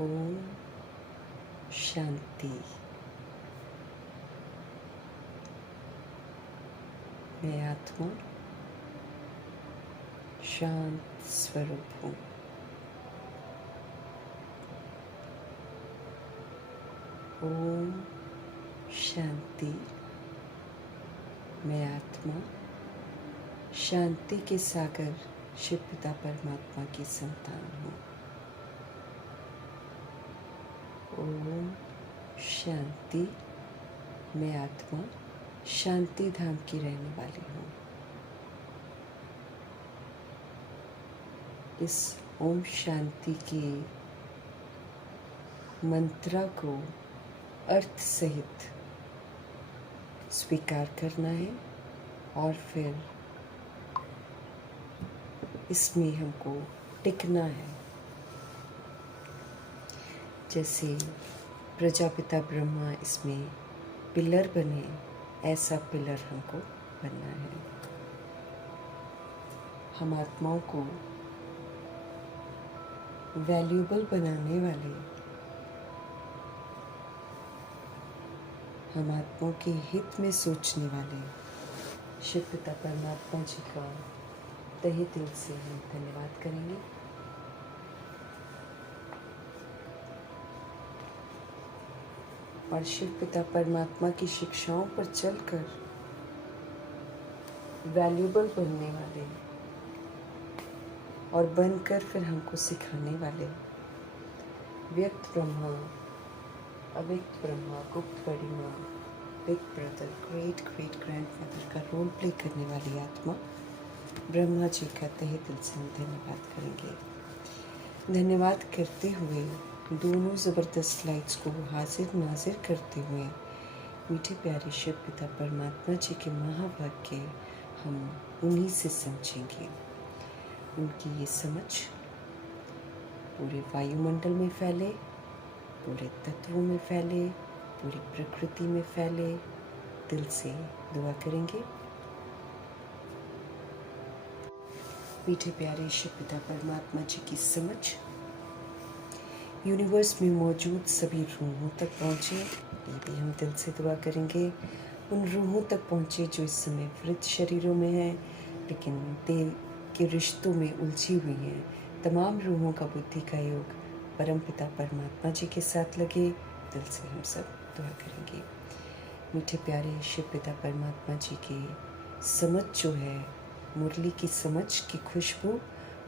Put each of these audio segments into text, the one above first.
ओम शांति। मैं आत्मा शांत स्वरूप हूँ। ओम शांति। मैं आत्मा शांति के सागर शिव पिता परमात्मा की संतान हूँ। ओम शांति। मैं आत्मा शांति धाम की रहने वाली हूँ। इस ओम शांति के मंत्रा को अर्थ सहित स्वीकार करना है और फिर इसमें हमको टिकना है। जैसे प्रजापिता ब्रह्मा इसमें पिलर बने, ऐसा पिलर हमको बनना है। हम आत्माओं को वैल्यूएबल बनाने वाले, हम आत्माओं के हित में सोचने वाले शिव पिता परमात्मा जी का तहे दिल से हम धन्यवाद करेंगे। और शिव पिता परमात्मा की शिक्षाओं पर चलकर वैल्यूएबल बनने वाले और बनकर फिर हमको सिखाने वाले व्यक्त ब्रह्मा, अव्यक्त ब्रह्मा, गुप्त बड़ी माँ, big brother, great great grandfather का रोल प्ले करने वाली आत्मा ब्रह्मा जी का तहे दिल से हम धन्यवाद करेंगे। धन्यवाद करते हुए दोनों ज़बरदस्त लाइट्स को हाजिर नाजिर करते हुए मीठे प्यारे शिव पिता परमात्मा जी के महावाक्य हम उन्हीं से समझेंगे। उनकी ये समझ पूरे वायुमंडल में फैले, पूरे तत्वों में फैले, पूरी प्रकृति में फैले। दिल से दुआ करेंगे। मीठे प्यारे शिव पिता परमात्मा जी की समझ यूनिवर्स में मौजूद सभी रूहों तक पहुँचे, ये भी हम दिल से दुआ करेंगे। उन रूहों तक पहुँचे जो इस समय वृद्ध शरीरों में हैं, लेकिन दिल के रिश्तों में उलझी हुई हैं। तमाम रूहों का बुद्धि का योग परम पिता परमात्मा जी के साथ लगे। दिल से हम सब दुआ करेंगे। मीठे प्यारे शिव पिता परमात्मा जी की समझ जो है, मुरली की समझ की खुशबू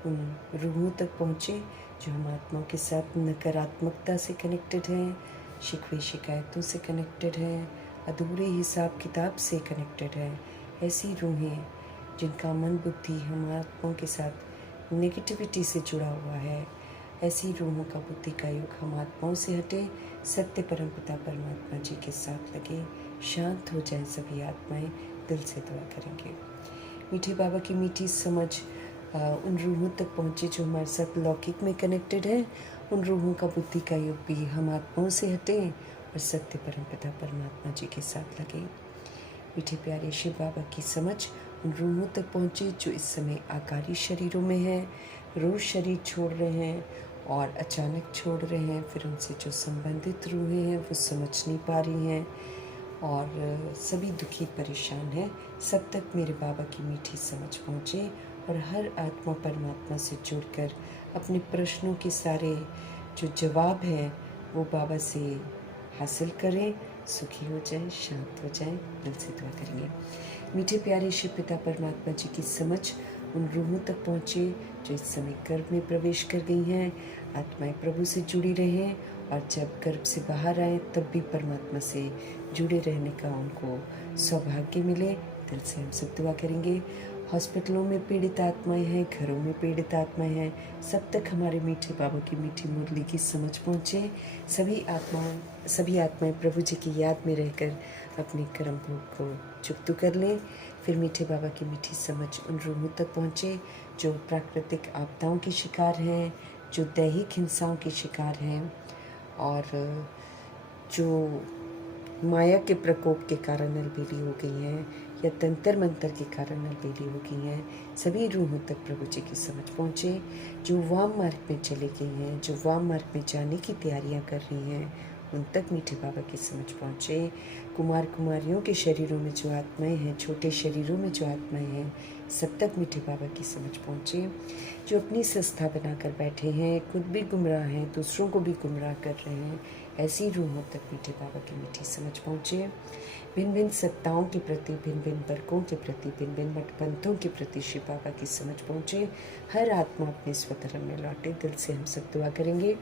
उन रूहों तक पहुँचे जो हम आत्माओं के साथ नकारात्मकता से कनेक्टेड हैं, शिकवे शिकायतों से कनेक्टेड हैं, अधूरे हिसाब किताब से कनेक्टेड हैं। ऐसी रूहें जिनका मन बुद्धि हम आत्माओं के साथ नेगेटिविटी से जुड़ा हुआ है, ऐसी रूहों का बुद्धि का योग हम आत्माओं से हटे, सत्य परम पिता परमात्मा जी के साथ लगे, शांत हो जाएं सभी आत्माएं। दिल से दुआ करेंगे। मीठे बाबा की मीठी समझ उन रूहों तक पहुँचे जो हमारे साथ लौकिक में कनेक्टेड है। उन रूहों का बुद्धि का योग भी हम आत्माओं से हटें और सत्य परम पिता परमात्मा जी के साथ लगे। मीठे प्यारे शिव बाबा की समझ उन रूहों तक पहुँचे जो इस समय आकारी शरीरों में हैं, रोज़ शरीर छोड़ रहे हैं और अचानक छोड़ रहे हैं। फिर उनसे जो संबंधित रूहें हैं वो समझ नहीं पा रही हैं और सभी दुखी परेशान हैं। सब तक मेरे बाबा की मीठी समझ पहुँचे और हर आत्मा परमात्मा से जुड़कर अपने प्रश्नों के सारे जो जवाब हैं वो बाबा से हासिल करें, सुखी हो जाएं, शांत हो जाएं। दिल से दुआ करेंगे। मीठे प्यारे शिव पिता परमात्मा जी की समझ उन रूहों तक पहुँचे जो इस समय गर्भ में प्रवेश कर गई हैं। आत्माएं प्रभु से जुड़ी रहें और जब गर्भ से बाहर आए तब भी परमात्मा से जुड़े रहने का उनको सौभाग्य मिले। दिल से हम सब दुआ करेंगे। हॉस्पिटलों में पीड़ित आत्माएं हैं, घरों में पीड़ित आत्माएं हैं, सब तक हमारे मीठे बाबा की मीठी मुरली की समझ पहुँचे। सभी आत्माएं प्रभु जी की याद में रहकर अपने कर्म भोग को चुकतू कर लें। फिर मीठे बाबा की मीठी समझ उन रूहों तक पहुँचे जो प्राकृतिक आपदाओं के शिकार हैं, जो दैहिक हिंसाओं के शिकार हैं और जो माया के प्रकोप के कारण अलबेली हो गई हैं या तंत्र मंत्र के कारण अलबेली हो गई हैं, सभी रूहों तक प्रभु जी की समझ पहुँचे। जो वाम मार्ग में चले गई हैं, जो वाम मार्ग में जाने की तैयारियां कर रही हैं, उन तक मीठे बाबा की समझ पहुँचे। कुमार कुमारियों के शरीरों में जो आत्माएं हैं, छोटे शरीरों में जो आत्माएं हैं, सब तक मीठे बाबा की समझ पहुँचे। जो अपनी संस्था बनाकर बैठे हैं, खुद भी गुमराह हैं, दूसरों को भी गुमराह कर रहे हैं, ऐसी रूहों तक मीठे बाबा की मीठी समझ पहुँचे। भिन्न भिन्न सत्ताओं के प्रति, भिन्न भिन्न वर्गों के प्रति, भिन्न भिन्न मतपंथों के प्रति श्री बाबा की समझ पहुँचे। हर आत्मा अपने स्वधर्म में लौटे। दिल से हम सब दुआ करेंगे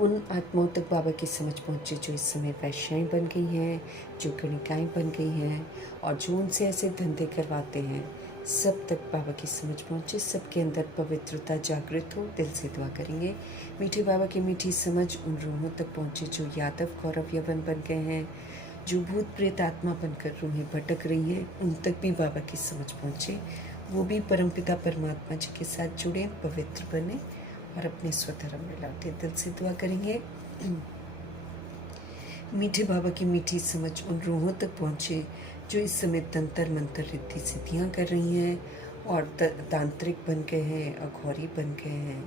उन आत्माओं तक बाबा की समझ पहुँचे जो इस समय वैश्याएँ बन गई हैं, जो गणिकाएँ बन गई हैं और जो उनसे ऐसे धंधे करवाते हैं, सब तक बाबा की समझ पहुँचे। सबके अंदर पवित्रता जागृत हो। दिल से दुआ करेंगे मीठे बाबा की मीठी समझ उन रूहों तक पहुँचे जो यादव कौरव यवन बन गए हैं, जो भूत प्रेत आत्मा बनकर रूहें भटक रही हैं, उन तक भी बाबा की समझ पहुँचे। वो भी परमपिता परमात्मा जी के साथ जुड़े, पवित्र बने और अपने स्वधर्म में लौटे। दिल से दुआ करेंगे मीठे बाबा की मीठी समझ उन रूहों तक पहुँचे जो इस समय तंत्र मंत्र रिद्धि सिद्धियाँ कर रही हैं और तांत्रिक बन गए हैं, अघौरी बन गए हैं,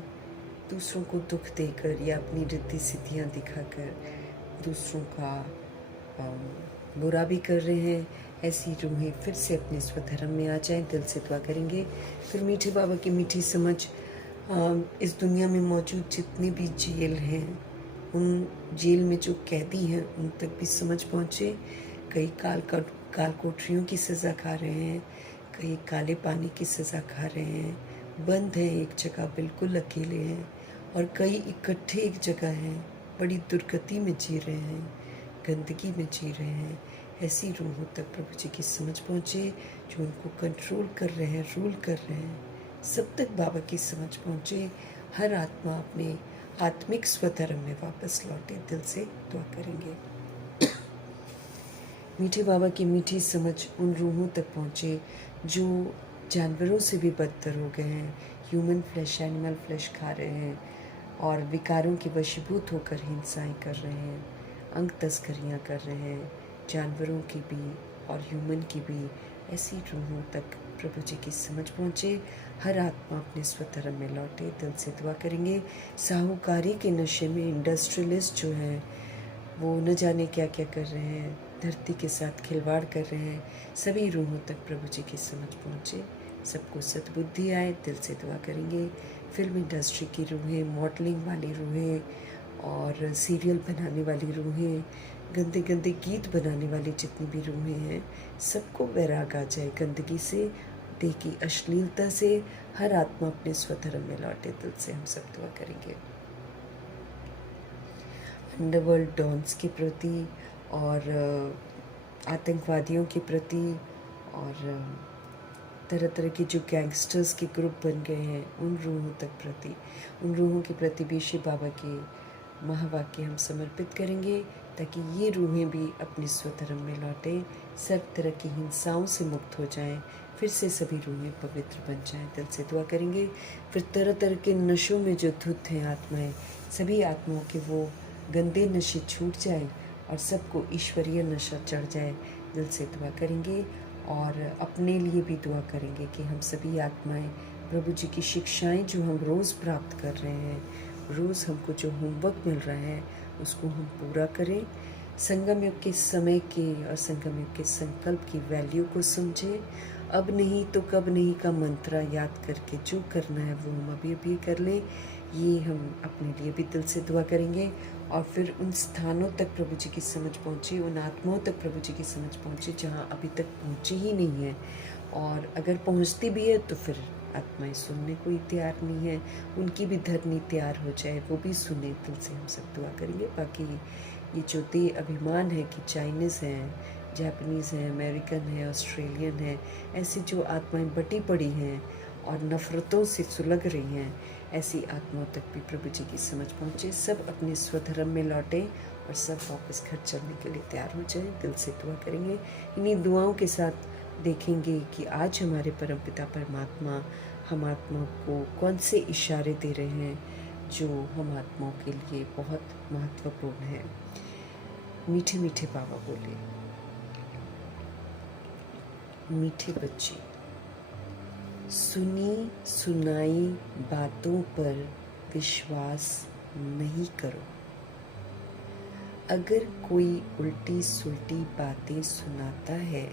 दूसरों को दुख देकर या अपनी रिद्धि सिद्धियाँ दिखाकर दूसरों का बुरा भी कर रहे हैं। ऐसी रूहें फिर से अपने स्वधर्म में आ जाएं। दिल से दुआ करेंगे। फिर मीठे बाबा की मीठी समझ इस दुनिया में मौजूद जितने भी जेल हैं, उन जेल में जो कैदी हैं, उन तक भी समझ पहुँचे। कई काल कोठरियों की सज़ा खा रहे हैं, कई काले पानी की सज़ा खा रहे हैं, बंद हैं एक जगह, बिल्कुल अकेले हैं, और कई इकट्ठे एक जगह हैं, बड़ी दुर्गति में जी रहे हैं, गंदगी में जी रहे हैं। ऐसी रूहों तक प्रभु जी की समझ पहुँचे जो उनको कंट्रोल कर रहे हैं, रूल कर रहे हैं। सब तक बाबा की समझ पहुँचे। हर आत्मा अपने आत्मिक स्वधर्म में वापस लौटे। दिल से दुआ करेंगे मीठे बाबा की मीठी समझ उन रूहों तक पहुँचे जो जानवरों से भी बदतर हो गए हैं, ह्यूमन फ्लैश, एनिमल फ्लैश खा रहे हैं और विकारों के वशीभूत होकर हिंसाएं कर रहे हैं, अंग तस्करियाँ कर रहे हैं, जानवरों की भी और ह्यूमन की भी। ऐसी रूहों तक प्रभु जी की समझ पहुँचे। हर आत्मा अपने स्वधर्म में लौटे। दिल से दुआ करेंगे साहूकारी के नशे में इंडस्ट्रियलिस्ट जो हैं, वो न जाने क्या क्या कर रहे हैं, धरती के साथ खिलवाड़ कर रहे हैं। सभी रूहों तक प्रभु जी की समझ पहुँचे, सबको सद्बुद्धि आए। दिल से दुआ करेंगे फिल्म इंडस्ट्री की रूहें, मॉडलिंग वाली रूहें और सीरियल बनाने वाली रूहें, गंदे गंदे गीत बनाने वाली जितनी भी रूहें हैं, सबको वैराग आ जाए गंदगी से, देह की अश्लीलता से। हर आत्मा अपने स्वधर्म में लौटे। दिल से हम सब दुआ करेंगे अंडरवर्ल्ड डॉन्स के प्रति और आतंकवादियों के प्रति और तरह तरह के जो गैंगस्टर्स के ग्रुप बन गए हैं, उन रूहों तक प्रति, उन रूहों के प्रति भी शिव बाबा के महावाक्य हम समर्पित करेंगे ताकि ये रूहें भी अपने स्वधर्म में लौटें, सब तरह की हिंसाओं से मुक्त हो जाएं, फिर से सभी रूहें पवित्र बन जाएं। दिल से दुआ करेंगे फिर तरह तरह के नशों में जो धुत हैं आत्माएं, सभी आत्माओं के वो गंदे नशे छूट जाएं और सबको ईश्वरीय नशा चढ़ जाए। दिल से दुआ करेंगे और अपने लिए भी दुआ करेंगे कि हम सभी आत्माएं प्रभु जी की शिक्षाएं जो हम रोज़ प्राप्त कर रहे हैं, रोज़ हमको जो होमवर्क मिल रहा है, उसको हम पूरा करें। संगम युग के समय के और संगम युग के संकल्प की वैल्यू को समझें। अब नहीं तो कब नहीं का मंत्र याद करके जो करना है वो हम अभी अभी कर लें। ये हम अपने लिए भी दिल से दुआ करेंगे और फिर उन स्थानों तक प्रभु जी की समझ पहुँचे, उन आत्माओं तक प्रभु जी की समझ पहुँचे जहाँ अभी तक पहुँची ही नहीं है, और अगर पहुँचती भी है तो फिर आत्माएं सुनने को ही तैयार नहीं है। उनकी भी धरनी तैयार हो जाए, वो भी सुने। दिल से हम सब दुआ करेंगे। बाकी ये जो देह अभिमान है कि चाइनीज़ हैं, जापानीज़ हैं, अमेरिकन हैं, ऑस्ट्रेलियन हैं, ऐसी जो आत्माएं बटी पड़ी हैं और नफ़रतों से सुलग रही हैं, ऐसी आत्माओं तक भी प्रभु जी की समझ पहुँचे। सब अपने स्वधर्म में लौटें और सब वापस घर चलने के लिए तैयार हो जाएं। दिल से दुआ करेंगे। इन्हीं दुआओं के साथ देखेंगे कि आज हमारे परमपिता परमात्मा हम आत्माओं को कौन से इशारे दे रहे हैं जो हम आत्माओं के लिए बहुत महत्वपूर्ण है। मीठे मीठे बाबा बोले। मीठे बच्चे, सुनी सुनाई बातों पर विश्वास नहीं करो। अगर कोई उल्टी सुल्टी बातें सुनाता है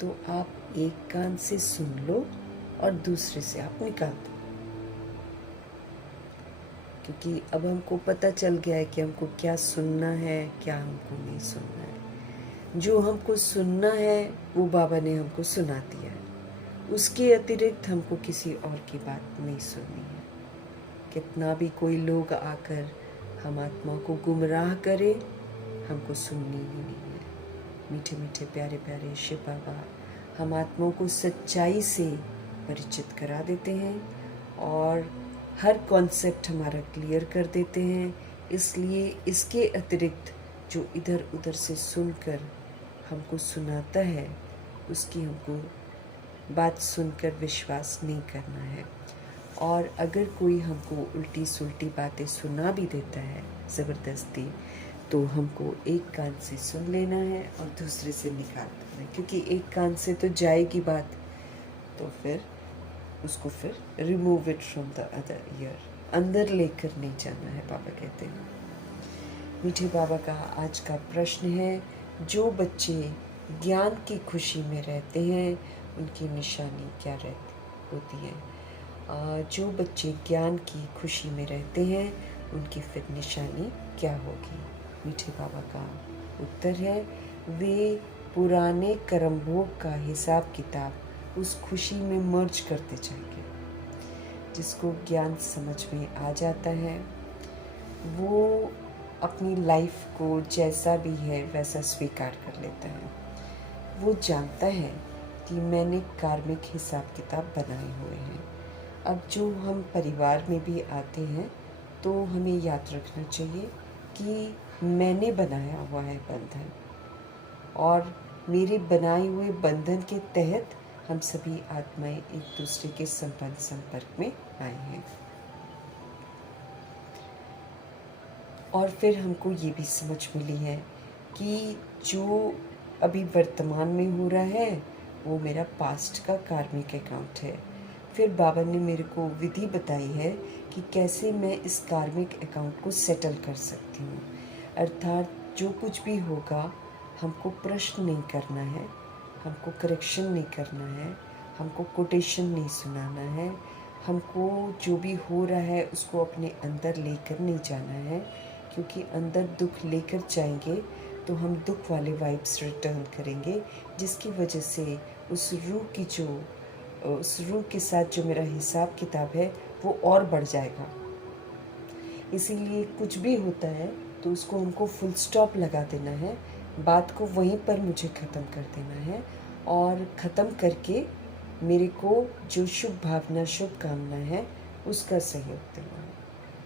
तो आप एक कान से सुन लो और दूसरे से आप निकाल दो, क्योंकि अब हमको पता चल गया है कि हमको क्या सुनना है, क्या हमको नहीं सुनना है। जो हमको सुनना है वो बाबा ने हमको सुना दिया है, उसके अतिरिक्त हमको किसी और की बात नहीं सुननी है। कितना भी कोई लोग आकर हम आत्मा को गुमराह करे, हमको सुननी ही नहीं है। मीठे मीठे प्यारे प्यारे शिव बाबा हम आत्माओं को सच्चाई से परिचित करा देते हैं और हर कॉन्सेप्ट हमारा क्लियर कर देते हैं। इसलिए इसके अतिरिक्त जो इधर उधर से सुनकर हमको सुनाता है, उसकी हमको बात सुनकर विश्वास नहीं करना है। और अगर कोई हमको उल्टी सुल्टी बातें सुना भी देता है ज़बरदस्ती, तो हमको एक कान से सुन लेना है और दूसरे से निकाल देना है, क्योंकि एक कान से तो जाएगी बात, तो फिर उसको फिर remove it from the other year, अंदर लेकर नहीं जाना है, बाबा कहते हैं। मीठे बाबा का आज का प्रश्न है, जो बच्चे ज्ञान की खुशी में रहते हैं उनकी निशानी क्या होती है? जो बच्चे ज्ञान की खुशी में रहते हैं उनकी फिर निशानी क्या होगी? मीठे बाबा का उत्तर है, वे पुराने कर्म भोग का हिसाब किताब उस खुशी में मर्ज करते जाएंगे। जिसको ज्ञान समझ में आ जाता है वो अपनी लाइफ को जैसा भी है वैसा स्वीकार कर लेता है। वो जानता है कि मैंने कार्मिक हिसाब किताब बनाए हुए हैं। अब जो हम परिवार में भी आते हैं तो हमें याद रखना चाहिए कि मैंने बनाया हुआ है बंधन, और मेरे बनाए हुए बंधन के तहत हम सभी आत्माएं एक दूसरे के संपर्क में आए हैं। और फिर हमको ये भी समझ मिली है कि जो अभी वर्तमान में हो रहा है वो मेरा पास्ट का कार्मिक अकाउंट है। फिर बाबा ने मेरे को विधि बताई है कि कैसे मैं इस कार्मिक अकाउंट को सेटल कर सकती हूँ। अर्थात जो कुछ भी होगा हमको प्रश्न नहीं करना है, हमको करेक्शन नहीं करना है, हमको कोटेशन नहीं सुनाना है, हमको जो भी हो रहा है उसको अपने अंदर लेकर नहीं जाना है, क्योंकि अंदर दुख लेकर जाएंगे तो हम दुख वाले वाइब्स रिटर्न करेंगे, जिसकी वजह से उस रूह के साथ जो मेरा हिसाब किताब है वो और बढ़ जाएगा। इसीलिए कुछ भी होता है तो उसको हमको फुल स्टॉप लगा देना है, बात को वहीं पर मुझे ख़त्म कर देना है, और ख़त्म करके मेरे को जो शुभ भावना शुभ कामना है उसका सहयोग देना है,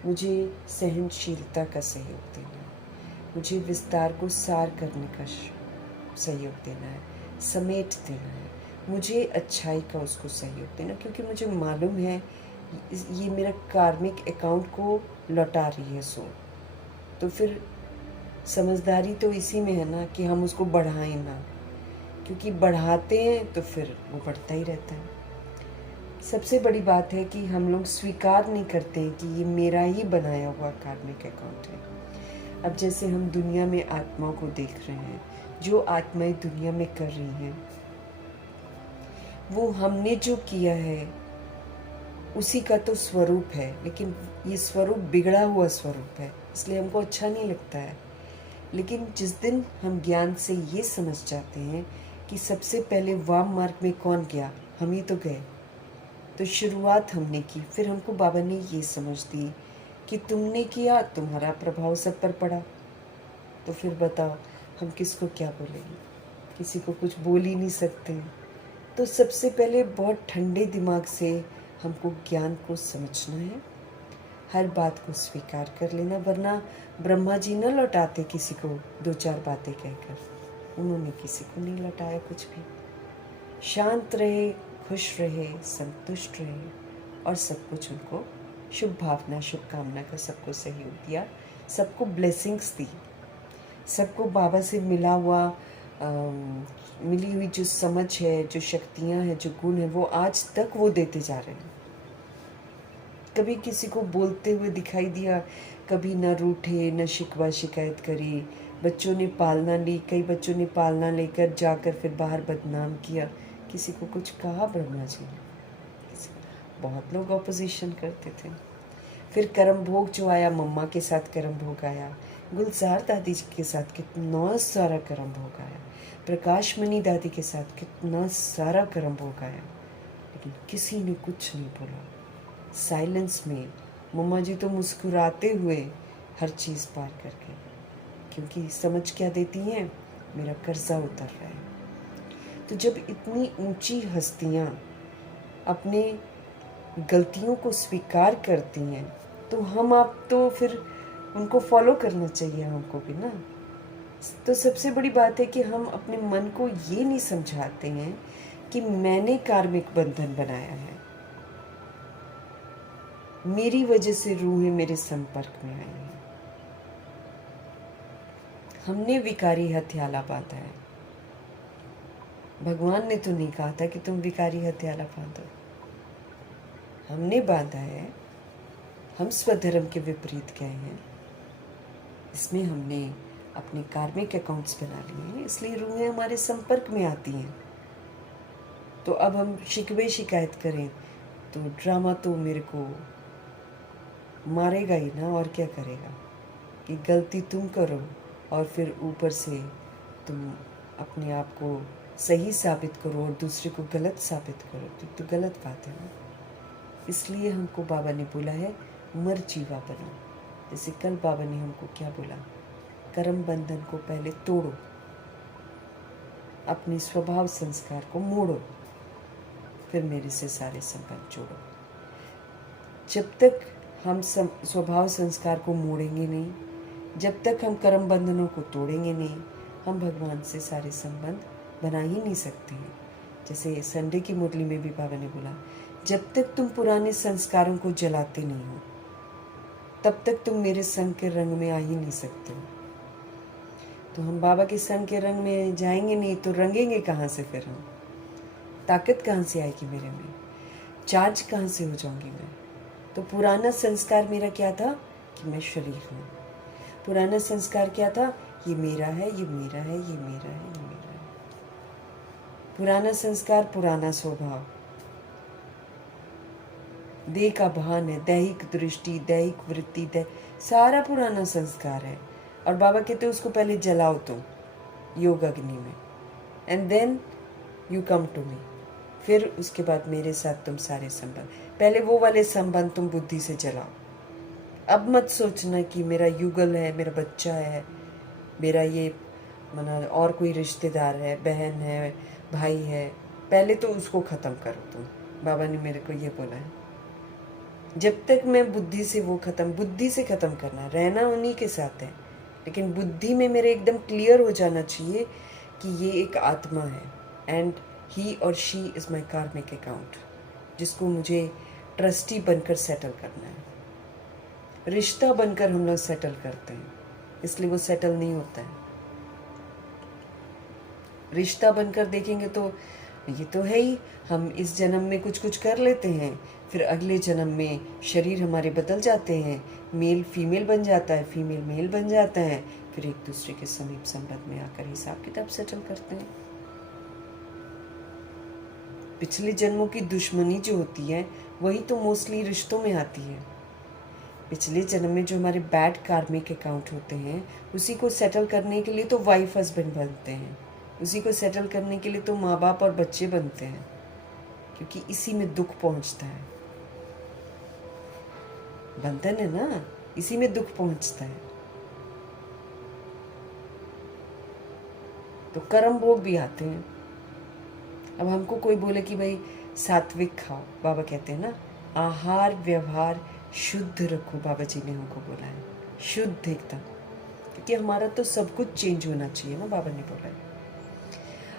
मुझे सहनशीलता का सहयोग देना है, मुझे विस्तार को सार करने का सहयोग देना है, समेट देना है, मुझे अच्छाई का उसको सहयोग देना, क्योंकि मुझे मालूम है ये मेरा कार्मिक अकाउंट को लौटा रही है सोल। तो फिर समझदारी तो इसी में है ना कि हम उसको बढ़ाएं ना, क्योंकि बढ़ाते हैं तो फिर वो बढ़ता ही रहता है। सबसे बड़ी बात है कि हम लोग स्वीकार नहीं करते हैं कि ये मेरा ही बनाया हुआ कार्मिक अकाउंट है। अब जैसे हम दुनिया में आत्माओं को देख रहे हैं, जो आत्माएं दुनिया में कर रही हैं वो हमने जो किया है उसी का तो स्वरूप है, लेकिन ये स्वरूप बिगड़ा हुआ स्वरूप है, इसलिए हमको अच्छा नहीं लगता है। लेकिन जिस दिन हम ज्ञान से ये समझ जाते हैं कि सबसे पहले वाम मार्ग में कौन गया, हम ही तो गए, तो शुरुआत हमने की। फिर हमको बाबा ने ये समझ दी कि तुमने किया, तुम्हारा प्रभाव सब पर पड़ा, तो फिर बताओ हम किसको क्या बोलेंगे, किसी को कुछ बोल ही नहीं सकते। तो सबसे पहले बहुत ठंडे दिमाग से हमको ज्ञान को समझना है, हर बात को स्वीकार कर लेना, वरना ब्रह्मा जी न लौटाते किसी को दो चार बातें कहकर, उन्होंने किसी को नहीं लौटाया कुछ भी। शांत रहे, खुश रहे, संतुष्ट रहे, और सब कुछ उनको शुभ भावना शुभ कामना का सबको सहयोग दिया, सबको ब्लेसिंग्स दी, सबको बाबा से मिला हुआ मिली हुई जो समझ है, जो शक्तियाँ हैं, जो गुण है, वो आज तक वो देते जा रहे हैं। कभी किसी को बोलते हुए दिखाई दिया, कभी न रूठे, न शिकवा शिकायत करी। बच्चों ने पालना ली, कई बच्चों ने पालना लेकर जाकर फिर बाहर बदनाम किया। किसी को कुछ कहा ब्रह्मा जी ने? बहुत लोग ऑपोजिशन करते थे। फिर करम भोग जो आया, मम्मा के साथ करम भोग आया, गुलजार दादी जी के साथ कितना सारा करम भोग आया, प्रकाश मणि दादी के साथ कितना सारा करम भोग आया, लेकिन किसी ने कुछ नहीं बोला। साइलेंस में मम्मा जी तो मुस्कुराते हुए हर चीज़ पार कर गए, क्योंकि समझ क्या देती हैं, मेरा कर्जा उतर रहा है। तो जब इतनी ऊंची हस्तियाँ अपने गलतियों को स्वीकार करती हैं, तो हम आप तो फिर उनको फॉलो करना चाहिए हमको भी ना। तो सबसे बड़ी बात है कि हम अपने मन को ये नहीं समझाते हैं कि मैंने कार्मिक बंधन बनाया है, मेरी वजह से रूहें मेरे संपर्क में आई हैं, हमने विकारी हथियाला बांधा है। भगवान ने तो नहीं कहा था कि तुम विकारी हथियाला बांधो, हमने बांधा है। हम स्वधर्म के विपरीत गए हैं, इसमें हमने अपने कार्मिक अकाउंट्स बना लिए हैं, इसलिए रूहें हमारे संपर्क में आती हैं। तो अब हम शिकवे शिकायत करें तो ड्रामा तो मेरे को मारेगा ही ना, और क्या करेगा। कि गलती तुम करो और फिर ऊपर से तुम अपने आप को सही साबित करो और दूसरे को गलत साबित करो, तो गलत बात है ना। इसलिए हमको बाबा ने बोला है मर जीवा बनो। जैसे कल बाबा ने हमको क्या बोला, कर्म बंधन को पहले तोड़ो, अपने स्वभाव संस्कार को मोड़ो, फिर मेरे से सारे संबंध जोड़ो। जब तक हम स्वभाव संस्कार को मोड़ेंगे नहीं, जब तक हम कर्म बंधनों को तोड़ेंगे नहीं, हम भगवान से सारे संबंध बना ही नहीं सकते हैं। जैसे संडे की मुरली में भी बाबा ने बोला, जब तक तुम पुराने संस्कारों को जलाते नहीं हो, तब तक तुम मेरे संग के रंग में आ ही नहीं सकते हो। तो हम बाबा के संग के रंग में जाएंगे नहीं तो रंगेंगे कहाँ से फिर हम? ताकत कहाँ से आएगी मेरे में? चार्ज कहाँ से हो जाऊंगी मैं? तो पुराना संस्कार मेरा क्या था कि मैं शरीर हूँ। पुराना संस्कार क्या था, ये मेरा है, ये मेरा है, ये मेरा है, ये मेरा है। पुराना संस्कार, पुराना स्वभाव, देह का भान है, दैहिक दृष्टि, दैहिक वृत्ति, सारा पुराना संस्कार है। और बाबा कहते उसको पहले जलाओ तुम योग अग्नि में, and then you come to me. फिर उसके बाद मेरे साथ तुम सारे संबंध, पहले वो वाले संबंध तुम बुद्धि से जलाओ। अब मत सोचना कि मेरा युगल है, मेरा बच्चा है, मेरा ये मना और कोई रिश्तेदार है, बहन है, भाई है, पहले तो उसको ख़त्म करो तुम। बाबा ने मेरे को ये बोला है, जब तक मैं बुद्धि से वो बुद्धि से ख़त्म करना, रहना उन्हीं के साथ है, लेकिन बुद्धि में मेरे एकदम क्लियर हो जाना चाहिए कि ये एक आत्मा है, एंड ही और शी इज़ माई कार्मिक अकाउंट, जिसको मुझे ट्रस्टी बनकर सेटल करना है। रिश्ता बनकर हम लोग सेटल करते हैं, इसलिए वो सेटल नहीं होता है। रिश्ता बनकर देखेंगे तो ये तो है ही, हम इस जन्म में कुछ कुछ कर लेते हैं, फिर अगले जन्म में शरीर हमारे बदल जाते हैं, मेल फीमेल बन जाता है, फीमेल मेल बन जाता है, फिर एक दूसरे के समीप संबंध में आकर हिसाब किताब सेटल करते हैं। पिछले जन्मों की दुश्मनी जो होती है वही तो मोस्टली रिश्तों में आती है। पिछले जन्म में जो हमारे बैड कार्मिक अकाउंट होते हैं, उसी को सेटल करने के लिए तो वाइफ हस्बैंड बनते हैं, उसी को सेटल करने के लिए तो माँ बाप और बच्चे बनते हैं, क्योंकि इसी में दुख पहुंचता है। बंधन है ना, इसी में दुख पहुंचता है। तो कर्म भोग भी आते हैं। अब हमको कोई बोले कि भाई सात्विक खाओ, बाबा कहते हैं ना आहार व्यवहार शुद्ध रखो, बाबा जी ने हमको बोला है, शुद्ध एकदम, क्योंकि हमारा तो सब कुछ चेंज होना चाहिए ना, बाबा ने बोला है।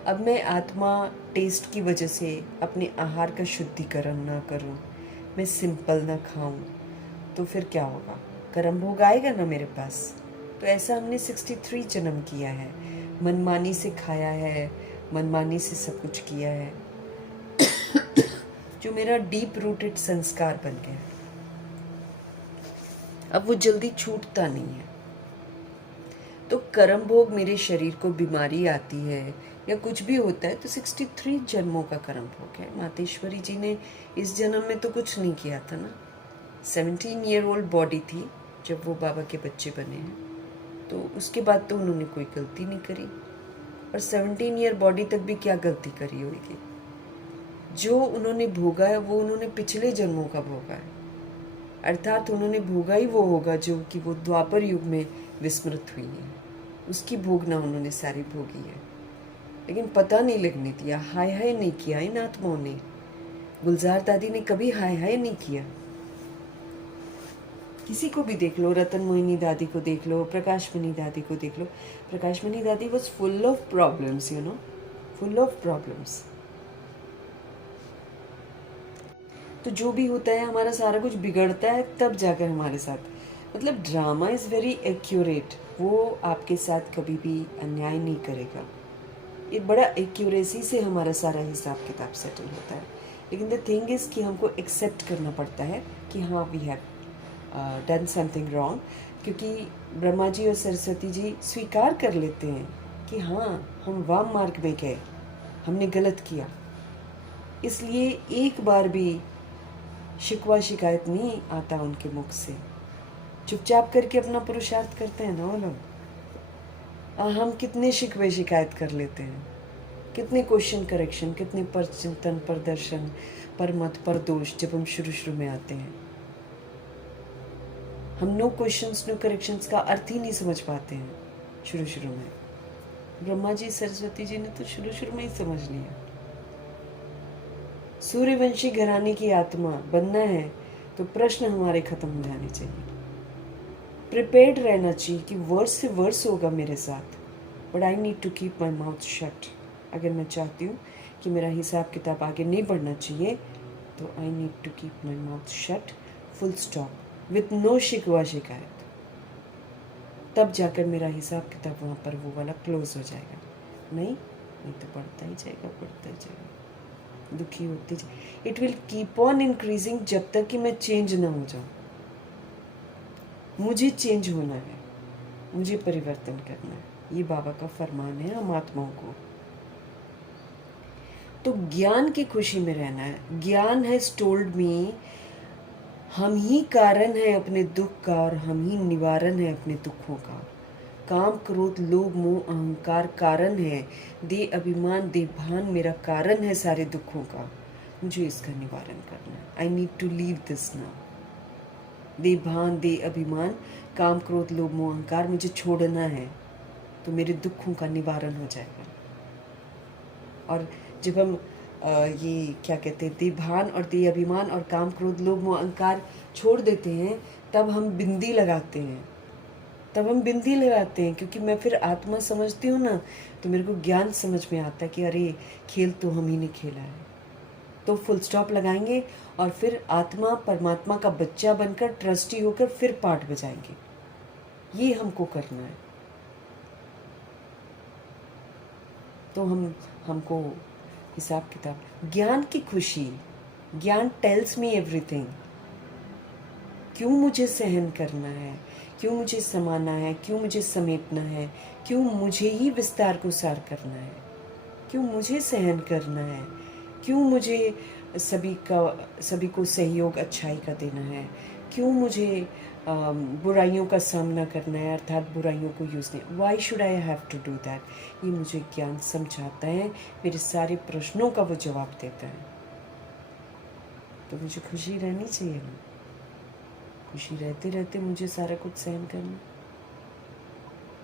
अब मैं आत्मा टेस्ट की वजह से अपने आहार का शुद्धिकरण ना करूं, मैं सिंपल ना खाऊं, तो फिर क्या होगा? कर्म भोग आएगा ना मेरे पास। तो ऐसा हमने 63 जन्म किया है, मनमानी से खाया है, मनमानी से सब कुछ किया है, जो मेरा डीप रूटेड संस्कार बन गया है। अब वो जल्दी छूटता नहीं है। तो कर्म भोग, मेरे शरीर को बीमारी आती है या कुछ भी होता है तो 63 जन्मों का कर्म भोग है। मातेश्वरी जी ने इस जन्म में तो कुछ नहीं किया था ना। 17 ईयर ओल्ड बॉडी थी जब वो बाबा के बच्चे बने हैं, तो उसके बाद तो उन्होंने कोई गलती नहीं करी। और 17 ईयर बॉडी तक भी क्या गलती करी होगी? जो उन्होंने भोगा है वो उन्होंने पिछले जन्मों का भोगा है, अर्थात उन्होंने भोगा ही वो होगा जो कि वो द्वापर युग में विस्मृत हुई है, उसकी भोगना उन्होंने सारी भोगी है। लेकिन पता नहीं लगने दिया, हाय हाय नहीं किया इन आत्माओं ने। गुलजार दादी ने कभी हाय हाय नहीं किया। किसी को भी देख लो, रतन मोहिनी दादी को देख लो, प्रकाश मणि दादी को देख लो। प्रकाश मणि दादी was full of problems, you know, full of problems. तो जो भी होता है हमारा सारा कुछ बिगड़ता है तब जाकर हमारे साथ, मतलब ड्रामा इज़ वेरी एक्यूरेट। वो आपके साथ कभी भी अन्याय नहीं करेगा। ये बड़ा एक्यूरेसी से हमारा सारा हिसाब किताब सेटल होता है। लेकिन द थिंग इज़ कि हमको एक्सेप्ट करना पड़ता है कि हाँ, we have done something wrong, क्योंकि ब्रह्मा जी और सरस्वती जी स्वीकार कर लेते हैं कि हाँ, हम वाम मार्ग में गए, हमने गलत किया। इसलिए एक बार भी शिकवा शिकायत नहीं आता उनके मुख से। चुपचाप करके अपना पुरुषार्थ करते हैं ना वो लोग। हम कितने शिकवे शिकायत कर लेते हैं, कितने क्वेश्चन करेक्शन, कितने पर चिंतन, पर दर्शन, पर मत, पर दोष जब हम शुरू में आते हैं। हम नो क्वेश्चंस नो करेक्शंस का अर्थ ही नहीं समझ पाते हैं शुरू में। ब्रह्मा जी सरस्वती जी ने तो शुरू में ही समझ लिया। सूर्यवंशी घराने की आत्मा बनना है तो प्रश्न हमारे खत्म हो जाने चाहिए। प्रिपेयर्ड रहना चाहिए कि वर्स से वर्स होगा मेरे साथ, but I need to keep my mouth shut. अगर मैं चाहती हूँ कि मेरा हिसाब किताब आगे नहीं बढ़ना चाहिए तो I need to keep my mouth shut, full stop, with no शिकवा शिकायत। तब जाकर मेरा हिसाब किताब वहाँ पर वो वाला क्लोज हो जाएगा। नहीं तो बढ़ता ही जाएगा, बढ़ता ही जाएगा, दुखी होती जाए। It will keep on increasing जब तक कि मैं चेंज ना हो जाऊं। मुझे चेंज होना है, मुझे परिवर्तन करना है, ये बाबा का फरमान है हम आत्माओं को। तो ज्ञान की खुशी में रहना है। ज्ञान हैज टोल्ड मी, हम ही कारण है अपने दुख का और हम ही निवारण है अपने दुखों का। काम क्रोध लोभ मोह अहंकार कारण है, दे अभिमान दे भान मेरा कारण है सारे दुखों का। मुझे इसका निवारण करना है। I need to leave this now. दे भान दे अभिमान, काम क्रोध लोभ मोह अहंकार मुझे छोड़ना है तो मेरे दुखों का निवारण हो जाएगा। और जब हम ये क्या कहते हैं, दे भान और दे अभिमान और काम क्रोध लोभ मोह अहंकार छोड़ देते हैं, तब हम बिंदी लगाते हैं। क्योंकि मैं फिर आत्मा समझती हूँ ना, तो मेरे को ज्ञान समझ में आता है कि अरे खेल तो हम ही ने खेला है। तो फुल स्टॉप लगाएंगे और फिर आत्मा परमात्मा का बच्चा बनकर ट्रस्टी होकर फिर पाठ बजाएंगे। ये हमको करना है। तो हमको हिसाब किताब, ज्ञान की खुशी, ज्ञान टेल्स मी एवरीथिंग। क्यों मुझे सहन करना है, क्यों मुझे समाना है, क्यों मुझे समेटना है, क्यों मुझे ही विस्तार को सार करना है, क्यों मुझे सहन करना है, क्यों मुझे सभी को सहयोग अच्छाई का देना है, क्यों मुझे बुराइयों का सामना करना है, अर्थात बुराइयों को यूज़ नहीं। Why should I have to do that? ये मुझे ज्ञान समझाता है, मेरे सारे प्रश्नों का वो जवाब देता है। तो मुझे खुशी रहनी चाहिए ना, खुशी रहते रहते मुझे सारा कुछ सहन करना।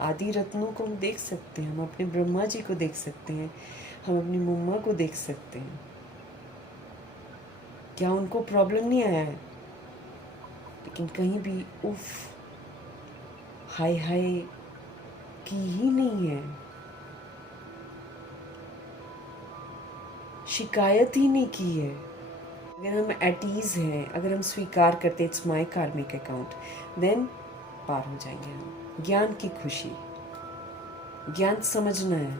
आदि रत्नों को हम देख सकते हैं, हम अपने ब्रह्मा जी को देख सकते हैं, हम अपनी मम्मा को देख सकते हैं। क्या उनको प्रॉब्लम नहीं आया है? लेकिन कहीं भी उफ हाय हाय की ही नहीं है, शिकायत ही नहीं की है। अगर हम एट ईज हैं, अगर हम स्वीकार करते इट्स माई कार्मिक अकाउंट, देन पार हो जाएंगे हम। ज्ञान की खुशी, ज्ञान समझना है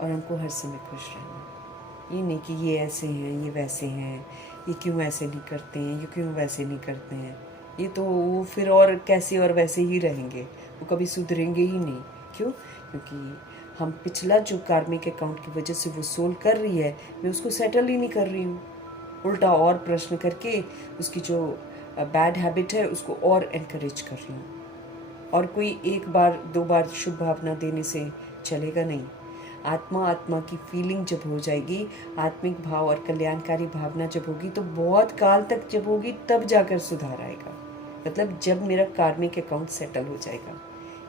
और हमको हर समय खुश रहना है। ये नहीं कि ये ऐसे हैं, ये वैसे हैं, ये क्यों ऐसे नहीं करते हैं, ये क्यों वैसे नहीं करते हैं। ये तो वो फिर और कैसे और वैसे ही रहेंगे, वो कभी सुधरेंगे ही नहीं। क्यों? क्योंकि हम पिछला जो कार्मिक अकाउंट की वजह से वो सोल कर रही है, मैं उसको सेटल ही नहीं कर रही हूँ। उल्टा और प्रश्न करके उसकी जो बैड हैबिट है उसको और एनकरेज कर रही हूँ। और कोई एक बार दो बार शुभ भावना देने से चलेगा नहीं। आत्मा की फीलिंग जब हो जाएगी, आत्मिक भाव और कल्याणकारी भावना जब होगी, तो बहुत काल तक जब होगी तब जाकर सुधार आएगा। मतलब जब मेरा कार्मिक अकाउंट सेटल हो जाएगा।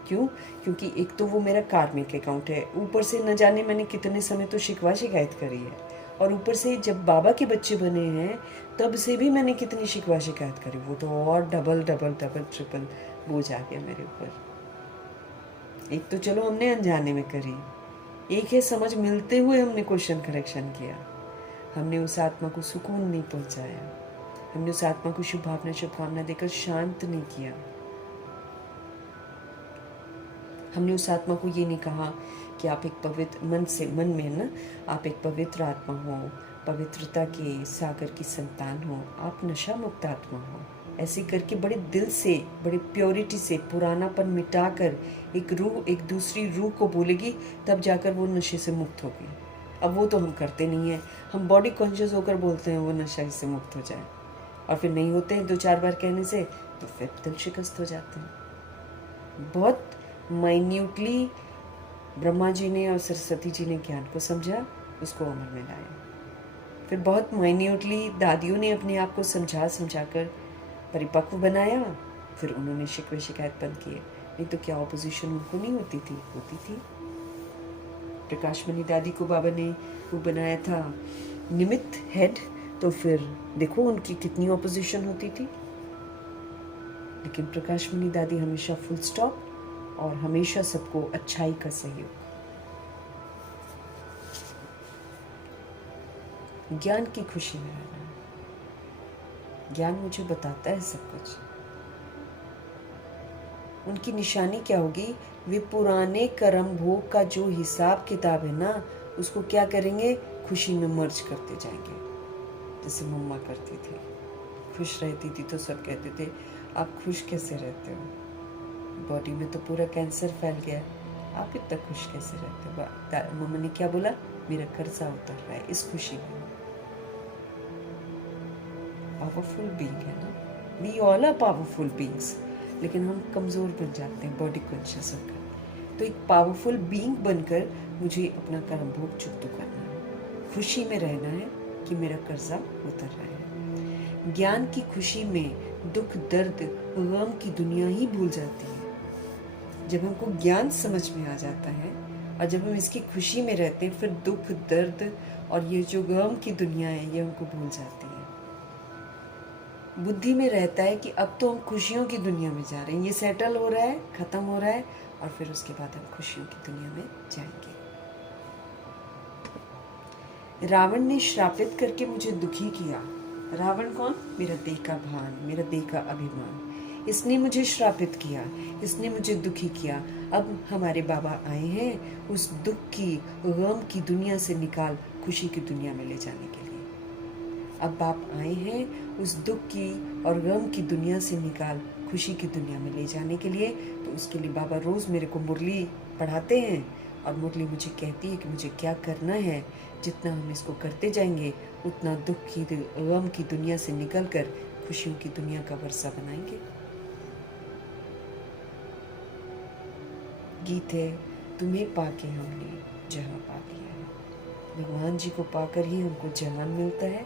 क्यों? क्योंकि एक तो वो मेरा कार्मिक अकाउंट है, ऊपर से न जाने मैंने कितने समय तो शिकवा शिकायत करी है, और ऊपर से जब बाबा के बच्चे बने हैं तब से भी मैंने कितनी शिकवा शिकायत करी, वो तो और डबल डबल डबल ट्रिपल बोझ आ गया मेरे ऊपर। एक तो चलो हमने अनजाने में करी, एक है समझ मिलते हुए हमने क्वेश्चन करेक्शन किया, हमने उस आत्मा को सुकून नहीं पहुंचाया, हमने उस आत्मा को शुभ भावना देकर शांत नहीं किया, हमने उस आत्मा को ये नहीं कहा कि आप एक पवित्र मन में है ना, आप एक पवित्र आत्मा हो, पवित्रता के सागर की संतान हो, आप नशा मुक्त आत्मा हो। ऐसे करके बड़े दिल से, बड़े प्योरिटी से, पुरानापन मिटाकर एक रूह एक दूसरी रूह को बोलेगी, तब जाकर वो नशे से मुक्त होगी। अब वो तो हम करते नहीं हैं, हम बॉडी कॉन्शियस होकर बोलते हैं वो नशा से मुक्त हो जाए, और फिर नहीं होते हैं 2-4 बार कहने से, तो फिर दिल शिकस्त हो जाते हैं। बहुत माइन्यूटली ब्रह्मा जी ने और सरस्वती जी ने ज्ञान को समझा, उसको अमल में लाया। फिर बहुत माइन्यूटली दादियों ने अपने आप को समझा कर परिपक्व बनाया, फिर उन्होंने शिकवे शिकायत बंद किए। नहीं तो क्या ऑपोजिशन उनको नहीं होती थी? होती थी। प्रकाशमणि दादी को बाबा ने वो बनाया था निमित्त हेड, तो फिर देखो उनकी कितनी ऑपोजिशन होती थी। लेकिन प्रकाशमणि दादी हमेशा फुल स्टॉप और हमेशा सबको अच्छाई का सहयोग। ज्ञान की खुशी में रहना। ज्ञान मुझे बताता है सब कुछ। उनकी निशानी क्या होगी? वे पुराने कर्म भोग का जो हिसाब किताब है ना, उसको क्या करेंगे? खुशी में मर्ज करते जाएंगे, जैसे मम्मा करती थी। खुश रहती थी तो सब कहते थे आप खुश कैसे रहते हो, बॉडी में तो पूरा कैंसर फैल गया, आप इतना खुश कैसे रहते हो? मम्मा ने क्या बोला? मेरा कर्जा उतर रहा है इस खुशी में। पावरफुल बीइंग है ना, we all are powerful beings, लेकिन हम कमज़ोर बन जाते हैं बॉडी कॉन्शियस होकर। तो एक पावरफुल बीइंग बनकर मुझे अपना कर्म भोग चुकता करना है, खुशी में रहना है कि मेरा कर्जा उतर रहा है। ज्ञान की खुशी में दुख दर्द गम की दुनिया ही भूल जाती है। जब हमको ज्ञान समझ में आ जाता है और जब हम इसकी खुशी में रहते हैं, फिर दुख दर्द और ये जो गम की दुनिया है ये हमको भूल जाती है। बुद्धि में रहता है कि अब तो हम खुशियों की दुनिया में जा रहे हैं, ये सेटल हो रहा है, खत्म हो रहा है, और फिर उसके बाद हम खुशियों की दुनिया में जाएंगे। रावण ने श्रापित करके मुझे दुखी किया। रावण कौन? मेरा देह का भान, मेरा देह का अभिमान। इसने मुझे श्रापित किया, इसने मुझे दुखी किया। अब हमारे बाबा आए हैं उस दुख की गम की दुनिया से निकाल खुशी की दुनिया में ले जाने के लिए। अब बाप आए हैं उस दुख की और गम की दुनिया से निकाल खुशी की दुनिया में ले जाने के लिए। तो उसके लिए बाबा रोज़ मेरे को मुरली पढ़ाते हैं, और मुरली मुझे कहती है कि मुझे क्या करना है। जितना हम इसको करते जाएंगे उतना दुख की गम की दुनिया से निकल कर खुशियों की दुनिया का वर्षा बनाएंगे। गीत है, तुम्हें पाके हमने जहां पा लिया है। भगवान जी को पाकर ही हमको जहान मिलता है,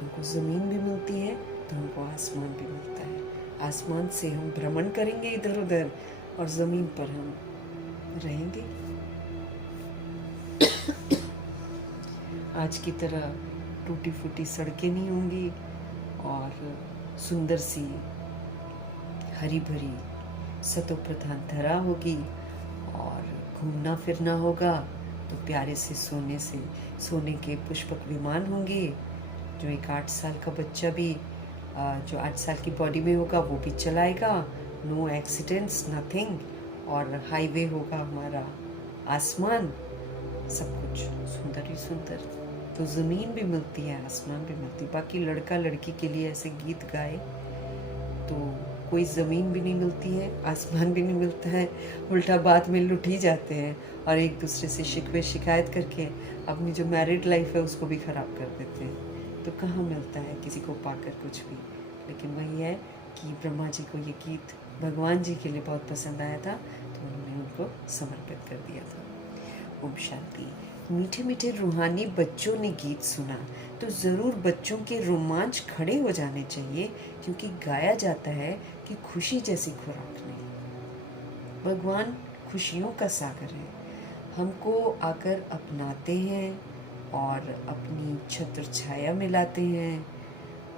हमको ज़मीन भी मिलती है, तो हमको आसमान भी मिलता है। आसमान से हम भ्रमण करेंगे इधर उधर, और ज़मीन पर हम रहेंगे। आज की तरह टूटी फूटी सड़कें नहीं होंगी, और सुंदर सी हरी भरी सतो प्रधान धरा होगी, और घूमना फिरना होगा तो प्यारे से सोने के पुष्पक विमान होंगे। जो एक 8 साल का बच्चा भी जो 8 साल की बॉडी में होगा वो भी चलाएगा, नो एक्सीडेंट्स नथिंग। और हाईवे होगा हमारा आसमान, सब कुछ सुंदर ही सुंदर। तो ज़मीन भी मिलती है, आसमान भी मिलती है। बाकी लड़का लड़की के लिए ऐसे गीत गाए तो कोई ज़मीन भी नहीं मिलती है, आसमान भी नहीं मिलता है, उल्टा बाद में लुट ही जाते हैं और एक दूसरे से शिकवे शिकायत करके अपनी जो मैरिड लाइफ है उसको भी ख़राब कर देते हैं। तो कहाँ मिलता है किसी को पाकर कुछ भी। लेकिन वही है कि ब्रह्मा जी को ये गीत भगवान जी के लिए बहुत पसंद आया था, तो उन्होंने उनको समर्पित कर दिया था। ओम शांति। मीठे मीठे रूहानी बच्चों ने गीत सुना तो ज़रूर बच्चों के रोमांच खड़े हो जाने चाहिए, क्योंकि गाया जाता है कि खुशी जैसी खुराक नहीं। भगवान खुशियों का सागर है, हमको आकर अपनाते हैं और अपनी छत्र छाया मिलाते हैं,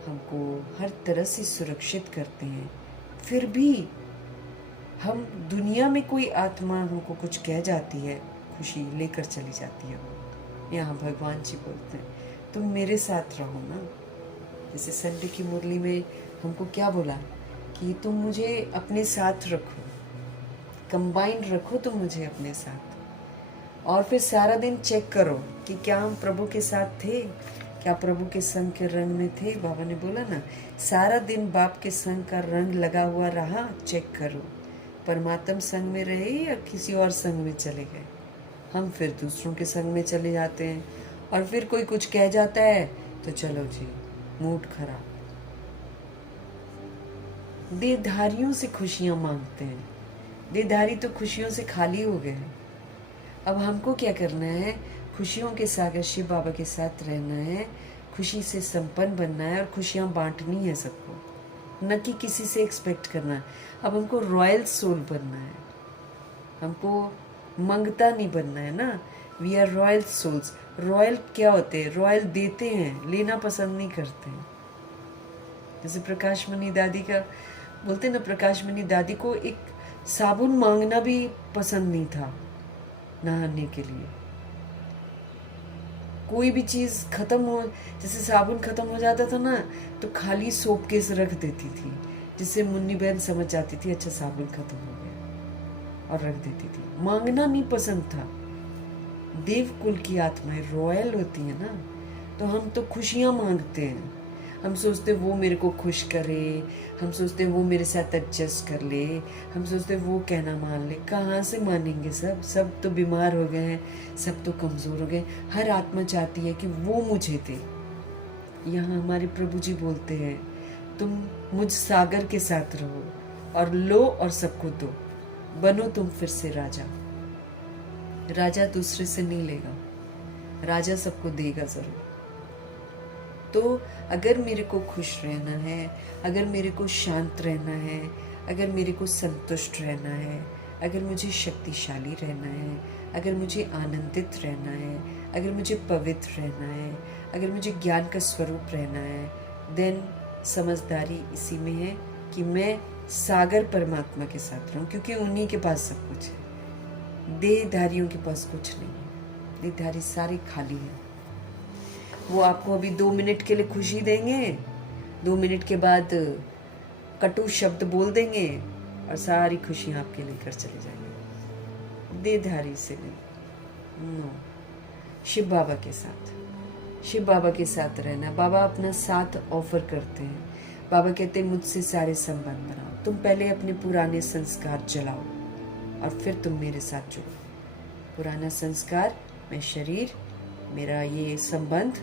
हमको हर तरह से सुरक्षित करते हैं। फिर भी हम दुनिया में कोई आत्मा हमको कुछ कह जाती है, खुशी लेकर चली जाती है। यहाँ भगवान जी बोलते हैं तुम मेरे साथ रहो ना। जैसे संडे की मुरली में हमको क्या बोला कि तुम मुझे अपने साथ रखो, कंबाइंड रखो तुम मुझे अपने साथ, और फिर सारा दिन चेक करो कि क्या हम प्रभु के साथ थे, क्या प्रभु के संग के रंग में थे। बाबा ने बोला ना, सारा दिन बाप के संग का रंग लगा हुआ रहा, चेक करो परमात्म संग में रहे या किसी और संग में चले गए। हम फिर दूसरों के संग में चले जाते हैं और फिर कोई कुछ कह जाता है तो चलो जी मूड खराब। देहधारियों से खुशियां मांगते हैं, देहधारी तो खुशियों से खाली हो गए। अब हमको क्या करना है, खुशियों के सागर शिव बाबा के साथ रहना है, खुशी से संपन्न बनना है और खुशियां बांटनी है सबको, न कि किसी से एक्सपेक्ट करना। अब हमको रॉयल सोल बनना है, हमको मंगता नहीं बनना है ना। We are royal souls. Royal क्या होते हैं, रॉयल देते हैं, लेना पसंद नहीं करते हैं। जैसे प्रकाश मणि दादी का बोलते हैं ना, प्रकाश मणि दादी को एक साबुन मांगना भी पसंद नहीं था नहाने के लिए। कोई भी चीज़ खत्म हो, जैसे साबुन खत्म हो जाता था ना तो खाली सोप केस रख देती थी, जिससे मुन्नी बहन समझ जाती थी अच्छा साबुन खत्म हो गया, और रख देती थी। मांगना नहीं पसंद था। देव कुल की आत्माएं रॉयल होती है ना, तो हम तो खुशियाँ मांगते हैं। हम सोचते वो मेरे को खुश करे, हम सोचते वो मेरे साथ एडजस्ट कर ले, हम सोचते वो कहना मान ले। कहाँ से मानेंगे, सब तो बीमार हो गए हैं, सब तो कमज़ोर हो गए। हर आत्मा चाहती है कि वो मुझे दे। यहाँ हमारे प्रभु जी बोलते हैं तुम मुझ सागर के साथ रहो और लो और सबको दो, बनो तुम फिर से राजा। राजा दूसरे से नहीं लेगा, राजा सबको देगा ज़रूर। तो अगर मेरे को खुश रहना है, अगर मेरे को शांत रहना है, अगर मेरे को संतुष्ट रहना है, अगर मुझे शक्तिशाली रहना है, अगर मुझे आनंदित रहना है, अगर मुझे पवित्र रहना है, अगर मुझे ज्ञान का स्वरूप रहना है, देन समझदारी इसी में है कि मैं सागर परमात्मा के साथ रहूं, क्योंकि उन्हीं के पास सब कुछ है। देहधारियों के पास कुछ नहीं है, देहधारी सारे खाली हैं। वो आपको अभी 2 मिनट के लिए खुशी देंगे, 2 मिनट के बाद कटु शब्द बोल देंगे और सारी खुशियाँ आपके लेकर चले जाएंगे। देहधारी से नहीं, नो। शिव बाबा के साथ, शिव बाबा के साथ रहना। बाबा अपना साथ ऑफर करते हैं। बाबा कहते हैं मुझसे सारे संबंध बनाओ। तुम पहले अपने पुराने संस्कार जलाओ और फिर तुम मेरे साथ जुड़ो। पुराना संस्कार, मैं शरीर, मेरा ये संबंध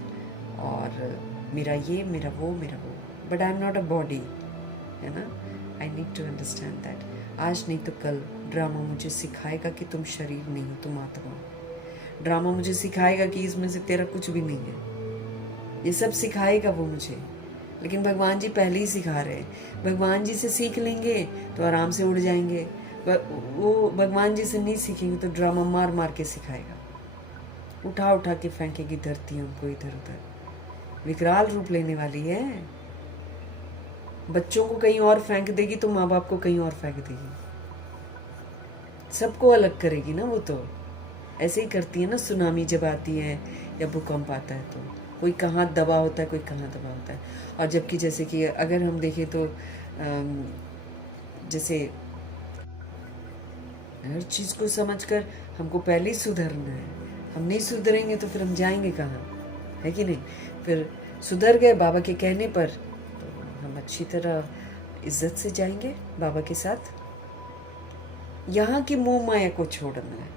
और मेरा ये, मेरा वो, but I am not a body, है ना। I need to understand that. आज नहीं तो कल ड्रामा मुझे सिखाएगा कि तुम शरीर नहीं हो, तुम आत्मा हो। ड्रामा मुझे सिखाएगा कि इसमें से तेरा कुछ भी नहीं है। ये सब सिखाएगा वो मुझे, लेकिन भगवान जी पहले ही सिखा रहे हैं। भगवान जी से सीख लेंगे तो आराम से उड़ जाएंगे। वो भगवान जी से नहीं सीखेंगे तो ड्रामा मार मार के सिखाएगा, उठा उठा के फेंकेगी धरती हमको इधर उधर। विकराल रूप लेने वाली है। बच्चों को कहीं और फेंक देगी तो माँ बाप को कहीं और फेंक देगी। सबको अलग करेगी ना वो तो। ऐसे ही करती है ना, सुनामी जब आती है या भूकंप आता है तो कोई कहाँ दबा होता है, कोई कहाँ दबा होता है। और जबकि जैसे कि अगर हम देखें तो जैसे हर चीज़ को समझकर हमको पहले ही सुधरना है। हम नहीं सुधरेंगे तो फिर हम जाएंगे कहाँ, है कि नहीं? फिर सुधर गए बाबा के कहने पर तो हम अच्छी तरह इज्जत से जाएंगे बाबा के साथ। यहाँ की मोह माया को छोड़ना है।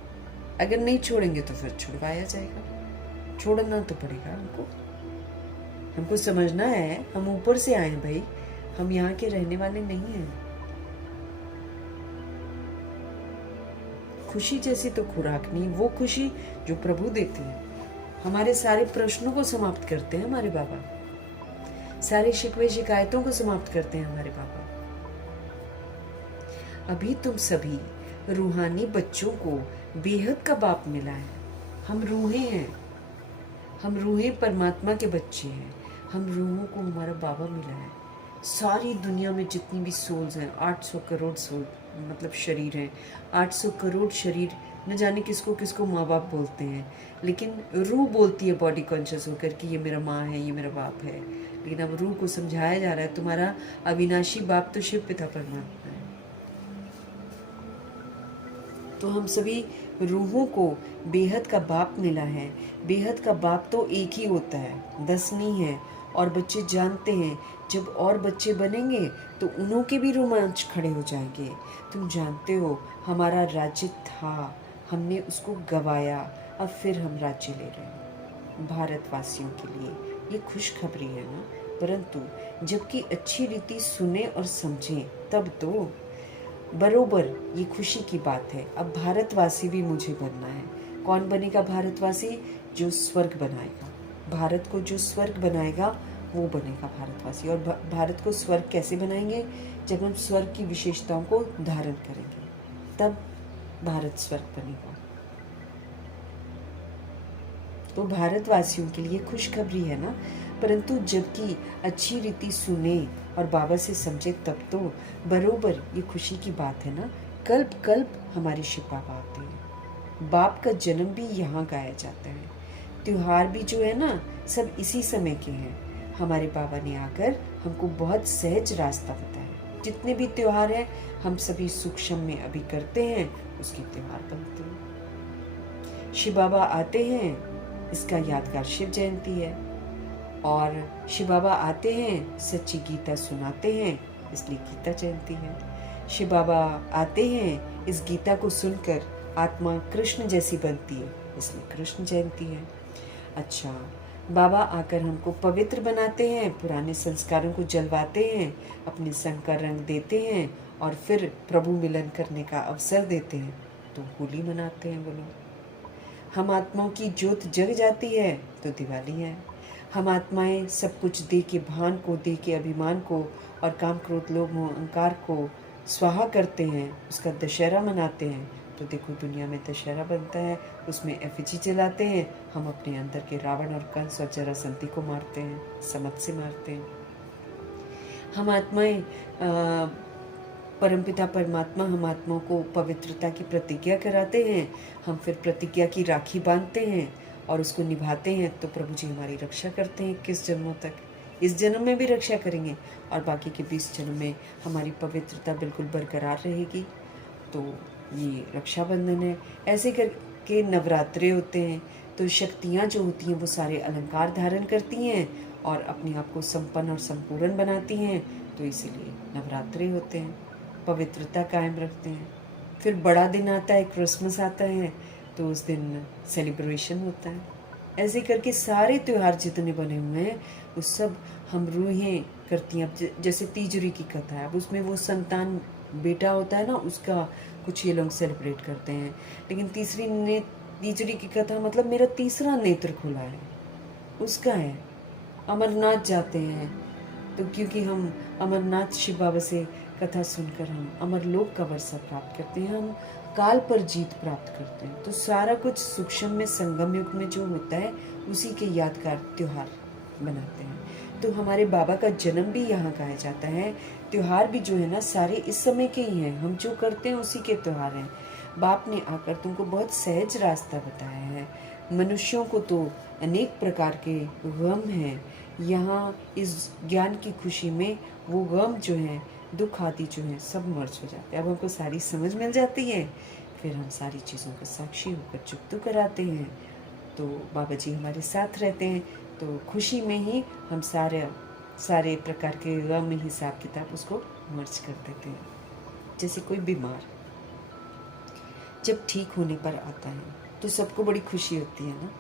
अगर नहीं छोड़ेंगे तो फिर छुड़वाया जाएगा। छोड़ना तो पड़ेगा हमको। हमको समझना है हम ऊपर से आए हैं भाई, हम यहाँ के रहने वाले नहीं हैं। खुशी जैसी तो खुराक नहीं, वो खुशी जो प्रभु देते हैं। हमारे सारे प्रश्नों को समाप्त करते हैं हमारे बाबा, सारे शिकवे शिकायतों को समाप्त करते हैं हमारे बाबा। अभी तुम सभी रूहानी बच्चों को बेहद का बाप मिला है। हम रूहें हैं, हम रूहें परमात्मा के बच्चे हैं। हम रूहों को हमारा बाबा मिला है। सारी दुनिया में जितनी भी सोल्स हैं, 800 करोड़ सोल मतलब शरीर हैं, 800 करोड़ शरीर, न जाने किसको किसको माँ बाप बोलते हैं, लेकिन रूह बोलती है बॉडी कॉन्शियस होकर कि ये मेरा माँ है, ये मेरा बाप है। लेकिन अब रूह को समझाया जा रहा है तुम्हारा अविनाशी बाप तो शिव पिता परमात्मा है। तो हम सभी रूहों को बेहद का बाप मिला है। बेहद का बाप तो एक ही होता है, 10 नहीं है। और बच्चे जानते हैं जब और बच्चे बनेंगे तो उन्हों के भी रोमांच खड़े हो जाएंगे। तुम जानते हो हमारा राज्य था, हमने उसको गवाया, अब फिर हम राज्य ले रहे हैं। भारतवासियों के लिए ये खुशखबरी है ना, परंतु जबकि अच्छी रीति सुने और समझें तब तो बरोबर ये खुशी की बात है। अब भारतवासी भी मुझे बनना है। कौन बनेगा भारतवासी? जो स्वर्ग बनाएगा, भारत को जो स्वर्ग बनाएगा वो बनेगा भारतवासी। और भारत को स्वर्ग कैसे बनाएंगे? जब हम स्वर्ग की विशेषताओं को धारण करेंगे, तब भारत स्वर्ग बनेगा। तो भारतवासियों के लिए खुशखबरी है ना, परंतु जबकि अच्छी रीति सुने और बाबा से समझे तब तो बरोबर ये खुशी की बात है ना। कल्प कल्प हमारे शिव बाबा आते हैं। बाप का जन्म भी यहाँ गाया जाता है। त्योहार भी जो है ना सब इसी समय के हैं। हमारे बाबा ने आकर हमको बहुत सहज रास्ता बताया। जितने भी त्योहार हैं हम सभी सूक्ष्म में अभी करते हैं, उसके त्योहार बनते हैं। शिव बाबा आते हैं, इसका यादगार शिव जयंती है। और शिव बाबा आते हैं, सच्ची गीता सुनाते हैं, इसलिए गीता जयंती है। शिव बाबा आते हैं, इस गीता को सुनकर आत्मा कृष्ण जैसी बनती है, इसलिए कृष्ण जयंती है। अच्छा, बाबा आकर हमको पवित्र बनाते हैं, पुराने संस्कारों को जलवाते हैं, अपने संग का रंग देते हैं और फिर प्रभु मिलन करने का अवसर देते हैं, तो होली मनाते हैं वो लोग। हम आत्माओं की ज्योत जग जाती है तो दिवाली है। हम आत्माएं सब कुछ दे के, भान को दे के, अभिमान को और काम क्रोध लोभ मोह अहंकार को स्वाहा करते हैं, उसका दशहरा मनाते हैं। तो देखो दुनिया में दशहरा बनता है, उसमें एफिजी जलाते हैं, हम अपने अंदर के रावण और कंस और जरासंधी को मारते हैं, समझ से मारते हैं। हम आत्माएं परमपिता परमात्मा हम आत्माओं को पवित्रता की प्रतिज्ञा कराते हैं। हम फिर प्रतिज्ञा की राखी बांधते हैं और उसको निभाते हैं, तो प्रभु जी हमारी रक्षा करते हैं 21 जन्मों तक। इस जन्म में भी रक्षा करेंगे और बाकी के 20 जन्म में हमारी पवित्रता बिल्कुल बरकरार रहेगी। तो ये रक्षाबंधन है। ऐसे करके नवरात्रे होते हैं, तो शक्तियाँ जो होती हैं वो सारे अलंकार धारण करती हैं और अपने आप को संपन्न और संपूर्ण बनाती हैं, तो इसीलिए नवरात्रे होते हैं, पवित्रता कायम रखते हैं। फिर बड़ा दिन आता है, क्रिसमस आता है, तो उस दिन सेलिब्रेशन होता है। ऐसे करके सारे त्यौहार जितने बने हुए हैं वो सब हम रूहें करती हैं। जैसे तीजरी की कथा है, अब उसमें वो संतान बेटा होता है ना, उसका कुछ ये लोग सेलिब्रेट करते हैं। लेकिन तीजरी की कथा मतलब मेरा तीसरा नेत्र खुला है, उसका है। अमरनाथ जाते हैं तो क्योंकि हम अमरनाथ शिव बाबा से कथा सुनकर हम अमरलोक का वर्षा प्राप्त करते हैं, हम काल पर जीत प्राप्त करते हैं। तो सारा कुछ सूक्ष्म में संगम युग में जो होता है उसी के यादगार त्योहार बनाते हैं। तो हमारे बाबा का जन्म भी यहाँ गाया जाता है। त्योहार भी जो है ना सारे इस समय के ही हैं, हम जो करते हैं उसी के त्योहार हैं। बाप ने आकर तुमको बहुत सहज रास्ता बताया है। मनुष्यों को तो अनेक प्रकार के गम हैं, यहाँ इस ज्ञान की खुशी में वो गम जो है, दुख आदि जो है, सब मर्ज हो जाते हैं। अब हमको सारी समझ मिल जाती है, फिर हम सारी चीज़ों का साक्षी होकर चुप कराते हैं। तो बाबा जी हमारे साथ रहते हैं, तो खुशी में ही हम सारे प्रकार के गम हिसाब किताब उसको मर्ज कर देते हैं। जैसे कोई बीमार जब ठीक होने पर आता है तो सबको बड़ी खुशी होती है ना,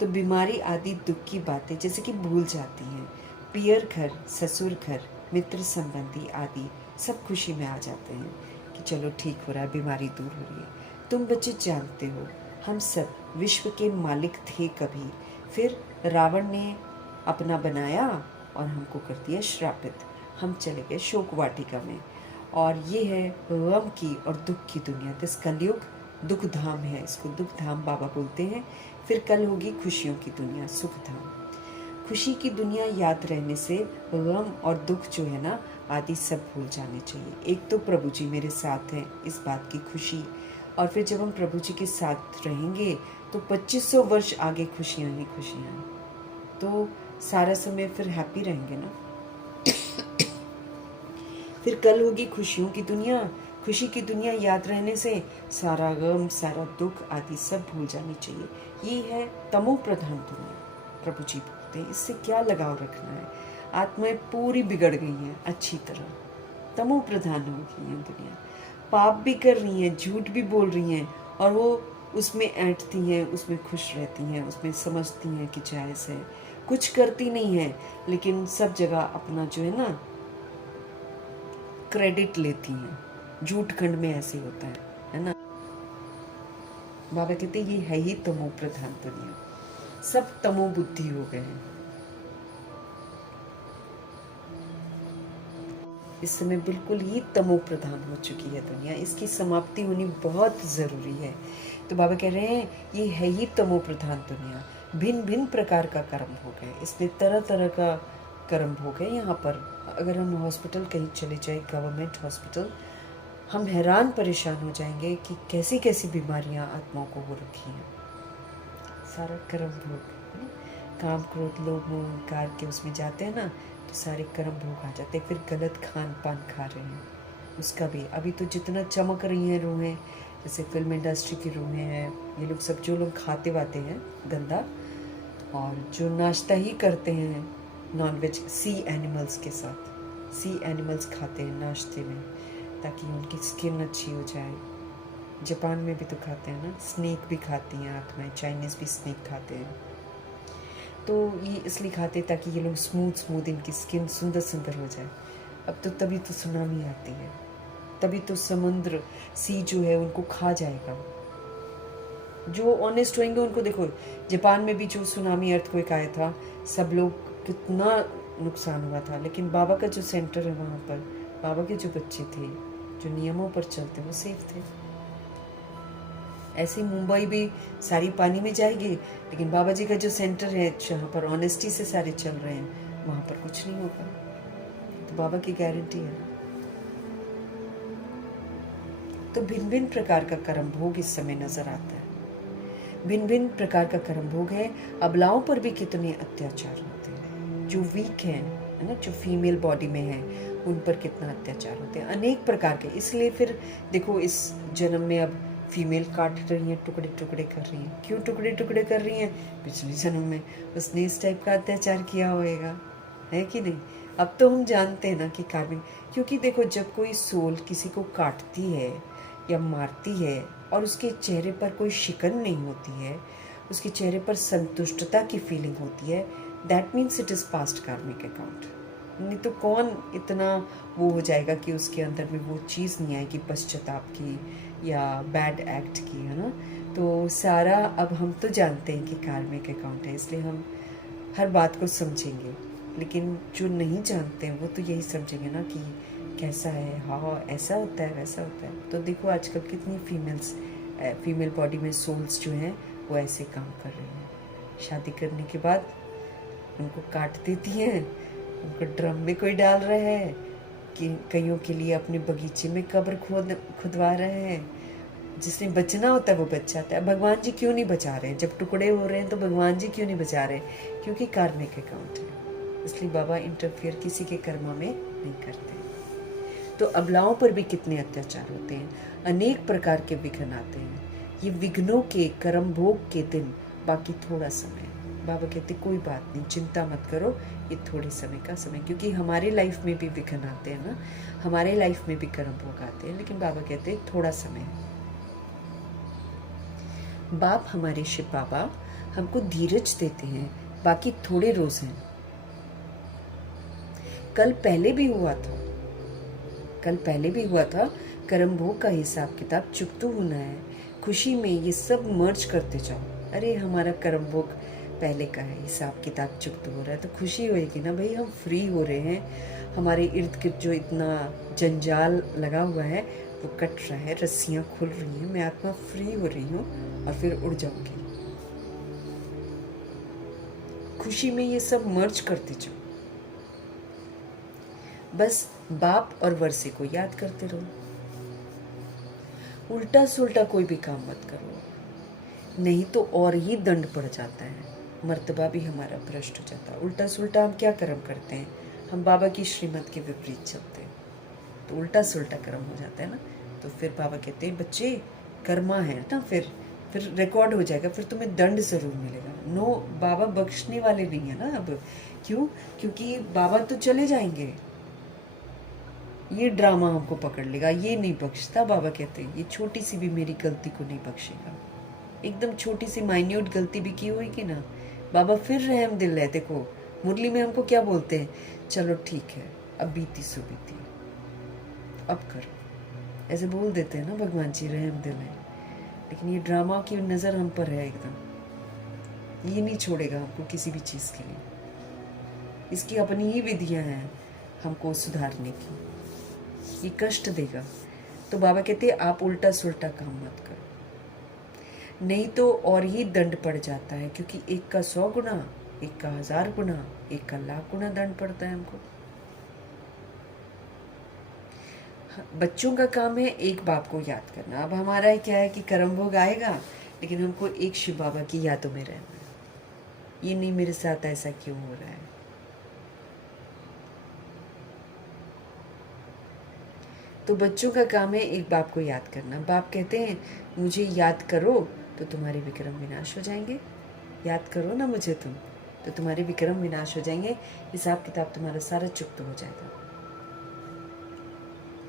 तो बीमारी आदि दुख की बातें जैसे कि भूल जाती हैं। पियर घर, ससुर घर, मित्र संबंधी आदि सब खुशी में आ जाते हैं कि चलो ठीक हो रहा है, बीमारी दूर हो रही है। तुम बच्चे जानते हो हम सब विश्व के मालिक थे कभी, फिर रावण ने अपना बनाया और हमको कर दिया श्रापित। हम चले गए शोक वाटिका में, और ये है गम की और दुख की दुनिया। दिस कलयुग दुख धाम है, इसको दुख धाम बाबा बोलते हैं। फिर कल होगी खुशियों की दुनिया, सुख धाम। खुशी की दुनिया याद रहने से गम और दुख जो है ना आदि सब भूल जाने चाहिए। एक तो प्रभु जी मेरे साथ हैं, इस बात की खुशी, और फिर जब हम प्रभु जी के साथ रहेंगे तो 2500 वर्ष आगे खुशियाँ ही खुशियाँ, तो सारा समय फिर हैप्पी रहेंगे ना। फिर कल होगी खुशियों की दुनिया। खुशी की दुनिया याद रहने से सारा गम, सारा दुख आदि सब भूल जानी चाहिए। ये है तमो प्रधान दुनिया, प्रभु जी बोलते हैं। इससे क्या लगाव रखना है? आत्माएं पूरी बिगड़ गई हैं अच्छी तरह, तमो प्रधान हो गई है दुनिया, पाप भी कर रही हैं, झूठ भी बोल रही हैं, और वो उसमें ऐंठती हैं, उसमें खुश रहती हैं, उसमें समझती हैं कि जायज़ है, कुछ करती नहीं है, लेकिन सब जगह अपना जो है ना क्रेडिट लेती हैं। झूठ खंड में ऐसे होता है ना। बाबा कहते ये है ही तमो प्रधान दुनिया, सब तमो बुद्धि हो गए हैं। इस समय बिल्कुल ही तमो प्रधान हो चुकी है दुनिया, इसकी समाप्ति होनी बहुत ज़रूरी है। तो बाबा कह रहे हैं ये है ही तमो प्रधान दुनिया, भिन्न भिन्न प्रकार का कर्म हो गए, इसलिए तरह तरह का कर्म हो गए। यहाँ पर अगर हम हॉस्पिटल कहीं चले जाए, गवर्नमेंट हॉस्पिटल, हम हैरान परेशान हो जाएंगे कि कैसी कैसी बीमारियां आत्माओं को हो रखी हैं। सारा कर्म भोग, काम क्रोध लोभ मोह अहंकार के उसमें जाते हैं ना, तो सारे कर्म भोग आ जाते हैं। फिर गलत खान पान खा रहे हैं, उसका भी अभी तो जितना चमक रही हैं रूहें, जैसे फिल्म इंडस्ट्री की रूहें हैं, ये लोग सब जो लोग खाते वाते हैं गंदा, और जो नाश्ता ही करते हैं नॉनवेज, सी एनिमल्स के साथ, सी एनिमल्स खाते हैं नाश्ते में ताकि उनकी स्किन अच्छी हो जाए। जापान में भी तो खाते हैं ना, स्नेक भी खाती हैं आत्माएं, चाइनीज़ भी स्नेक खाते हैं। तो ये इसलिए खाते ताकि ये लोग स्मूथ इनकी स्किन सुंदर सुंदर हो जाए। अब तो तभी तो सुनामी आती है, तभी तो समुद्र सी जो है उनको खा जाएगा। जो ऑनेस्ट होंगे उनको देखो, जापान में भी जो सुनामी अर्थक्वेक आया था, सब लोग कितना नुकसान हुआ था, लेकिन बाबा का जो सेंटर है वहाँ पर, बाबा के जो बच्चे थे जो नियमों पर चलते वो सेफ थे। ऐसे मुंबई भी सारी पानी में जाएगी, लेकिन बाबा जी का जो सेंटर है जहाँ पर ऑनेस्टी से सारे चल रहे हैं वहाँ पर कुछ नहीं होगा। तो बाबा की गारंटी है ना। तो भिन्न भिन्न प्रकार का कर्म भोग इस समय नजर आता है, भिन्न भिन्न प्रकार का कर्म भोग है। अबलाओं पर भी कितने अत्याचार होते हैं, जो वीक है ना, जो फीमेल बॉडी में है उन पर कितना अत्याचार होते हैं, अनेक प्रकार के। इसलिए फिर देखो इस जन्म में अब फीमेल काट रही हैं, टुकड़े टुकड़े कर रही हैं। क्यों टुकड़े टुकड़े कर रही हैं? पिछले जन्म में उसने इस टाइप का अत्याचार किया होएगा, है कि नहीं। अब तो हम जानते हैं ना कि कार्मिक, क्योंकि देखो जब कोई सोल किसी को काटती है या मारती है और उसके चेहरे पर कोई शिकन नहीं होती है, उसके चेहरे पर संतुष्टता की फीलिंग होती है, that means it is past कार्मिक अकाउंट। नहीं तो कौन इतना वो हो जाएगा कि उसके अंदर में वो चीज़ नहीं आएगी पश्चाताप की या बैड एक्ट की, है ना। तो सारा अब हम तो जानते हैं कि कार्मिक अकाउंट है, इसलिए हम हर बात को समझेंगे। लेकिन जो नहीं जानते हैं वो तो यही समझेंगे ना कि कैसा है, हाँ ऐसा होता है वैसा होता है। तो देखो आजकल कितनी फीमेल बॉडी में सोल्स जो हैं वो ऐसे काम कर रही हैं, शादी करने के बाद उनको काट देती हैं, उनको ड्रम में कोई डाल रहा है, कि कईयों के लिए अपने बगीचे में कब्र खुदवा रहे हैं। जिसने बचना होता है वो बच जाता है। भगवान जी क्यों नहीं बचा रहे? जब टुकड़े हो रहे हैं तो भगवान जी क्यों नहीं बचा रहे? क्योंकि कार्मिक अकाउंट है, इसलिए बाबा इंटरफियर किसी के कर्म में नहीं करते। तो अबलाओं पर भी कितने अत्याचार होते हैं, अनेक प्रकार के विघ्न आते हैं। ये विघ्नों के कर्म भोग के दिन, बाकी थोड़ा समय। बाबा कहते कोई बात नहीं, चिंता मत करो, ये थोड़े समय का समय, क्योंकि हमारे लाइफ में भी विघ्न आते हैं ना, हमारे लाइफ में भी कर्म भोग आते हैं, लेकिन बाबा कहते हैं थोड़ा समय है। बाप हमारे शिव बाबा हमको धीरज देते हैं, बाकी थोड़े रोज हैं। कल पहले भी हुआ था, कर्म भोग का हिसाब किताब चुकतू होना है। खुशी में ये सब मर्ज करते जाओ। अरे हमारा कर्म भोग पहले का है, हिसाब किताब चुकतू हो रहा है तो खुशी होएगी ना भाई, हम फ्री हो रहे हैं। हमारे इर्द गिर्द जो इतना जंजाल लगा हुआ है वो कट रहा है, रस्सियाँ खुल रही हैं, मैं आत्मा फ्री हो रही हूँ और फिर उड़ जाऊंगी। खुशी में ये सब मर्ज करते जाओ। बस बाप और वर्षे को याद करते रहो। उल्टा सुल्टा कोई भी काम मत करो, नहीं तो और ही दंड पड़ जाता है, मर्तबा भी हमारा भ्रष्ट हो जाता है। उल्टा सुल्टा हम क्या कर्म करते हैं, हम बाबा की श्रीमत के विपरीत चलते हैं, तो उल्टा सुल्टा कर्म हो जाता है ना। तो फिर बाबा कहते हैं बच्चे कर्मा है ना, फिर रिकॉर्ड हो जाएगा, फिर तुम्हें दंड जरूर मिलेगा। नो, बाबा बख्शने वाले नहीं है ना अब। क्यों? क्योंकि बाबा तो चले जाएंगे, ये ड्रामा हमको पकड़ लेगा, ये नहीं बख्शता। बाबा कहते हैं ये छोटी सी भी मेरी गलती को नहीं बख्शेगा। एकदम छोटी सी माइन्यूट गलती भी की होगी ना, बाबा फिर रहम दिल है। देखो मुरली में हमको क्या बोलते हैं, चलो ठीक है अब बीती सो बीती, अब करो, ऐसे बोल देते हैं ना भगवान जी, रहम दिल है। लेकिन ये ड्रामा की नज़र हम पर है एकदम, ये नहीं छोड़ेगा हमको किसी भी चीज़ के लिए। इसकी अपनी ही विधियां हैं हमको सुधारने की, ये कष्ट देगा। तो बाबा कहते हैं आप उल्टा सुल्टा काम मत करो, नहीं तो और ही दंड पड़ जाता है, क्योंकि एक का 100 गुना, एक का 1000 गुना, एक का 1,00,000 गुना दंड पड़ता है हमको। बच्चों का काम है एक बाप को याद करना। अब हमारा क्या है कि कर्म भोग आएगा, लेकिन हमको एक शिव बाबा की यादों में रहना है। ये नहीं मेरे साथ ऐसा क्यों हो रहा है। तो बच्चों का काम है एक बाप को याद करना। बाप कहते हैं मुझे याद करो तो तुम्हारे विक्रम विनाश हो जाएंगे, याद करो ना मुझे तुम, तो तुम्हारे विक्रम विनाश हो जाएंगे, हिसाब किताब तुम्हारा सारा चुकता हो जाएगा।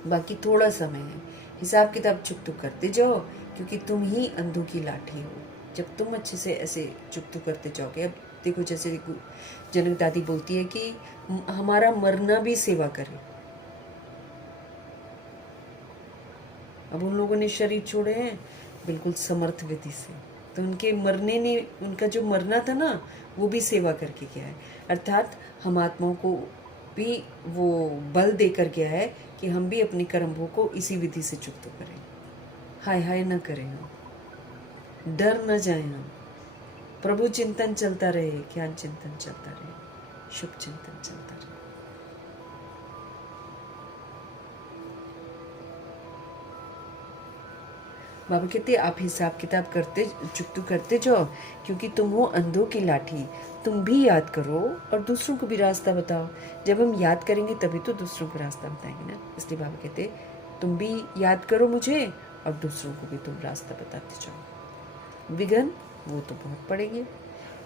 बाकी थोड़ा समय है, हिसाब किताब चुकतू करते जाओ, क्योंकि तुम ही अंधों की लाठी हो। जब तुम अच्छे से ऐसे चुकतू करते जाओगे, अब देखो जैसे जनक दादी बोलती है कि हमारा मरना भी सेवा करे। अब उन लोगों ने शरीर छोड़े हैं बिल्कुल समर्थ विधि से, तो उनके मरने ने, उनका जो मरना था ना वो भी सेवा करके किया है। अर्थात हम आत्माओं को भी वो बल देकर गया है कि हम भी अपने कर्म भोग को इसी विधि से चुकता करें। हाय हाय न करें, हम डर न जाए, हम प्रभु चिंतन चलता रहे, ज्ञान चिंतन चलता रहे, शुभ चिंतन चलता रहे। बाबा कहते आप हिसाब किताब करते चुकतू करते जाओ, क्योंकि तुम हो अंधों की लाठी। तुम भी याद करो और दूसरों को भी रास्ता बताओ। जब हम याद करेंगे तभी तो दूसरों को रास्ता बताएंगे ना। इसलिए बाबा कहते तुम भी याद करो मुझे और दूसरों को भी तुम रास्ता बताते जाओ। विघ्न वो तो बहुत पड़ेंगे,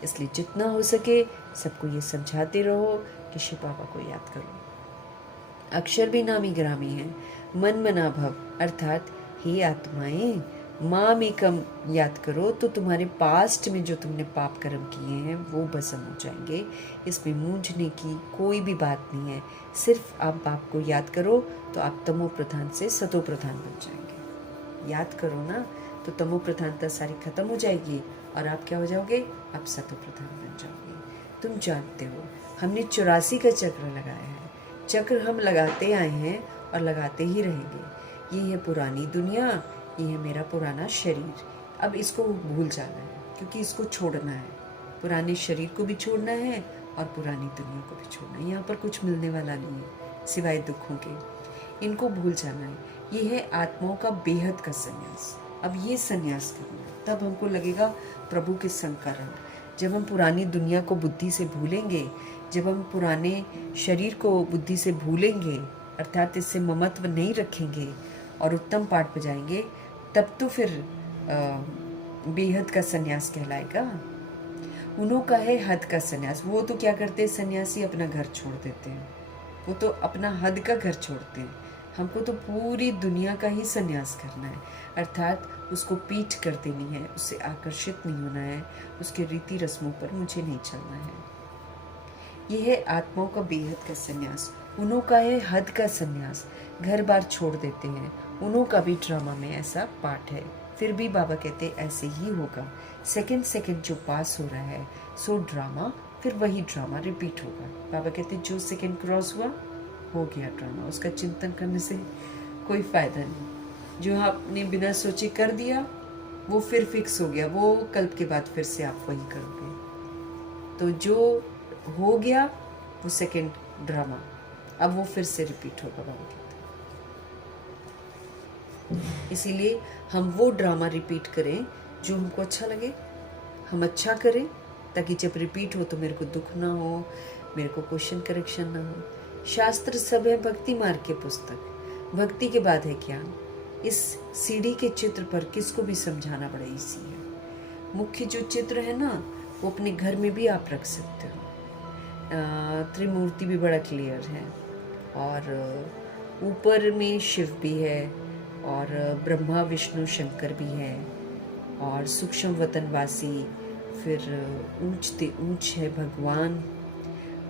इसलिए जितना हो सके सबको ये समझाते रहो कि शिव बाबा को याद करो। अक्षर भी नामी ग्रामी है, मन मना भव, अर्थात हे आत्माएं माम एकम याद करो तो तुम्हारे पास्ट में जो तुमने पाप कर्म किए हैं वो भस्म हो जाएंगे। इसमें मूंझने की कोई भी बात नहीं है। सिर्फ आप बाप को याद करो तो आप तमो प्रधान से सतो प्रधान बन जाएंगे। याद करो ना तो तमो प्रधानता सारी खत्म हो जाएगी और आप क्या हो जाओगे, आप सतो प्रधान बन जाओगे। तुम जानते हो हमने 84 का चक्र लगाया है, चक्र हम लगाते आए हैं और लगाते ही रहेंगे। ये है पुरानी दुनिया, ये है मेरा पुराना शरीर। अब इसको भूल जाना है, क्योंकि इसको छोड़ना है। पुराने शरीर को भी छोड़ना है और पुरानी दुनिया को भी छोड़ना है। यहाँ पर कुछ मिलने वाला नहीं है सिवाय दुखों के, इनको भूल जाना है। ये है आत्माओं का बेहद का संन्यास। अब ये संन्यास करना, तब हमको लगेगा प्रभु के संग का रंग। जब हम पुरानी दुनिया को बुद्धि से भूलेंगे, जब हम पुराने शरीर को बुद्धि से भूलेंगे, अर्थात इससे ममत्व नहीं रखेंगे और उत्तम पाठ बजाएंगे, तब तो फिर बेहद का सन्यास कहलाएगा। उन्हों का है हद का सन्यास। वो तो क्या करते हैं सन्यासी, अपना घर छोड़ देते हैं, वो तो अपना हद का घर छोड़ते हैं। हमको तो पूरी दुनिया का ही सन्यास करना है, अर्थात उसको पीठ कर देनी है, उससे आकर्षित नहीं होना है, उसके रीति रस्मों पर मुझे नहीं चलना है। यह है आत्माओं का बेहद का सन्यास। उन्हों का है हद का सन्यास, घर बार छोड़ देते हैं। उन्हों का भी ड्रामा में ऐसा पार्ट है। फिर भी बाबा कहते ऐसे ही होगा। सेकंड सेकंड जो पास हो रहा है सो ड्रामा, फिर वही ड्रामा रिपीट होगा। बाबा कहते जो सेकंड क्रॉस हुआ हो गया ड्रामा, उसका चिंतन करने से कोई फायदा नहीं। जो आपने बिना सोचे कर दिया वो फिर फिक्स हो गया, वो कल्प के बाद फिर से आप वही करोगे। तो जो हो गया वो सेकंड ड्रामा, अब वो फिर से रिपीट होगा बाबा कहते। इसीलिए हम वो ड्रामा रिपीट करें जो हमको अच्छा लगे, हम अच्छा करें, ताकि जब रिपीट हो तो मेरे को दुख ना हो, मेरे को क्वेश्चन करेक्शन ना हो। शास्त्र सब है भक्ति मार्ग के पुस्तक, भक्ति के बाद है ज्ञान। इस सीढ़ी के चित्र पर किसको भी समझाना बड़ा ईजी है। मुख्य जो चित्र है ना वो अपने घर में भी आप रख सकते हो। त्रिमूर्ति भी बड़ा क्लियर है, और ऊपर में शिव भी है, और ब्रह्मा विष्णु शंकर भी है, और सूक्ष्म वतनवासी, फिर ऊंचते ऊंच है भगवान।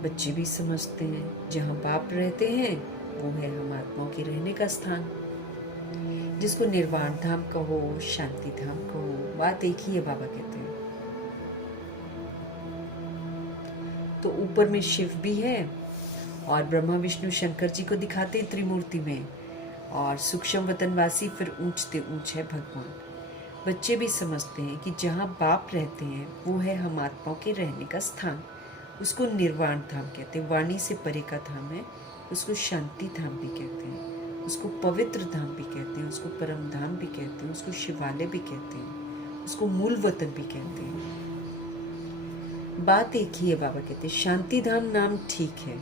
बच्चे भी समझते हैं जहाँ बाप रहते हैं वो है हम आत्माओं के रहने का स्थान, जिसको निर्वाण धाम कहो, शांति धाम कहो, बात एक ही है बाबा कहते हैं। तो ऊपर में शिव भी है, और ब्रह्मा विष्णु शंकर जी को दिखाते हैं त्रिमूर्ति में, और सूक्ष्म वतनवासी, फिर ऊंचते ऊंच है भगवान। बच्चे भी समझते हैं कि जहाँ बाप रहते हैं वो है हम आत्माओं के रहने का स्थान, उसको निर्वाण धाम कहते हैं। वाणी से परे का धाम है, उसको शांति धाम भी कहते हैं, उसको पवित्र धाम भी कहते हैं, उसको परम धाम भी कहते हैं, उसको शिवालय भी कहते हैं, उसको मूल वतन भी कहते हैं। बात एक ही है बाबा कहते हैं। शांति धाम नाम ठीक है,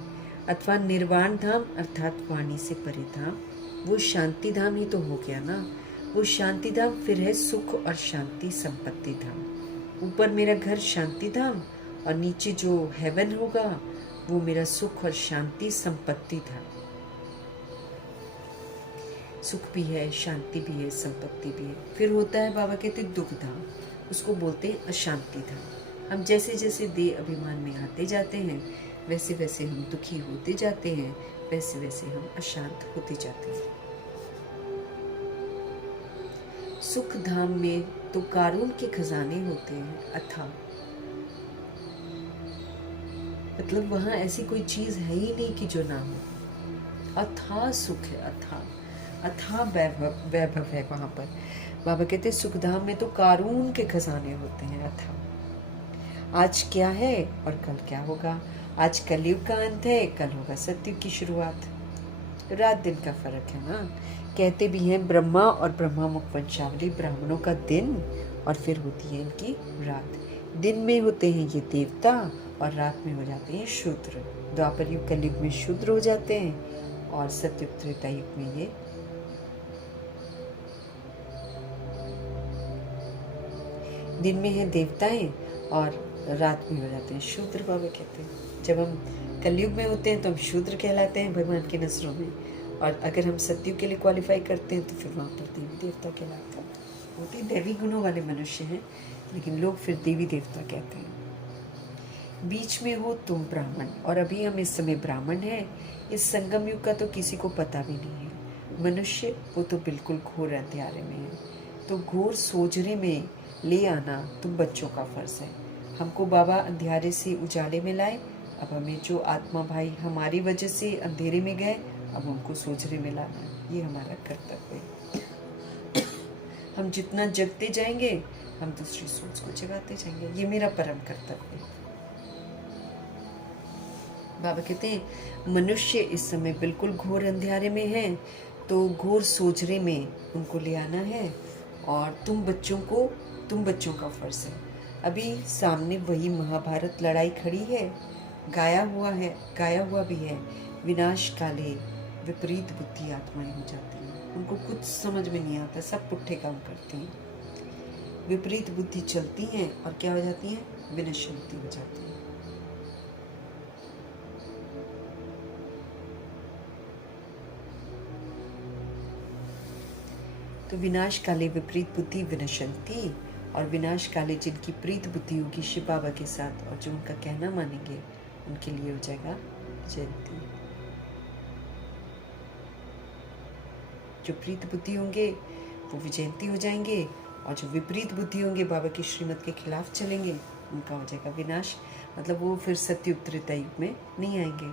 अथवा निर्वाण धाम अर्थात वाणी से परे धाम, वो शांति धाम ही तो हो गया ना। वो शांति धाम फिर है सुख और शांति संपत्ति धाम। ऊपर मेरा घर शांति धाम, और नीचे जो हेवन होगा वो मेरा सुख और शांति संपत्ति धाम। सुख भी है, शांति भी है, संपत्ति भी है। फिर होता है बाबा कहते दुख धाम, उसको बोलते हैं अशांति धाम। हम जैसे जैसे देह अभिमान में आते जाते हैं वैसे वैसे हम दुखी होते जाते हैं, वैसे वैसे हम अशांत होते जाते हैं। सुख धाम में तो कारून के खजाने होते हैं, अथाह, मतलब वहां ऐसी कोई चीज है ही नहीं कि जो ना हो। अथाह सुख है, अथाह वैभव है वहां पर। बाबा कहते सुख धाम में तो कारून के खजाने होते हैं, अथाह। आज क्या है और कल क्या होगा। आज कलयुग का अंत है, कल होगा सतयुग की शुरुआत। रात दिन का फर्क है ना। कहते भी हैं ब्रह्मा और ब्रह्मा मुख वंशावली ब्राह्मणों का दिन, और फिर होती है इनकी रात। दिन में होते हैं ये देवता और रात में हो जाते हैं शूद्र। द्वापर युग कलयुग में शूद्र हो जाते हैं, और सतयुग त्रेता युग में ये दिन में है देवताएं और रात में हो जाते हैं शूद्र। बाबा कहते हैं जब हम कलयुग में होते हैं तो हम शूद्र कहलाते हैं भगवान की नजरों में, और अगर हम सतयुग के लिए क्वालिफाई करते हैं तो फिर वहाँ पर देवी देवता कहलाते हैं। होते दैवी गुणों वाले मनुष्य हैं, लेकिन लोग फिर देवी देवता कहते हैं। बीच में हो तुम ब्राह्मण, और अभी हम इस समय ब्राह्मण हैं। इस संगम युग का तो किसी को पता भी नहीं है। मनुष्य वो तो बिल्कुल घोर अंधेरे में है, तो घोर सोजरे में ले आना तुम बच्चों का फर्ज है। हमको बाबा अंधेरे से उजाले में लाए, अब हमें जो आत्मा भाई हमारी वजह से अंधेरे में गए अब उनको सोजरे में लाना, ये हमारा कर्तव्य है। हम जितना जगते जाएंगे हम दूसरी सोच को जगाते जाएंगे, ये मेरा परम कर्तव्य है। बाबा कहते हैं मनुष्य इस समय बिल्कुल घोर अंधेरे में है, तो घोर सोजरे में उनको ले आना है, और तुम बच्चों का फर्ज है। अभी सामने वही महाभारत लड़ाई खड़ी है, गाया हुआ भी है। विनाश काले विपरीत बुद्धि आत्माएं हो जाती हैं। उनको कुछ समझ में नहीं आता, सब पुट्ठे काम करती हैं। विपरीत बुद्धि चलती हैं और क्या हो जाती हैं? विनश्यंती हो जाती हैं। तो विनाश काले विपरीत बुद्धि विनश्यंती, और विनाश काले जिनकी प्रीत बुद्धि होगी शिव बाबा के साथ और जो उनका कहना मानेंगे उनके लिए हो जाएगा जयंती। जो प्रीत बुद्धि होंगे वो विजयंती हो जाएंगे, और जो विपरीत बुद्धि होंगे बाबा की श्रीमत के खिलाफ चलेंगे उनका हो जाएगा विनाश। मतलब वो फिर सत्युग त्रेता युग में नहीं आएंगे।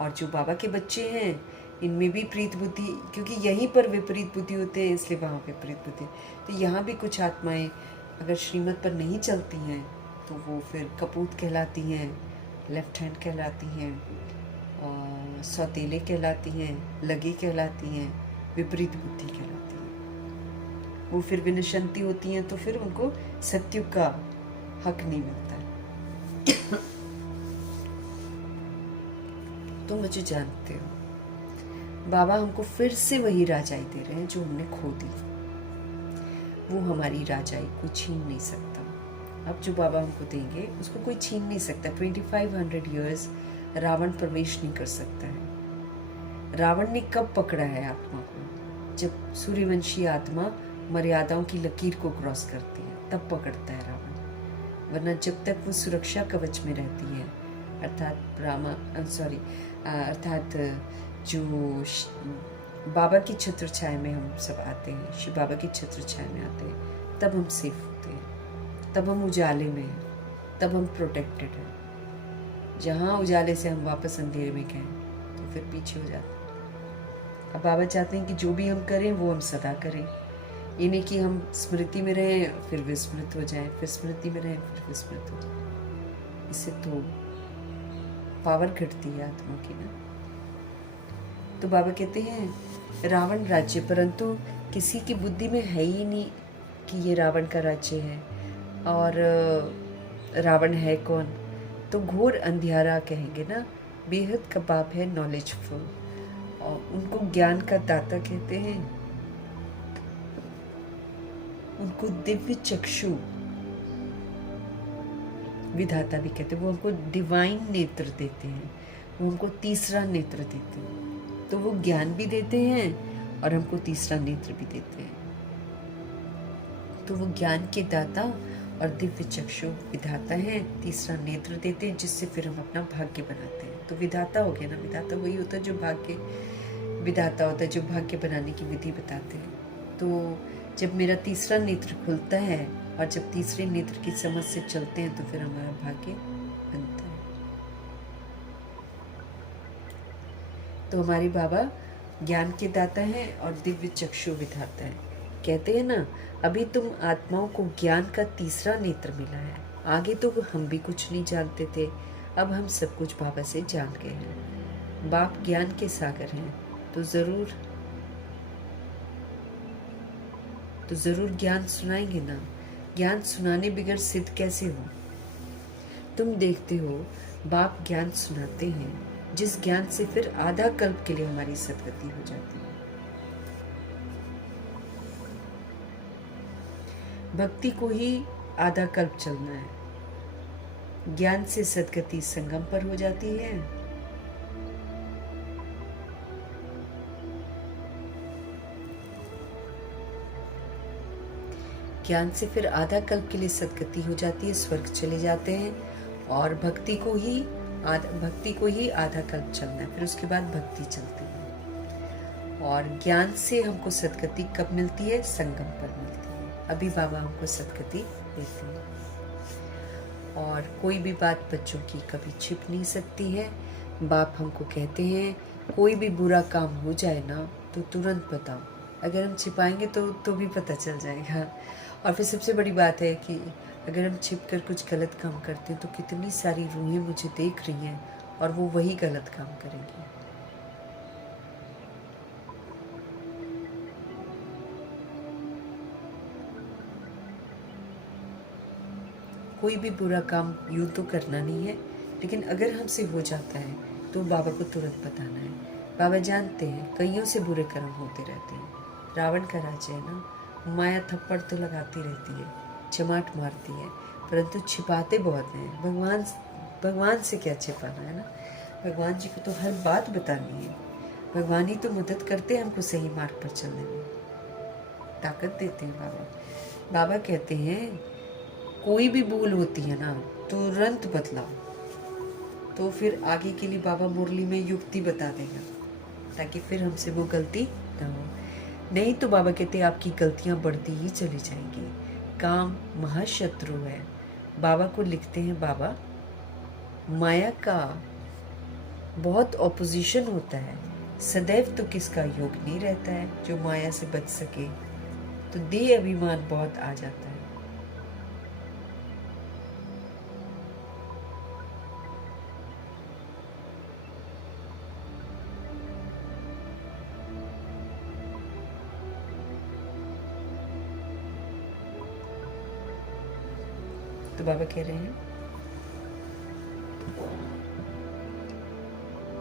और जो बाबा के बच्चे हैं इनमें भी प्रीत बुद्धि, क्योंकि यहीं पर विपरीत बुद्धि होते हैं इसलिए वहाँ विपरीत बुद्धि। तो यहाँ भी कुछ आत्माएं अगर श्रीमत पर नहीं चलती हैं तो वो फिर कपूत कहलाती हैं, लेफ्ट हैंड कहलाती हैं, सौतेले कहलाती हैं, लगी कहलाती हैं, विपरीत बुद्धि कहलाती हैं। वो फिर विनशंती होती हैं तो फिर उनको सत्युग का हक नहीं मिलता है। तो मुझे जानते हो बाबा हमको फिर से वही राजाई दे रहे हैं जो हमने खो दी। वो हमारी राजाई कोई छीन नहीं सकता। अब जो बाबा हमको देंगे उसको कोई छीन नहीं सकता। 2500 ईयर्स रावण प्रवेश नहीं कर सकता है। रावण ने कब पकड़ा है आत्मा को? जब सूर्यवंशी आत्मा मर्यादाओं की लकीर को क्रॉस करती है तब पकड़ता है रावण, वरना जब तक वो सुरक्षा कवच में रहती है, अर्थात जो बाबा की छत्र छाया में हम सब आते हैं, शिव बाबा की छत्र छाया में आते हैं, तब हम सेफ होते हैं, तब हम उजाले में हैं, तब हम प्रोटेक्टेड हैं। जहाँ उजाले से हम वापस अंधेरे में गए तो फिर पीछे हो जाते हैं। अब बाबा चाहते हैं कि जो भी हम करें वो हम सदा करें, ये नहीं कि हम स्मृति में रहें फिर विस्मृत हो जाएं, फिर स्मृति में रहें फिर विस्मृत हो जाएं। इससे तो पावर घटती है आत्मा की ना। तो बाबा कहते हैं रावण राज्य, परंतु किसी की बुद्धि में है ही नहीं कि ये रावण का राज्य है। और रावण है कौन? तो घोर अंधियारा कहेंगे ना। बेहद का बाप है नॉलेजफुल, और उनको ज्ञान का दाता कहते हैं। उनको दिव्य चक्षु विधाता भी कहते हैं। वो हमको डिवाइन नेत्र देते हैं, वो हमको तीसरा नेत्र देते हैं। तो वो ज्ञान भी देते हैं और हमको तीसरा नेत्र भी देते हैं। तो वो ज्ञान के दाता और दिव्य चक्षु विधाता हैं, तीसरा नेत्र देते हैं जिससे फिर हम अपना भाग्य बनाते हैं। तो विधाता हो गया ना। विधाता वही होता है जो भाग्य विधाता होता है, जो भाग्य बनाने की विधि बताते हैं। तो जब मेरा तीसरा नेत्र खुलता है और जब तीसरे नेत्र की समझ से चलते हैं तो फिर हमारा भाग्य बनता है। तो हमारे बाबा ज्ञान के दाता हैं और दिव्य चक्षु विधाता है। कहते हैं ना, अभी तुम आत्माओं को ज्ञान का तीसरा नेत्र मिला है। आगे तो हम भी कुछ नहीं जानते थे, अब हम सब कुछ बाबा से जान गए हैं। बाप ज्ञान के सागर हैं, तो जरूर ज्ञान सुनाएंगे ना। ज्ञान सुनाने बगैर सिद्ध कैसे हो? तुम देखते हो बाप ज्ञान सुनाते हैं, जिस ज्ञान से फिर आधा कल्प के लिए हमारी सदगति हो जाती है। भक्ति को ही आधा कल्प चलना है। ज्ञान से सदगति संगम पर हो जाती है। ज्ञान से फिर आधा कल्प के लिए सदगति हो जाती है, स्वर्ग चले जाते हैं। और भक्ति को ही आधा कल्प चलना है, फिर उसके बाद भक्ति चलती है। और ज्ञान से हमको सदगति कब मिलती है? संगम पर मिलती है। अभी बाबा हमको सदगति देते हैं। और कोई भी बात बच्चों की कभी छिप नहीं सकती है। बाप हमको कहते हैं कोई भी बुरा काम हो जाए ना तो तुरंत बताओ। अगर हम छिपाएंगे तो भी पता चल जाएगा। और फिर सबसे बड़ी बात है कि अगर हम छिप कर कुछ गलत काम करते हैं तो कितनी सारी रूहें मुझे देख रही हैं और वो वही गलत काम करेंगी। कोई भी बुरा काम यूं तो करना नहीं है, लेकिन अगर हमसे हो जाता है तो बाबा को तुरंत बताना है। बाबा जानते हैं कईयों से बुरे कर्म होते रहते हैं। रावण का राज्य है ना, माया थप्पड़ तो लगाती रहती है, चमाट मारती है, परंतु छिपाते बहुत हैं। भगवान से क्या छिपाना है ना, भगवान जी को तो हर बात बतानी है। भगवान ही तो मदद करते हैं हमको सही मार्ग पर चलने में, ताकत देते हैं बाबा। बाबा कहते हैं कोई भी भूल होती है ना तुरंत बदलाओ, तो फिर आगे के लिए बाबा मुरली में युक्ति बता देगा, ताकि फिर हमसे वो गलती ना हो। नहीं तो बाबा कहते हैं आपकी गलतियां बढ़ती ही चली जाएंगी। काम महाशत्रु है। बाबा को लिखते हैं बाबा, माया का बहुत ऑपोजिशन होता है, सदैव तो किसका योग नहीं रहता है जो माया से बच सके, तो देह अभिमान बहुत आ जाता है। तो बाबा कह रहे हैं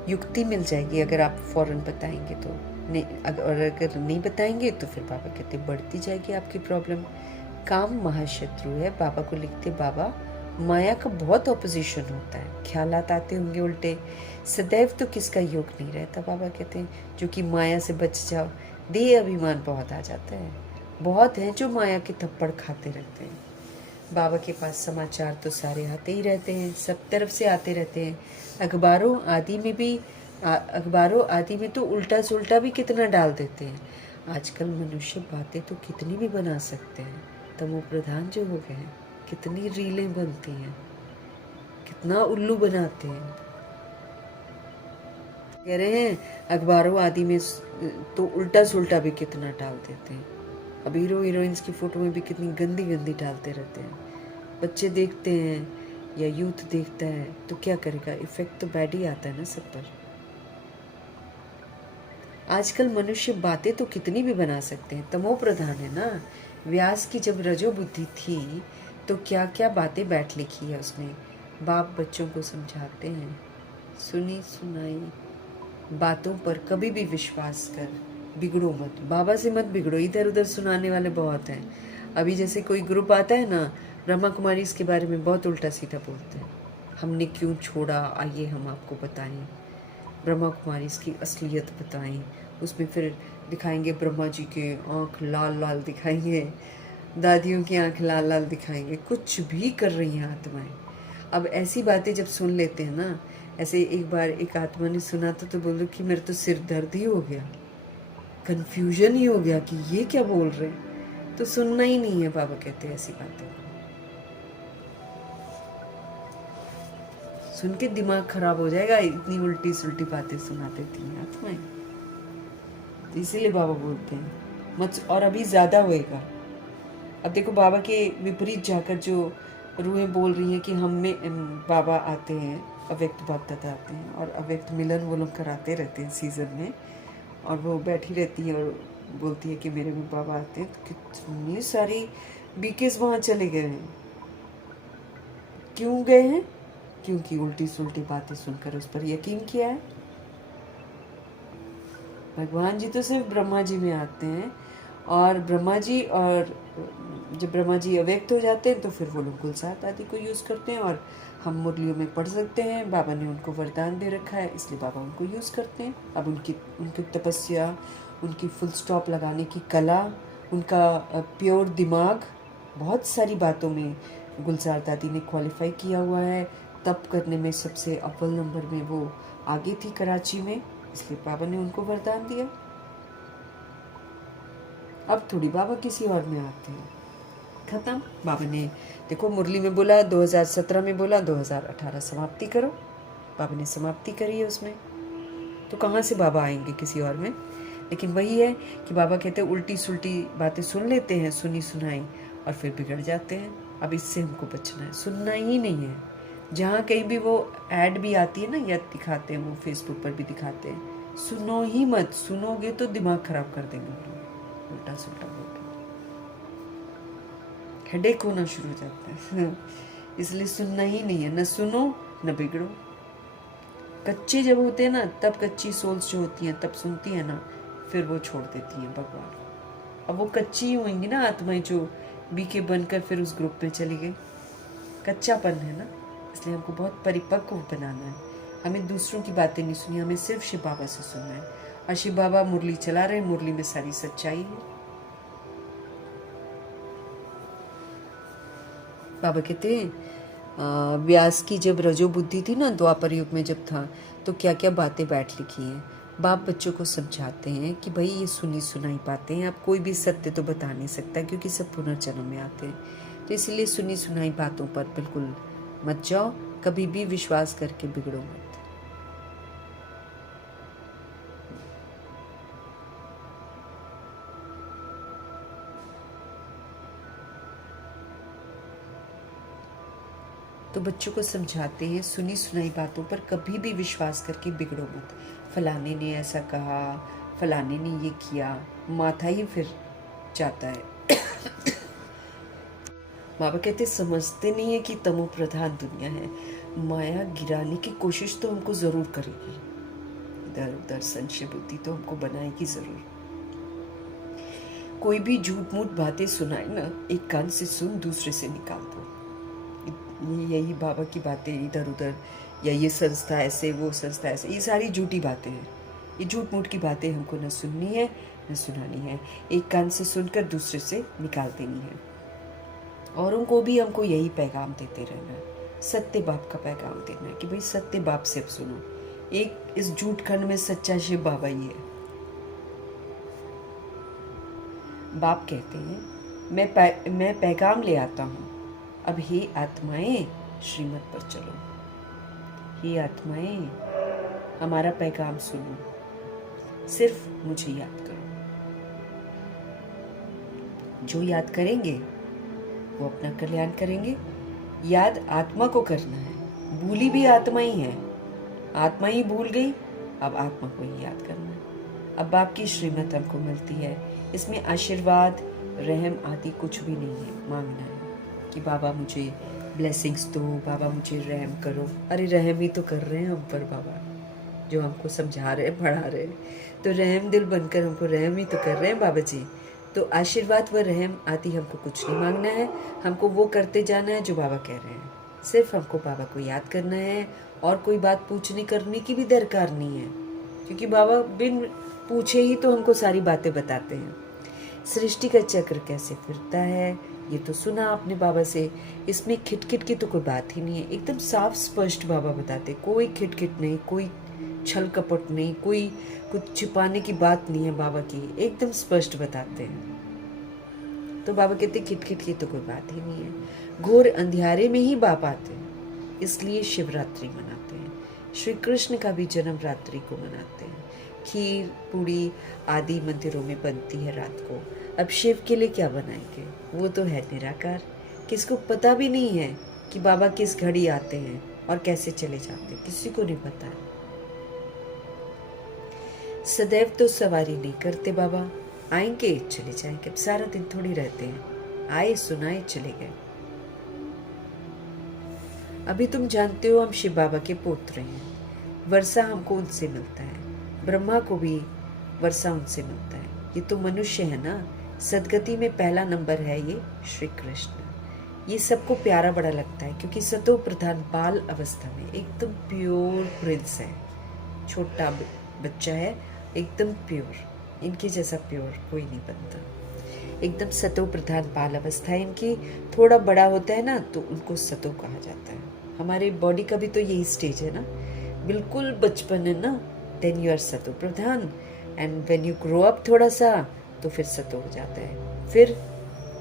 युक्ति मिल जाएगी अगर आप फौरन बताएंगे तो, नहीं अगर नहीं बताएंगे तो फिर बाबा कहते बढ़ती जाएगी आपकी प्रॉब्लम। काम महाशत्रु है। बाबा को लिखते बाबा, माया का बहुत ऑपोजिशन होता है, ख्यालात आते होंगे उल्टे, सदैव तो किसका योग नहीं रहता। बाबा कहते हैं जो कि माया से बच जाओ, देह अभिमान बहुत आ जाता है। बहुत हैं जो माया के थप्पड़ खाते रहते हैं। बाबा के पास समाचार तो सारे आते ही रहते हैं, सब तरफ से आते रहते हैं। अखबारों आदि में तो उल्टा सुल्टा भी कितना डाल देते हैं। आजकल मनुष्य बातें तो कितनी भी बना सकते हैं, तमो प्रधान जो हो गए हैं, कितनी रीलें बनती हैं, कितना उल्लू बनाते हैं। कह रहे हैं अखबारों आदि में तो उल्टा सुल्टा भी कितना डाल देते हैं। अब हीरो हीरोइंस की फोटो में भी कितनी गंदी गंदी डालते रहते हैं। बच्चे देखते हैं या यूथ देखता है तो क्या करेगा, इफेक्ट तो बैड ही आता है ना सब पर। आजकल मनुष्य बातें तो कितनी भी बना सकते हैं, तमो प्रधान है ना। व्यास की जब रजो बुद्धि थी तो क्या क्या बातें बैठ लिखी है उसने। बाप बच्चों को समझाते हैं, सुनी सुनाई बातों पर कभी भी विश्वास कर, बिगड़ो मत, बाबा से मत बिगड़ो। इधर उधर सुनाने वाले बहुत हैं। अभी जैसे कोई ग्रुप आता है ना, ब्रह्मा कुमारी इसके बारे में बहुत उल्टा सीधा बोलते हैं, हमने क्यों छोड़ा, आइए हम आपको बताएं, ब्रह्मा कुमारी इसकी असलियत बताएं। उसमें फिर दिखाएंगे ब्रह्मा जी के आँख लाल लाल दिखाएंगे, दादियों की आँख लाल लाल दिखाएंगे, कुछ भी कर रही हैं आत्माएं। अब ऐसी बातें जब सुन लेते हैं ना, ऐसे एक बार एक आत्मा ने सुना था तो बोलो कि मेरे तो सिर दर्द ही हो गया, कंफ्यूजन ही हो गया कि ये क्या बोल रहे हैं। तो सुनना ही नहीं है, बाबा कहते हैं ऐसी बातें सुन के दिमाग खराब हो जाएगा, इतनी उल्टी सुल्टी बातें सुना देती हैं आत्माएं। तो इसीलिए बाबा बोलते हैं मत, और अभी ज्यादा होएगा। अब देखो बाबा के विपरीत जाकर जो रूहें बोल रही हैं कि हम में बाबा आते हैं, अव्यक्त बाप दादा आते हैं और अव्यक्त मिलन वो लोग कराते रहते हैं सीजन में, और वो बैठी रहती है और बोलती है कि मेरे में बाबा आते हैं। तो कितनी सारी बीकेस वहाँ चले गए हैं। क्यों गए हैं? क्योंकि उल्टी सुल्टी बातें सुनकर उस पर यकीन किया है। भगवान जी तो सिर्फ ब्रह्मा जी में आते हैं, और ब्रह्मा जी, और जब ब्रह्मा जी अव्यक्त हो जाते हैं तो फिर वो लोग गुलसात आदि को यूज़ करते हैं, और हम मुरलियों में पढ़ सकते हैं। बाबा ने उनको वरदान दे रखा है, इसलिए बाबा उनको यूज़ करते हैं। अब उनकी तपस्या, उनकी फुल स्टॉप लगाने की कला, उनका प्योर दिमाग, बहुत सारी बातों में गुलजार दादी ने क्वालिफाई किया हुआ है। तप करने में सबसे अव्वल नंबर में वो आगे थी कराची में, इसलिए बाबा ने उनको वरदान दिया। अब थोड़ी बाबा किसी और में आते हैं, खत्म। बाबा ने देखो मुरली में बोला, 2017 में बोला 2018 समाप्ति करो, बाबा ने समाप्ति करी है उसमें। तो कहाँ से बाबा आएंगे किसी और में। लेकिन वही है कि बाबा कहते हैं उल्टी सुल्टी बातें सुन लेते हैं, सुनी सुनाई, और फिर बिगड़ जाते हैं। अब इससे हमको बचना है, सुनना ही नहीं है। जहाँ कहीं भी वो ऐड भी आती है ना, या दिखाते हैं, वो फेसबुक पर भी दिखाते हैं, सुनो ही मत। सुनोगे तो दिमाग खराब कर देंगे उल्टा सुल्टा बोल के, हेडेक होना शुरू हो जाता है। इसलिए सुनना ही नहीं है, न सुनो न बिगड़ो। कच्चे जब होते हैं ना, तब कच्ची सोल्स जो होती हैं तब सुनती है ना, फिर वो छोड़ देती हैं भगवान। अब वो कच्ची होंगी ना आत्माएं जो बीके बनकर फिर उस ग्रुप में चली गई, कच्चापन है ना। इसलिए हमको बहुत परिपक्व बनाना है। हमें दूसरों की बातें नहीं सुनी, हमें सिर्फ शिव बाबा से सुनना है। और शिव बाबा मुरली चला रहे हैं, मुरली में सारी सच्चाई है। बाबा कहते हैं व्यास की जब रजो बुद्धि थी ना, द्वापर युग में जब था, तो क्या क्या बातें बैठ लिखी हैं। बाप बच्चों को समझाते हैं कि भाई ये सुनी सुनाई बातें हैं, अब कोई भी सत्य तो बता नहीं सकता क्योंकि सब पुनर्जन्म में आते हैं। तो इसलिए सुनी सुनाई बातों पर बिल्कुल मत जाओ, कभी भी विश्वास करके बिगड़ो मत। तो बच्चों को समझाते हैं सुनी सुनाई बातों पर कभी भी विश्वास करके बिगड़ो मत। फलाने ने ऐसा कहा, फलाने ने ये किया, माथा ही फिर जाता है। बाबा कहते समझते नहीं है कि तमो प्रधान दुनिया है, माया गिराने की कोशिश तो हमको जरूर करेगी, इधर उधर संशय बुद्धि तो हमको बनाएगी जरूर। कोई भी झूठ मूठ बातें सुनाए ना, एक कान से सुन दूसरे से निकाल दो। यही बाबा की बातें इधर उधर, या ये संस्था ऐसे वो संस्था ऐसे, ये सारी झूठी बातें हैं। ये झूठ मूठ की बातें हमको न सुननी है न सुनानी है। एक कान से सुनकर दूसरे से निकाल देनी है। औरों को भी हमको यही पैगाम देते रहना है, सत्य बाप का पैगाम देना है कि भाई सत्य बाप से सुनो। एक इस झूठ खंड में सच्चा शिव बाबा ही है। बाप कहते हैं मैं पैगाम ले आता हूँ, अब हे आत्माएं श्रीमत पर चलो। हे आत्माएं हमारा पैगाम सुनो, सिर्फ मुझे याद करो। जो याद करेंगे वो अपना कल्याण करेंगे। याद आत्मा को करना है, भूली भी आत्मा ही है। आत्मा ही भूल गई, अब आत्मा को ही याद करना है। अब बाप की श्रीमत हमको मिलती है, इसमें आशीर्वाद रहम आदि कुछ भी नहीं है मांगना है कि बाबा मुझे ब्लेसिंग्स दो, बाबा मुझे रहम करो। अरे रहम ही तो कर रहे हैं हम पर बाबा, जो हमको समझा रहे हैं पढ़ा रहे हैं, तो रहम दिल बनकर हमको रहम ही तो कर रहे हैं बाबा जी। तो आशीर्वाद व रहम आदि हमको कुछ नहीं मांगना है, हमको वो करते जाना है जो बाबा कह रहे हैं। सिर्फ हमको बाबा को याद करना है, और कोई बात पूछने करने की भी दरकार नहीं है, क्योंकि बाबा बिन पूछे ही तो हमको सारी बातें बताते हैं। सृष्टि का चक्र कैसे फिरता है ये तो सुना आपने बाबा से, इसमें खिटखिट की तो कोई बात ही नहीं है। एकदम साफ स्पष्ट बाबा बताते, कोई खिटखिट नहीं, कोई छल कपट नहीं, कोई कुछ छिपाने की बात नहीं है बाबा की, एकदम स्पष्ट बताते हैं। तो बाबा कहते खिटखिट की तो कोई बात ही नहीं है। घोर अंधियारे में ही बाप आते हैं, इसलिए शिवरात्रि मनाते हैं। श्री कृष्ण का भी जन्म रात्रि को मनाते हैं। खीर पूड़ी आदि मंदिरों में बनती है रात को। अब शिव के लिए क्या बनाएंगे, वो तो है निराकार। किसको पता भी नहीं है कि बाबा किस घड़ी आते हैं और कैसे चले जाते हैं, किसी को नहीं पता है। सदैव तो सवारी नहीं करते बाबा, आएंगे चले जाएंगे, अब सारा दिन थोड़ी रहते हैं, आए सुनाए चले गए। अभी तुम जानते हो हम शिव बाबा के पोत्र हैं, वर्षा हमको उनसे मिलता है, ब्रह्मा को भी वर्षा उनसे मिलता है। ये तो मनुष्य है ना, सदगति में पहला नंबर है ये श्री कृष्ण। ये सबको प्यारा बड़ा लगता है क्योंकि सतो प्रधान बाल अवस्था में एकदम प्योर प्रिंस है, छोटा बच्चा है, एकदम प्योर। इनके जैसा प्योर कोई नहीं बनता। एकदम सतो प्रधान बाल अवस्था है इनकी। थोड़ा बड़ा होता है ना तो उनको सतो कहा जाता है। हमारे बॉडी का भी तो यही स्टेज है ना, बिल्कुल बचपन है ना, देन यू आर सतो प्रधान, and when you grow up थोड़ा सा तो फिर सतो हो जाता है, फिर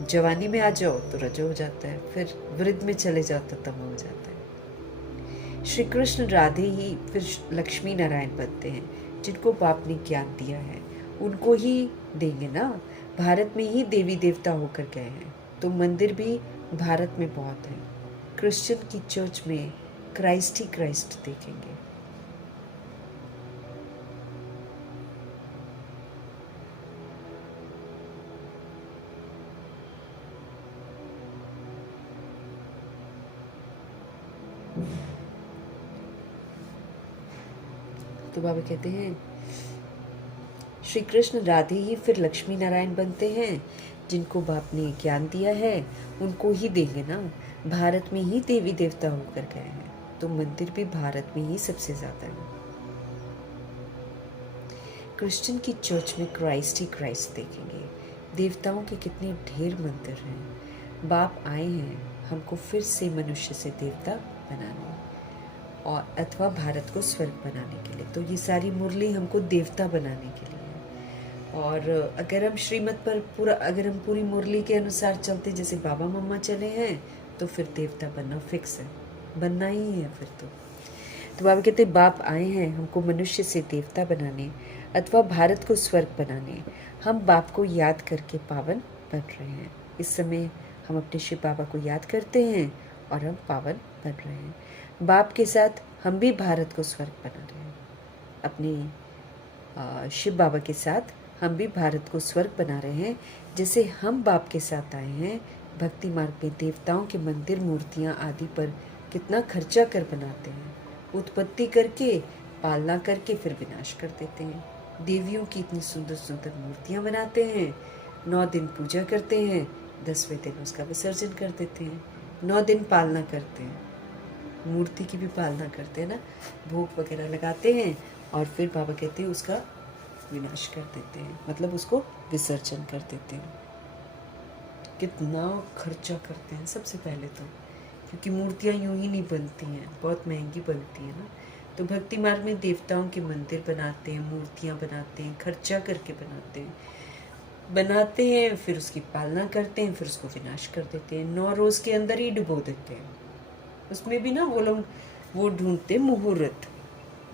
जवानी में आ जाओ तो रजो हो जाता है, फिर वृद्ध में चले जाओ तो तमो हो जाता है। श्री कृष्ण राधे ही फिर लक्ष्मी नारायण बनते हैं, जिनको बाप ने ज्ञान दिया है उनको ही देंगे ना। भारत में ही देवी देवता होकर गए हैं, तो मंदिर भी भारत में बहुत है। क्रिश्चियन की चर्च में क्राइस्ट ही क्राइस्ट देखेंगे। तो बाबा कहते हैं श्री कृष्ण राधे ही फिर लक्ष्मी नारायण बनते हैं। जिनको बाप ने ज्ञान दिया है उनको ही देंगे ना। भारत में ही देवी देवता होकर गए हैं, तो मंदिर भी भारत में ही सबसे ज्यादा है। क्रिश्चियन की चर्च में क्राइस्ट ही क्राइस्ट देखेंगे। देवताओं के कितने ढेर मंदिर हैं। बाप आए हैं हमको फिर से मनुष्य से देवता बनाने और अथवा भारत को स्वर्ग बनाने के लिए। तो ये सारी मुरली हमको देवता बनाने के लिए है। और अगर हम श्रीमत पर अगर हम पूरी मुरली के अनुसार चलते जैसे बाबा मम्मा चले हैं तो फिर देवता बनना फिक्स है, बनना ही है फिर तो बाबा कहते बाप आए हैं हमको मनुष्य से देवता बनाने अथवा भारत को स्वर्ग बनाने। हम बाप को याद करके पावन बन रहे हैं। इस समय हम अपने शिव बाबा को याद करते हैं और हम पावन बन रहे हैं। बाप के साथ हम भी भारत को स्वर्ग बना रहे हैं। अपने शिव बाबा के साथ हम भी भारत को स्वर्ग बना रहे हैं। जैसे हम बाप के साथ आए हैं, भक्ति मार्ग में देवताओं के मंदिर मूर्तियां आदि पर कितना खर्चा कर बनाते हैं। उत्पत्ति करके, पालना करके फिर विनाश कर देते हैं। देवियों की इतनी सुंदर सुंदर मूर्तियां बनाते हैं, 9 दिन पूजा करते हैं, 10वें दिन उसका विसर्जन कर देते हैं। 9 दिन पालना करते हैं, मूर्ति की भी पालना करते हैं ना, भोग वगैरह लगाते हैं और फिर बाबा कहते हैं उसका विनाश कर देते हैं, मतलब उसको विसर्जन कर देते हैं। कितना खर्चा करते हैं सबसे पहले तो, क्योंकि मूर्तियाँ यूं ही नहीं बनती हैं, बहुत महंगी बनती है ना। तो भक्ति मार्ग में देवताओं के मंदिर बनाते हैं, मूर्तियाँ बनाते हैं, खर्चा करके बनाते हैं, फिर उसकी पालना करते हैं, फिर उसको विनाश कर देते हैं। 9 रोज़ के अंदर ही डुबो देते हैं। उसमें भी ना वो लोग वो ढूंढते मुहूर्त।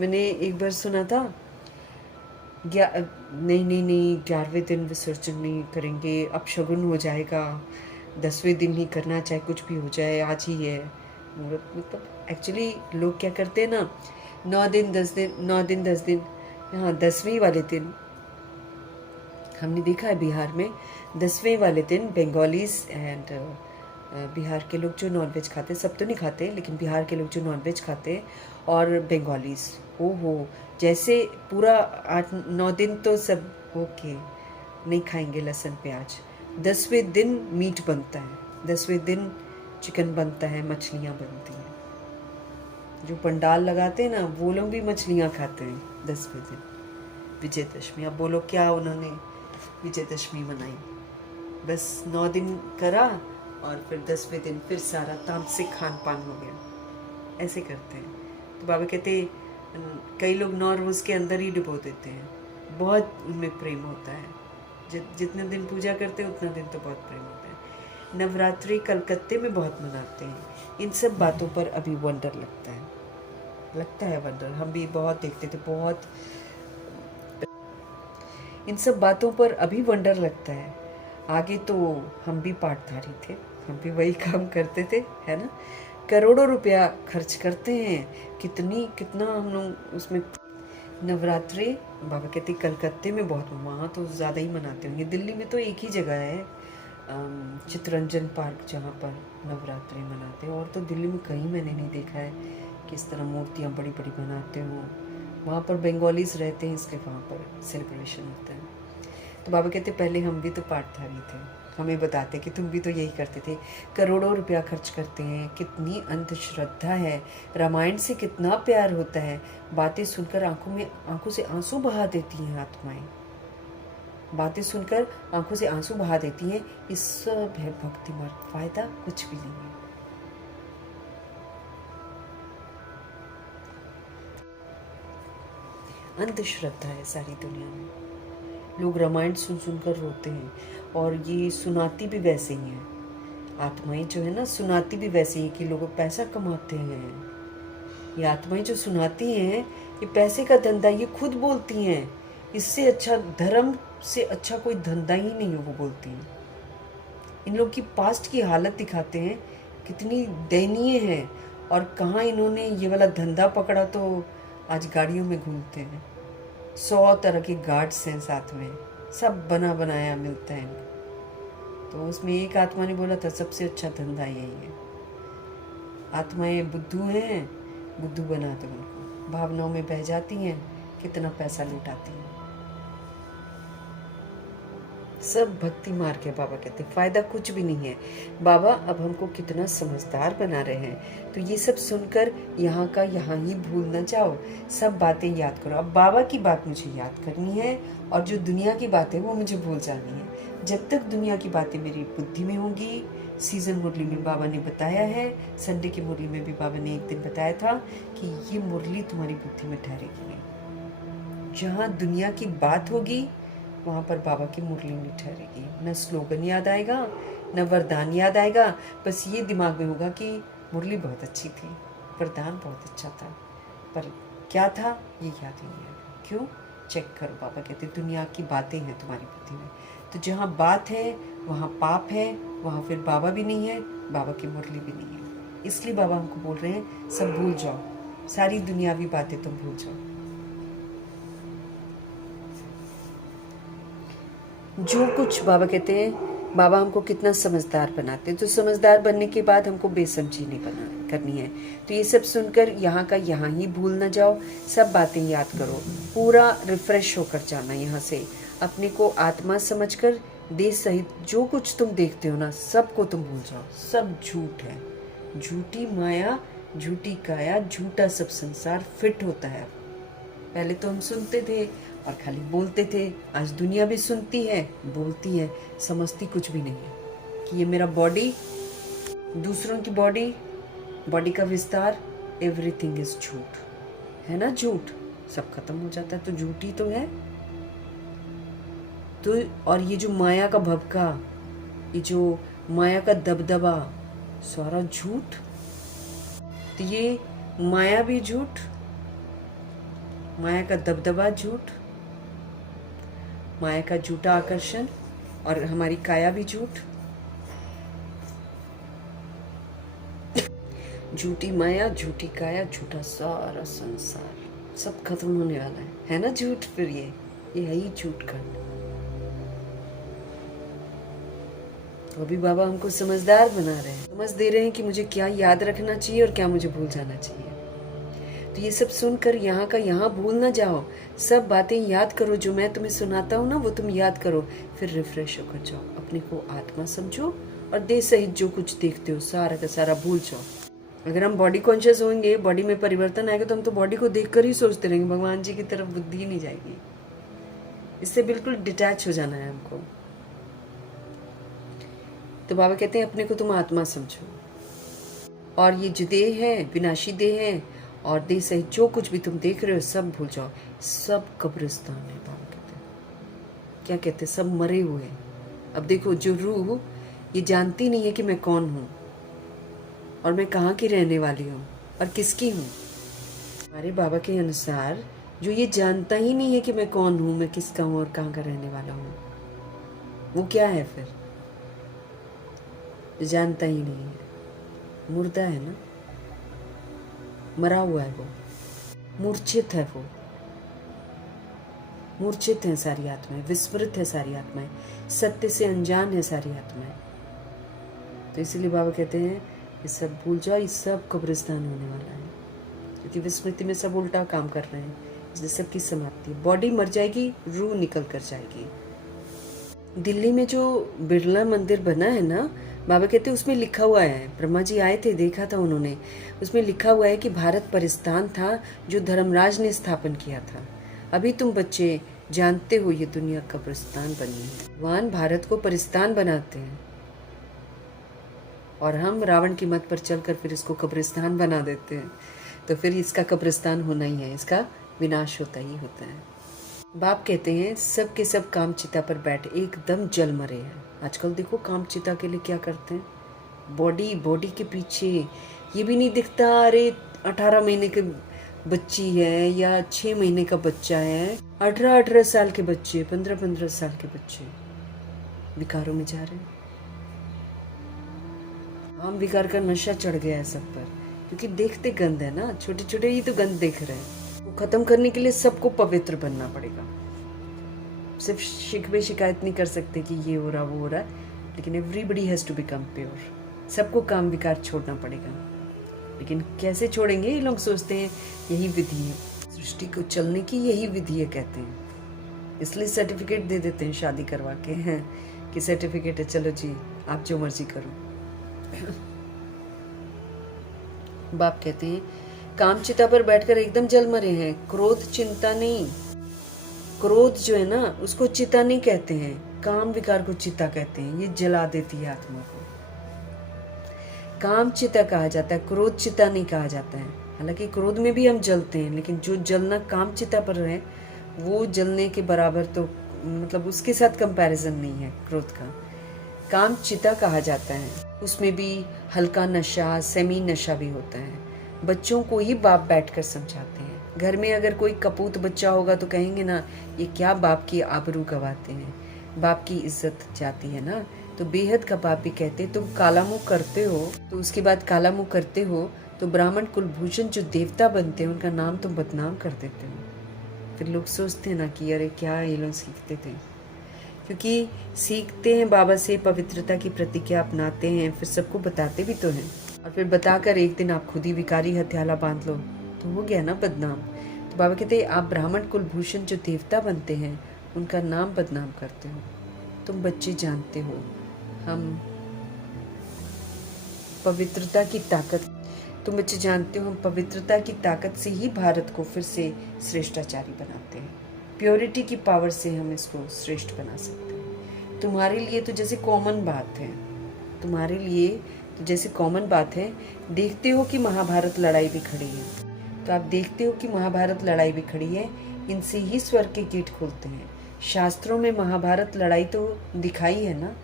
मैंने एक बार सुना था नहीं 11वें दिन विसर्जन नहीं करेंगे, अपशगुन हो जाएगा, 10वें दिन ही करना, चाहे कुछ भी हो जाए, आज ही है मुहूर्त। मतलब एक्चुअली लोग क्या करते हैं ना, 9 दिन 10 दिन, हाँ 10वें वाले दिन हमने देखा है बिहार में, 10वें वाले दिन बंगालीज एंड बिहार के लोग जो नॉनवेज खाते, सब तो नहीं खाते लेकिन बिहार के लोग जो नॉनवेज खाते और बंगालीज, ओहो जैसे पूरा 8-9 दिन तो सब ओके नहीं खाएंगे लहसुन प्याज। 10वें दिन मीट बनता है, 10वें दिन चिकन बनता है, मछलियाँ बनती हैं। जो पंडाल लगाते हैं ना वो लोग भी मछलियाँ खाते हैं 10वें दिन, विजयदशमी। अब बोलो क्या उन्होंने विजयदशमी मनाई, बस 9 दिन करा और फिर 10वें दिन फिर सारा तामसिक खान पान हो गया, ऐसे करते हैं। तो बाबा कहते कई लोग 9 रोज़ के अंदर ही डुबो देते हैं, बहुत उनमें प्रेम होता है। जितने दिन पूजा करते हैं उतना दिन तो बहुत प्रेम होता है। नवरात्रि कलकत्ते में बहुत मनाते हैं। इन सब बातों पर अभी वंडर लगता है वंडर। हम भी बहुत देखते थे, बहुत इन सब बातों पर अभी वंडर लगता है। आगे तो हम भी पाठधारी थे, हम भी वही काम करते थे, है ना। करोड़ों रुपया खर्च करते हैं, कितना हम लोग उसमें। नवरात्रि बाबा कहते कलकत्ते में बहुत, वहाँ तो ज़्यादा ही मनाते होंगे। दिल्ली में तो एक ही जगह है चित्तरंजन पार्क जहाँ पर नवरात्रि मनाते हैं, और तो दिल्ली में कहीं मैंने नहीं देखा है कि इस तरह मूर्तियाँ बड़ी बड़ी बनाते हों। वहाँ पर बंगालीज रहते हैं इसलिए वहाँ पर सेलिब्रेशन होता है। तो बाबा कहते पहले हम भी तो पाठधारी थे, हमें बताते कि तुम भी तो यही करते थे, करोड़ों रुपया खर्च करते हैं, कितनी अंधश्रद्धा है, रामायण से कितना प्यार होता है, बातें सुनकर आंखों से आंसू बहा देती हैं आत्माएं, बातें सुनकर आंखों से आंसू बहा देती हैं। इस सब है भक्ति मार्ग, फायदा कुछ भी नहीं है। अंधश्रद्धा है सारी दुनिया में। लोग रामायण सुनकर रोते हैं, और ये सुनाती भी वैसे ही हैं। आत्माएं जो है ना सुनाती भी वैसे ही कि लोग पैसा कमाते हैं। ये आत्माएं जो सुनाती हैं ये पैसे का धंधा, ये खुद बोलती हैं। इससे अच्छा, धर्म से अच्छा कोई धंधा ही नहीं है, वो बोलती हैं। इन लोग की पास्ट की हालत दिखाते हैं कितनी दयनीय है, और कहाँ इन्होंने ये वाला धंधा पकड़ा तो आज गाड़ियों में घूमते हैं। 100 तरह के गार्ड्स हैं साथ में, सब बना बनाया मिलता है। तो उसमें एक आत्मा ने बोला था सबसे अच्छा धंधा यही है। आत्माएं बुद्धू हैं, बुद्धू बना दो उनको, भावनाओं में बह जाती हैं कितना पैसा लुटाती हूँ। सब भक्ति मार्ग है। बाबा कहते फायदा कुछ भी नहीं है। बाबा अब हमको कितना समझदार बना रहे हैं। तो ये सब सुनकर यहाँ का यहाँ ही भूल न जाओ, सब बातें याद करो। अब बाबा की बात मुझे याद करनी है और जो दुनिया की बातें वो मुझे भूल जानी है। जब तक दुनिया की बातें मेरी बुद्धि में होंगी, सीजन मुरली में बाबा ने बताया है, संडे की मुरली में भी बाबा ने एक दिन बताया था कि ये मुरली तुम्हारी बुद्धि में ठहरेगी नहीं। जहाँ दुनिया की बात होगी वहाँ पर बाबा की मुरली नहीं ठहरेगी। न स्लोगन याद आएगा, न वरदान याद आएगा। बस ये दिमाग में होगा कि मुरली बहुत अच्छी थी, वरदान बहुत अच्छा था, पर क्या था ये याद ही नहीं आएगा। क्यों? चेक करो। बाबा कहते दुनिया की बातें हैं तुम्हारी बुद्धि में। तो जहाँ बात है वहाँ पाप है, वहाँ फिर बाबा भी नहीं है, बाबा की मुरली भी नहीं है। इसलिए बाबा हमको बोल रहे हैं सब भूल जाओ, सारी दुनियावी बातें तुम भूल जाओ। जो कुछ बाबा कहते हैं, बाबा हमको कितना समझदार बनाते हैं। तो समझदार बनने के बाद हमको बेसमझी नहीं करनी है। तो ये सब सुनकर यहाँ का यहाँ ही भूल ना जाओ, सब बातें याद करो, पूरा रिफ्रेश होकर जाना यहाँ से। अपने को आत्मा समझकर देह सहित जो कुछ तुम देखते हो ना, सबको तुम भूल जाओ। सब झूठ है, झूठी माया, झूठी काया, झूठा सब संसार फिट होता है। पहले तो हम सुनते थे और खाली बोलते थे। आज दुनिया भी सुनती है, बोलती है, समझती कुछ भी नहीं है कि ये मेरा बॉडी, दूसरों की बॉडी का विस्तार, एवरीथिंग इज झूठ है ना। झूठ सब खत्म हो जाता है तो झूठ ही तो है। तो और ये जो माया का भभका, ये जो माया का दबदबा, सारा झूठ। तो ये माया भी झूठ, माया का दबदबा झूठ, माया का झूठा आकर्षण, और हमारी काया भी झूठ। झूठी माया, झूठी काया, झूठा सारा संसार, सब खत्म होने वाला है ना झूठ। फिर ये है ही झूठ का। तो अभी बाबा हमको समझदार बना रहे हैं, समझ दे रहे हैं कि मुझे क्या याद रखना चाहिए और क्या मुझे भूल जाना चाहिए। तो ये सब सुनकर यहाँ का यहाँ भूल ना जाओ, सब बातें याद करो। जो मैं तुम्हें सुनाता हूँ ना वो तुम याद करो, फिर रिफ्रेश होकर जाओ। अपने को आत्मा समझो और देह सहित जो कुछ देखते हो सारा का सारा भूल जाओ। अगर हम बॉडी कॉन्शियस होंगे, बॉडी में परिवर्तन आएगा, तो हम तो बॉडी को देखकर ही सोचते रहेंगे, भगवान जी की तरफ बुद्धि ही नहीं जाएगी। इससे बिल्कुल डिटैच हो जाना है हमको। तो बाबा कहते हैं अपने को तुम आत्मा समझो, और ये जो देह है विनाशी देह है, और देह सहित जो कुछ भी तुम देख रहे हो सब भूल जाओ। सब कब्रिस्तान है। बाबा कहते हैं, क्या कहते हैं, सब मरे हुए। अब देखो जो रूह ये जानती नहीं है कि मैं कौन हूँ और मैं कहाँ की रहने वाली हूँ और किसकी हूँ। हमारे बाबा के अनुसार जो ये जानता ही नहीं है कि मैं कौन हूँ, मैं किसका हूँ और कहाँ का रहने वाला हूँ, वो क्या है फिर? जो जानता ही नहीं है, मुर्दा है ना, मरा हुआ है वो, मूर्छित है वो, मूर्छित है सारी आत्माएं, विस्मृत है सारी आत्माएं, सत्य से अनजान है सारी आत्माएं। तो इसीलिए बाबा कहते हैं ये सब भूल जाओ, ये सब कब्रिस्तान होने वाला है, क्योंकि विस्मृति में सब उल्टा काम कर रहे हैं। इसलिए सबकी समाप्ति, बॉडी मर जाएगी, रूह निकल कर जाएगी। दिल्ली में जो बिरला मंदिर बना है ना, बाबा कहते हैं उसमें लिखा हुआ है, ब्रह्मा जी आए थे, देखा था उन्होंने, उसमें लिखा हुआ है कि भारत परिस्तान था जो धर्मराज ने स्थापन किया था। अभी तुम बच्चे जानते हो ये दुनिया कब्रिस्तान बनी है। भगवान भारत को परिस्तान बनाते हैं और हम रावण की मत पर चलकर फिर इसको कब्रिस्तान बना देते हैं। तो फिर इसका कब्रिस्तान होना ही है, इसका विनाश होता ही होता है। बाप कहते हैं सब के सब कामचिता पर बैठ एकदम जल मरे हैं। आजकल देखो कामचिता के लिए क्या करते हैं, बॉडी के पीछे ये भी नहीं दिखता, अरे 18 महीने की बच्ची है या 6 महीने का बच्चा है, 18 साल के बच्चे, 15 साल के बच्चे विकारों में जा रहे हैं। हम विकार का नशा चढ़ गया है सब पर, क्योंकि देखते गंद है ना, छोटे छोटे ही तो गंद देख रहे हैं। वो खत्म करने के लिए सबको पवित्र बनना पड़ेगा। सिर्फ शिकवे शिकायत नहीं कर सकते कि ये हो रहा वो हो रहा, लेकिन everybody has to become pure. सबको काम विकार छोड़ना पड़ेगा, लेकिन कैसे छोड़ेंगे? ये लोग सोचते हैं यही विधि है। सृष्टि को चलने की यही विधि है कहते हैं, इसलिए सर्टिफिकेट दे देते हैं शादी करवा के हैं कि सर्टिफिकेट है, चलो जी आप जो मर्जी करो। बाप कहते हैं काम चिता पर बैठकर एकदम जल मरे हैं, क्रोध चिंता नहीं। क्रोध जो है ना उसको चिता नहीं कहते हैं, काम विकार को चिता कहते हैं, ये जला देती है आत्मा को। काम चिता कहा जाता है, क्रोध चिता नहीं कहा जाता है। हालांकि क्रोध में भी हम जलते हैं, लेकिन जो जलना काम चिता पर है वो जलने के बराबर तो मतलब उसके साथ कंपैरिजन नहीं है क्रोध का। काम चिता कहा जाता है, उसमें भी हल्का नशा, सेमी नशा भी होता है। बच्चों को ही बाप बैठकर समझाते हैं। घर में अगर कोई कपूत बच्चा होगा तो कहेंगे ना ये क्या बाप की आबरू गवाते हैं, बाप की इज्जत जाती है ना। तो बेहद का बाप भी कहते तुम काला मुंह करते हो, तो उसके बाद काला मुंह करते हो तो ब्राह्मण कुलभूषण जो देवता बनते हैं उनका नाम तुम बदनाम कर देते हो। फिर लोग सोचते हैं ना कि अरे क्या ये लोग सीखते थे, क्योंकि सीखते हैं बाबा से, पवित्रता की प्रतिज्ञा अपनाते हैं, फिर सबको बताते भी तो हैं, और फिर बताकर एक दिन आप खुद ही विकारी हथियाला बांध लो तो हो गया ना बदनाम। तो बाबा कहते हैं आप ब्राह्मण कुलभूषण जो देवता बनते हैं उनका नाम बदनाम करते हो। तुम बच्चे जानते हो हम पवित्रता की ताकत, तुम बच्चे जानते हो हम पवित्रता की ताकत से ही भारत को फिर से श्रेष्ठाचारी बनाते हैं। प्योरिटी की पावर से हम इसको श्रेष्ठ बना सकते हैं। तुम्हारे लिए तो जैसे कॉमन बात है, तुम्हारे लिए तो जैसे कॉमन बात है। देखते हो कि महाभारत लड़ाई भी खड़ी है, तो आप देखते हो कि महाभारत लड़ाई भी खड़ी है, इनसे ही स्वर्ग के गेट खुलते हैं। शास्त्रों में महाभारत लड़ाई तो दिखाई है ना,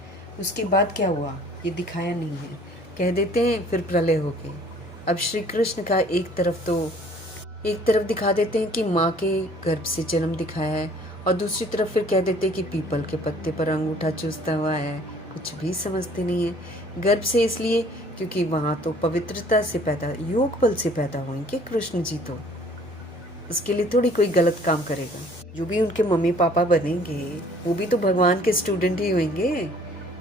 उसके बाद क्या हुआ ये दिखाया नहीं है, कह देते हैं फिर प्रलय हो गई। अब श्री कृष्ण का एक तरफ दिखा देते हैं कि माँ के गर्भ से जन्म दिखाया है, और दूसरी तरफ फिर कह देते हैं कि पीपल के पत्ते पर अंगूठा चूसता हुआ है। कुछ भी समझते नहीं है। गर्भ से इसलिए क्योंकि वहाँ तो पवित्रता से पैदा, योग बल से पैदा हुए कृष्ण जी, तो उसके लिए थोड़ी कोई गलत काम करेगा। जो भी उनके मम्मी पापा बनेंगे वो भी तो भगवान के स्टूडेंट ही होंगे,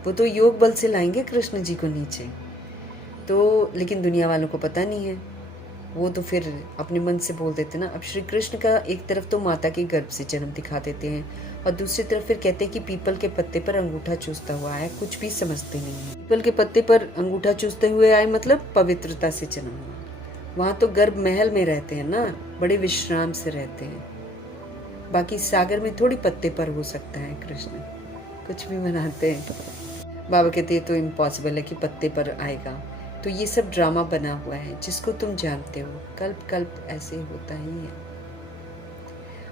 वो तो योग बल से लाएंगे कृष्ण जी को नीचे। तो लेकिन दुनिया वालों को पता नहीं है, वो तो फिर अपने मन से बोल देते ना। अब श्री कृष्ण का एक तरफ तो माता के गर्भ से जन्म दिखा देते हैं, और दूसरी तरफ फिर कहते हैं कि पीपल के पत्ते पर अंगूठा चूसता हुआ आया। कुछ भी समझते नहीं है। पीपल के पत्ते पर अंगूठा चूसते हुए आए मतलब पवित्रता से जन्म हुआ। वहाँ तो गर्भ महल में रहते हैं ना, बड़े विश्राम से रहते हैं। बाकी सागर में थोड़ी पत्ते पर हो सकता है कृष्ण, कुछ भी बनाते हैं। बाबा कहते हैं तो इम्पॉसिबल है कि पत्ते पर आएगा। तो ये सब ड्रामा बना हुआ है जिसको तुम जानते हो, कल्प कल्प ऐसे होता ही है।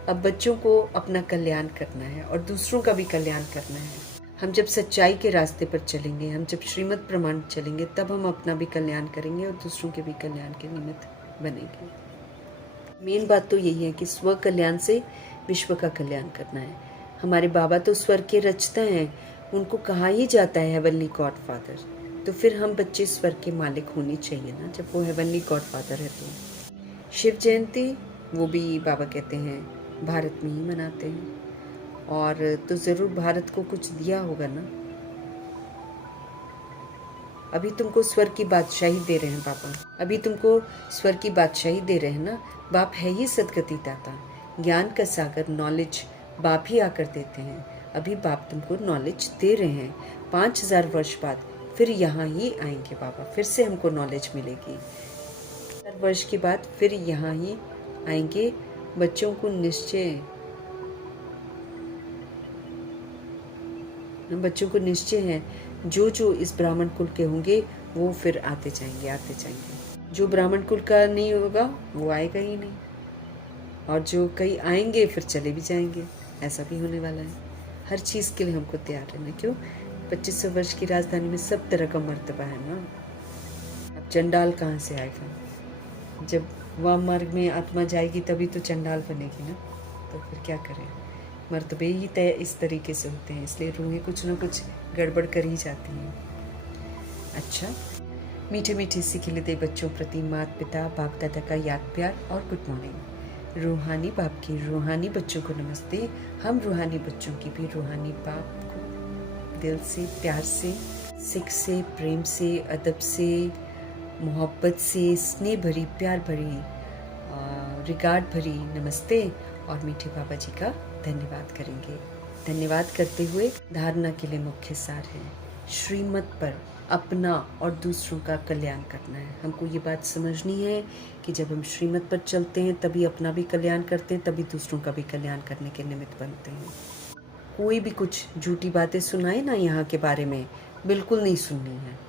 अब बच्चों को अपना कल्याण करना है और दूसरों का भी कल्याण करना है। हम जब सच्चाई के रास्ते पर चलेंगे, हम जब श्रीमत प्रमाण चलेंगे, तब हम अपना भी कल्याण करेंगे और दूसरों के भी कल्याण के निमित्त बनेंगे। मेन बात तो यही है कि स्व कल्याण से विश्व का कल्याण करना है। हमारे बाबा तो स्वर्ग के रचता हैं, उनको कहा ही जाता है हेवनली गॉड फादर। तो फिर हम बच्चे स्वर्ग के मालिक होने चाहिए ना, जब वो हेवनली गॉड फादर है। तो शिव जयंती वो भी बाबा कहते हैं भारत में ही मनाते हैं, और तो ज़रूर भारत को कुछ दिया होगा ना। अभी तुमको स्वर्ग की बादशाही दे रहे हैं बाबा, अभी तुमको स्वर्ग की बादशाही दे रहे हैं ना। बाप है ही सदगति दाता, ज्ञान का सागर, नॉलेज बाप ही आकर देते हैं। अभी बाप तुमको नॉलेज दे रहे हैं। 5000 वर्ष बाद फिर यहाँ ही आएंगे बाबा, फिर से हमको नॉलेज मिलेगी। 5000 वर्ष के बाद फिर यहाँ ही आएंगे। बच्चों को निश्चय है जो जो इस ब्राह्मण कुल के होंगे वो फिर आते जाएंगे। जो ब्राह्मण कुल का नहीं होगा वो आएगा ही नहीं, और जो कई आएंगे फिर चले भी जाएंगे। ऐसा भी होने वाला है। हर चीज़ के लिए हमको तैयार रहना। क्यों? 2500 वर्ष की राजधानी में सब तरह का मर्तबा है ना। अब चंडाल कहाँ से आएगा? जब वाम मार्ग में आत्मा जाएगी तभी तो चंडाल बनेगी ना। तो फिर क्या करें? मर्तबे ही तय इस तरीके से होते हैं, इसलिए रूहें कुछ ना कुछ गड़बड़ कर ही जाती हैं। अच्छा, मीठे मीठे सी खिलते बच्चों प्रति माता पिता बाप दादा का याद प्यार और गुड मॉर्निंग। रूहानी बाप की रूहानी बच्चों को नमस्ते। हम रूहानी बच्चों की भी रूहानी बाप को दिल से, प्यार से, सिख से, प्रेम से, अदब से, मोहब्बत से, स्नेह भरी, प्यार भरी रिगार्ड भरी नमस्ते और मीठे बाबा जी का धन्यवाद करेंगे। धन्यवाद करते हुए धारणा के लिए मुख्य सार है, श्रीमत पर अपना और दूसरों का कल्याण करना है। हमको ये बात समझनी है कि जब हम श्रीमत पर चलते हैं तभी अपना भी कल्याण करते हैं, तभी दूसरों का भी कल्याण करने के निमित्त बनते हैं। कोई भी कुछ झूठी बातें सुनाए ना यहाँ के बारे में, बिल्कुल नहीं सुननी है,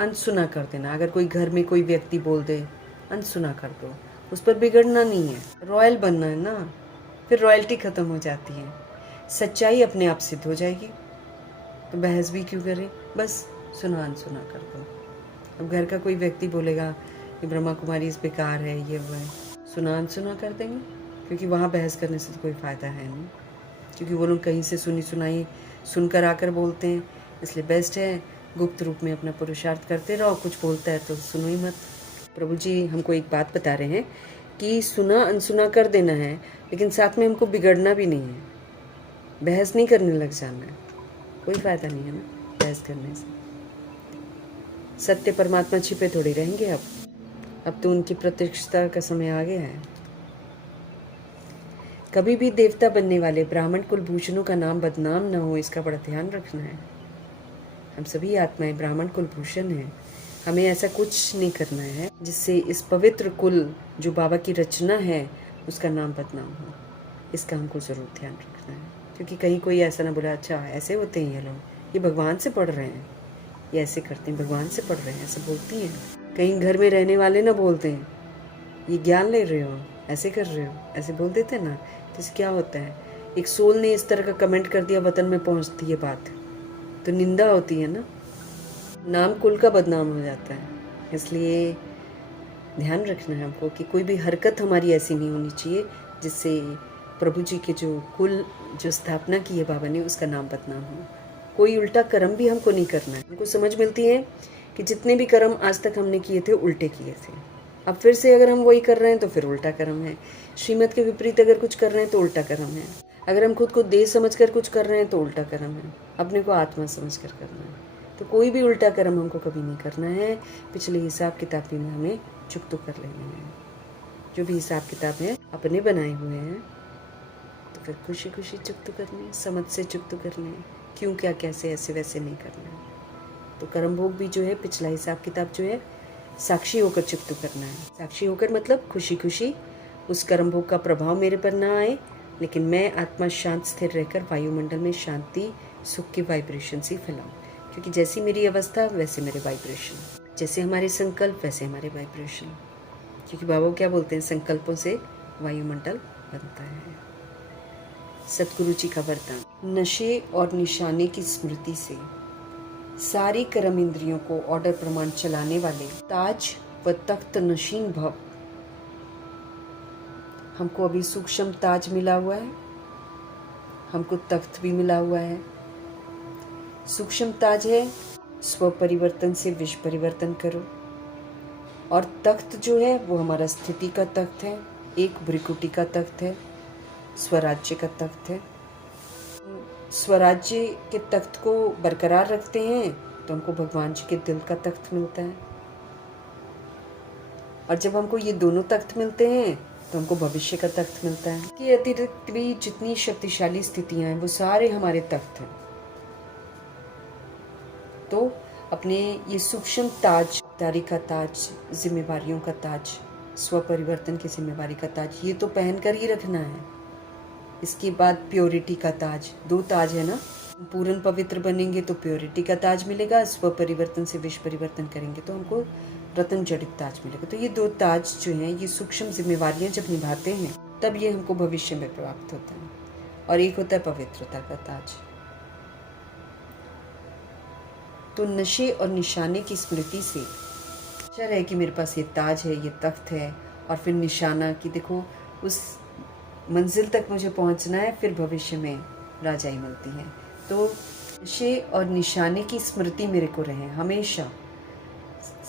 अनसुना कर देना। अगर कोई घर में कोई व्यक्ति बोल दे, अनसुना कर दो, उस पर बिगड़ना नहीं है, रॉयल बनना है ना, फिर रॉयल्टी ख़त्म हो जाती है, सच्चाई अपने आप सिद्ध हो जाएगी। तो बहस भी क्यों करें, बस सुना अनसुना कर दो। अब घर का कोई व्यक्ति बोलेगा कि ब्रह्मा कुमारी इस बेकार है, ये वो है, सुना अनसुना कर देंगे, क्योंकि वहाँ बहस करने से तो कोई फ़ायदा है नहीं, क्योंकि वो लोग कहीं से सुनी सुनाई सुनकर आकर बोलते हैं। इसलिए बेस्ट है गुप्त रूप में अपना पुरुषार्थ करते रहो, कुछ बोलता है तो सुनो ही मत। प्रभु जी हमको एक बात बता रहे हैं कि सुना अनसुना कर देना है, लेकिन साथ में हमको बिगड़ना भी नहीं है, बहस नहीं करने लग जाना है, कोई फ़ायदा नहीं है ना बहस करने से। सत्य परमात्मा छिपे थोड़ी रहेंगे अब तो उनकी प्रत्यक्षता का समय आ गया है। कभी भी देवता बनने वाले ब्राह्मण कुलभूषणों का नाम बदनाम न हो, इसका बड़ा ध्यान रखना है। हम सभी आत्माएं ब्राह्मण कुलभूषण हैं, हमें ऐसा कुछ नहीं करना है जिससे इस पवित्र कुल जो बाबा की रचना है उसका नाम बदनाम हो। इसका हमको ज़रूर ध्यान रखना है, क्योंकि कहीं कोई ऐसा ना बोला अच्छा ऐसे होते हैं ये लोग, ये भगवान से पढ़ रहे हैं, ये ऐसे करते हैं, भगवान से पढ़ रहे हैं, ऐसे बोलती हैं। कहीं घर में रहने वाले ना बोलते हैं ये ज्ञान ले रहे हो, ऐसे कर रहे हो, ऐसे बोल देते हैं ना, तो इससे क्या होता है, एक सोल ने इस तरह का कमेंट कर दिया, वतन में पहुंचती है बात, तो निंदा होती है ना, नाम कुल का बदनाम हो जाता है। इसलिए ध्यान रखना है हमको कि कोई भी हरकत हमारी ऐसी नहीं होनी चाहिए जिससे प्रभु जी के जो कुल जो स्थापना की है बाबा ने उसका नाम बदनाम हो। कोई उल्टा कर्म भी हमको नहीं करना है। हमको समझ मिलती है कि जितने भी कर्म आज तक हमने किए थे उल्टे किए थे, अब फिर से अगर हम वही कर रहे हैं तो फिर उल्टा कर्म है। श्रीमत के विपरीत अगर कुछ कर रहे हैं तो उल्टा कर्म है। अगर हम खुद को देह समझ कर कुछ कर रहे हैं तो उल्टा कर्म है, अपने को आत्मा समझ कर करना है। तो कोई भी उल्टा कर्म हमको कभी नहीं करना है। पिछले हिसाब किताब भी में हमें चुकतो कर लेने हैं। जो भी हिसाब किताब है अपने बनाए हुए हैं तो फिर खुशी खुशी चुकतो करने हैं, समझ से चुकतो करने हैं, क्यों क्या कैसे ऐसे वैसे नहीं करना है। तो कर्म भोग भी जो है पिछला हिसाब किताब जो है साक्षी होकर चुकतो करना है। साक्षी होकर मतलब खुशी खुशी उस कर्म भोग का प्रभाव मेरे पर ना आए, लेकिन मैं आत्मा शांत स्थिर रहकर वायुमंडल में शांति सुख की वाइब्रेशन से फैलाऊं, क्योंकि जैसी मेरी अवस्था वैसे मेरे वाइब्रेशन, जैसे हमारे संकल्प वैसे हमारे वाइब्रेशन। क्योंकि बाबा क्या बोलते हैं, संकल्पों से वायुमंडल बनता है। सतगुरु जी का वरदान, नशे और निशाने की स्मृति से सारी कर्म इंद्रियों को ऑर्डर प्रमाण चलाने वाले ताज व तख्त नशीन भव। हमको अभी सूक्ष्म ताज मिला हुआ है, हमको तख्त भी मिला हुआ है। सूक्ष्म ताज है स्व परिवर्तन से विश्व परिवर्तन करो, और तख्त जो है वो हमारा स्थिति का तख्त है, एक भ्रिकुटी का तख्त है, स्वराज्य का तख्त है। स्वराज्य के तख्त को बरकरार रखते हैं तो हमको भगवान जी के दिल का तख्त मिलता है, और जब हमको ये दोनों तख्त मिलते हैं तो हमको भविष्य का तख्त मिलता है। कि अतिरिक्त भी जितनी शक्तिशाली स्थितियां हैं वो सारे हमारे तख्त हैं। तो अपने ये सूक्ष्म ताज, दारी का ताज, जिम्मेवारियों का ताज, स्व परिवर्तन की जिम्मेवारी का ताज, ये तो पहन कर ही रखना है। इसके बाद प्योरिटी का ताज, दो ताज है ना, पूर्ण पवित्र बनेंगे तो प्योरिटी का ताज मिलेगा, स्व परिवर्तन से विश्व परिवर्तन करेंगे तो हमको रतन जड़ित ताज मिलेगा। तो ये दो ताज जो हैं, ये सूक्ष्म जिम्मेवारियां जब निभाते हैं तब ये हमको भविष्य में प्राप्त होता है। और एक होता है पवित्रता का ताज। तो नशे और निशाने की स्मृति से अच्छा है कि मेरे पास ये ताज है, ये तख्त है, और फिर निशाना कि देखो उस मंजिल तक मुझे पहुंचना है, फिर भविष्य में राजाई मिलती है। तो नशे और निशाने की स्मृति मेरे को रहे हमेशा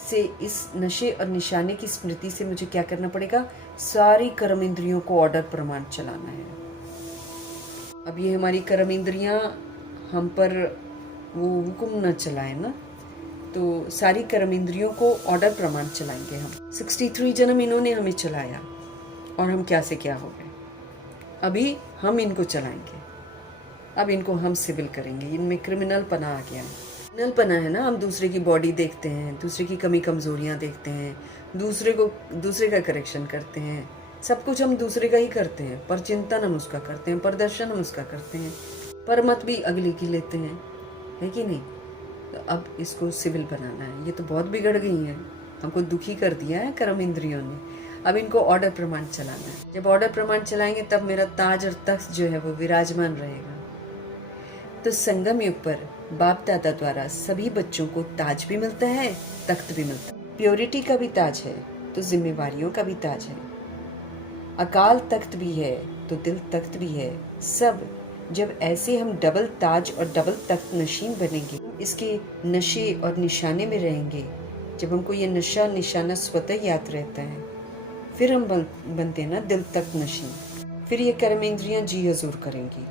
से। इस नशे और निशाने की स्मृति से मुझे क्या करना पड़ेगा, सारी कर्म इंद्रियों को ऑर्डर प्रमाण चलाना है। अब ये हमारी कर्म इंद्रियां हम पर वो हुक्म न चलाए ना, तो सारी कर्म इंद्रियों को ऑर्डर प्रमाण चलाएंगे हम। 63 जन्म इन्होंने हमें चलाया और हम क्या से क्या हो गए। अभी हम इनको चलाएंगे, अब इनको हम सिविल करेंगे। इनमें क्रिमिनल पना आ गया है। क्रिमिनल पना है ना, हम दूसरे की बॉडी देखते हैं, दूसरे की कमी कमजोरियां देखते हैं, दूसरे का करेक्शन करते हैं, सब कुछ हम दूसरे का ही करते हैं, पर चिंतन हम उसका करते हैं, प्रदर्शन हम उसका करते हैं, पर मत भी अगले की लेते हैं, है कि नहीं। तो अब इसको सिविल बनाना है। ये तो बहुत बिगड़ गई हैं, हमको दुखी कर दिया है कर्म इंद्रियों ने। अब इनको ऑर्डर प्रमाण चलाना है। जब ऑर्डर प्रमाण चलाएंगे तब मेरा ताज और तख्त जो है वो विराजमान रहेगा। तो संगम युग पर बाप दादा द्वारा सभी बच्चों को ताज भी मिलता है, तख्त भी मिलता है। प्योरिटी का भी ताज है तो जिम्मेवारियों का भी ताज है। अकाल तख्त भी है तो दिल तख्त भी है। सब जब ऐसे हम डबल ताज और डबल तख्त नशीन बनेंगे, इसके नशे और निशाने में रहेंगे। जब हमको ये नशा निशाना स्वतः याद रहता है, फिर हम बनते हैं ना दिल तख्त नशीन। फिर ये कर्मेंद्रियां जी हजूर करेंगी।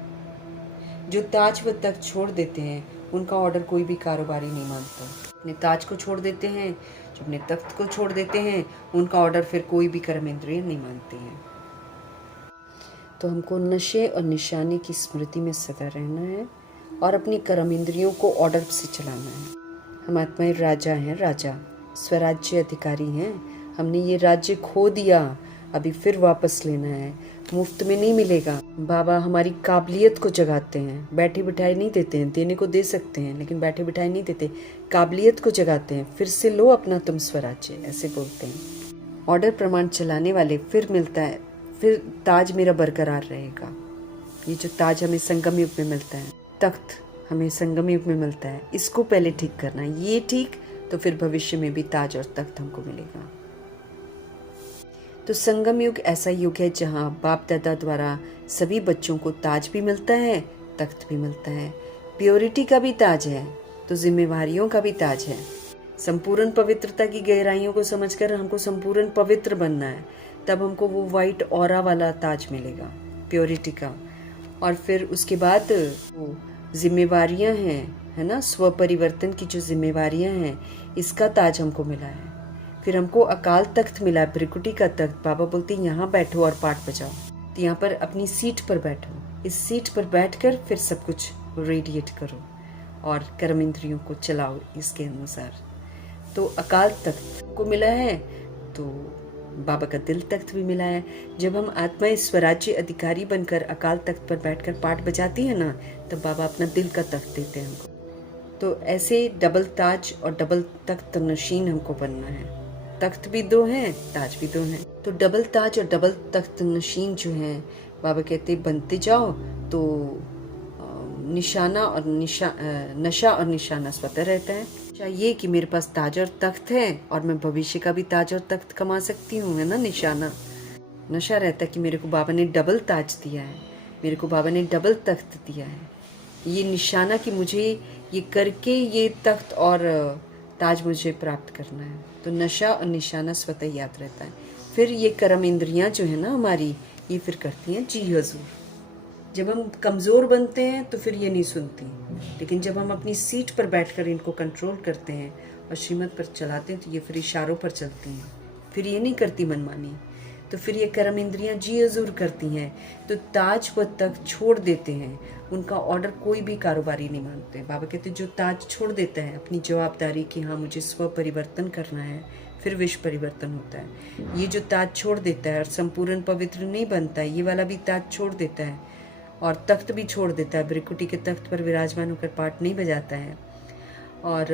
जो ताज व तख्त छोड़ देते हैं उनका ऑर्डर कोई भी कारोबारी नहीं मानता। अपने ताज को छोड़ देते हैं, जो अपने तख्त को छोड़ देते हैं, उनका ऑर्डर फिर कोई भी कर्मेंद्रिय नहीं मानते हैं। तो हमको नशे और निशाने की स्मृति में सदा रहना है और अपनी कर्म इंद्रियों को ऑर्डर से चलाना है। हम आत्माएं राजा हैं, राजा स्वराज्य अधिकारी हैं। हमने ये राज्य खो दिया, अभी फिर वापस लेना है। मुफ्त में नहीं मिलेगा। बाबा हमारी काबिलियत को जगाते हैं, बैठे बिठाए नहीं देते हैं। देने को दे सकते हैं लेकिन बैठे बिठाए नहीं देते, काबिलियत को जगाते हैं। फिर से लो अपना तुम स्वराज्य, ऐसे बोलते हैं। ऑर्डर प्रमाण चलाने वाले फिर मिलता है, फिर ताज मेरा बरकरार रहेगा। ये जो ताज हमें संगम युग में मिलता है, तख्त हमें संगम युग में मिलता है, इसको पहले ठीक करना है। ये ठीक तो फिर भविष्य में भी ताज और तख्त हमको मिलेगा। तो संगम युग ऐसा युग है जहाँ बाप दादा द्वारा सभी बच्चों को ताज भी मिलता है, तख्त भी मिलता है। प्योरिटी का भी ताज है तो जिम्मेवारियों का भी ताज है। संपूर्ण पवित्रता की गहराइयों को समझकर हमको संपूर्ण पवित्र बनना है, तब हमको वो वाइट ऑरा वाला ताज मिलेगा, प्योरिटी का। और फिर उसके बाद वो जिम्मेवारियां हैं, है ना, स्व परिवर्तन की जो जिम्मेवारियां हैं, इसका ताज हमको मिला है। फिर हमको अकाल तख्त मिला, भ्रिकुटी का तख्त। बाबा बोलते हैं यहाँ बैठो और पाठ बजाओ, तो यहाँ पर अपनी सीट पर बैठो। इस सीट पर बैठकर फिर सब कुछ रेडिएट करो और कर्म इंद्रियों को चलाओ इसके अनुसार। तो अकाल तख्त को मिला है, तो बाबा का दिल तख्त भी मिला है। जब हम आत्माएं स्वराज्य अधिकारी बनकर अकाल तख्त पर बैठकर पाठ बजाती है ना, तब बाबा अपना दिल का तख्त देते हैं हमको। तो ऐसे डबल ताज और डबल तख्त नशीन हमको बनना है। तख्त भी दो हैं, ताज भी दो हैं। तो डबल ताज और डबल तख्त नशीन जो हैं, बाबा कहते बनते जाओ तो निशाना और नशा और निशाना स्वतः रहता है। चाहिए कि मेरे पास ताज और तख्त है और मैं भविष्य का भी ताज और तख्त कमा सकती हूँ, है ना। निशाना नशा रहता है कि मेरे को बाबा ने डबल ताज दिया है, मेरे को बाबा ने डबल तख्त दिया है। ये निशाना कि मुझे ये करके ये तख्त और ताज मुझे प्राप्त करना है। तो नशा और निशाना स्वतः याद रहता है। फिर ये कर्म इंद्रियां जो है ना हमारी, ये फिर करती हैं जी हजूर। जब हम कमज़ोर बनते हैं तो फिर ये नहीं सुनती, लेकिन जब हम अपनी सीट पर बैठकर इनको कंट्रोल करते हैं और श्रीमत पर चलाते हैं तो ये फिर इशारों पर चलती हैं, फिर ये नहीं करती मनमानी। तो फिर ये कर्म इंद्रियां जी हजूर करती हैं, तो ताज व तख्त छोड़ देते हैं। उनका ऑर्डर कोई भी कारोबारी नहीं मानते। बाबा कहते जो ताज छोड़ देता है अपनी जवाबदारी कि हाँ मुझे स्व परिवर्तन करना है, फिर विश्व परिवर्तन होता है। ये जो ताज छोड़ देता है और संपूर्ण पवित्र नहीं बनता है, ये वाला भी ताज छोड़ देता है और तख्त भी छोड़ देता है, भ्रिकुटी के तख्त पर विराजमान होकर पाठ नहीं बजाता है, और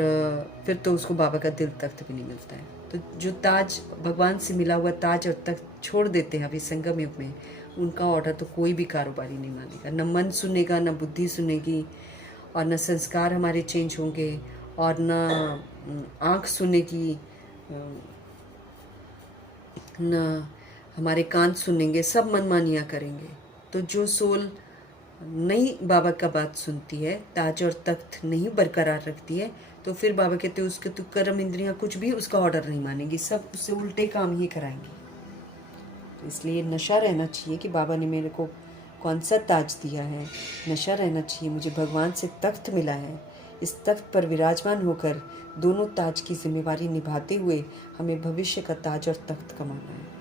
फिर तो उसको बाबा का दिल तख्त भी नहीं मिलता है। तो जो ताज भगवान से मिला हुआ ताज और तख्त छोड़ देते हैं अभी संगम युग में, उनका ऑर्डर तो कोई भी कारोबारी नहीं मानेगा। न मन सुनेगा, न बुद्धि सुनेगी, और न संस्कार हमारे चेंज होंगे, और न आँख सुनेगी, न हमारे कान सुनेंगे, सब मनमानियाँ करेंगे। तो जो सोल नहीं बाबा का बात सुनती है, ताज और तख्त नहीं बरकरार रखती है, तो फिर बाबा कहते हैं उसके तो कर्म इंद्रियां कुछ भी उसका ऑर्डर नहीं मानेंगी, सब उससे उल्टे काम ही कराएंगी। तो इसलिए नशा रहना चाहिए कि बाबा ने मेरे को कौन सा ताज दिया है। नशा रहना चाहिए मुझे भगवान से तख्त मिला है, इस तख्त पर विराजमान होकर दोनों ताज की जिम्मेवारी निभाते हुए हमें भविष्य का ताज और तख्त कमाना है।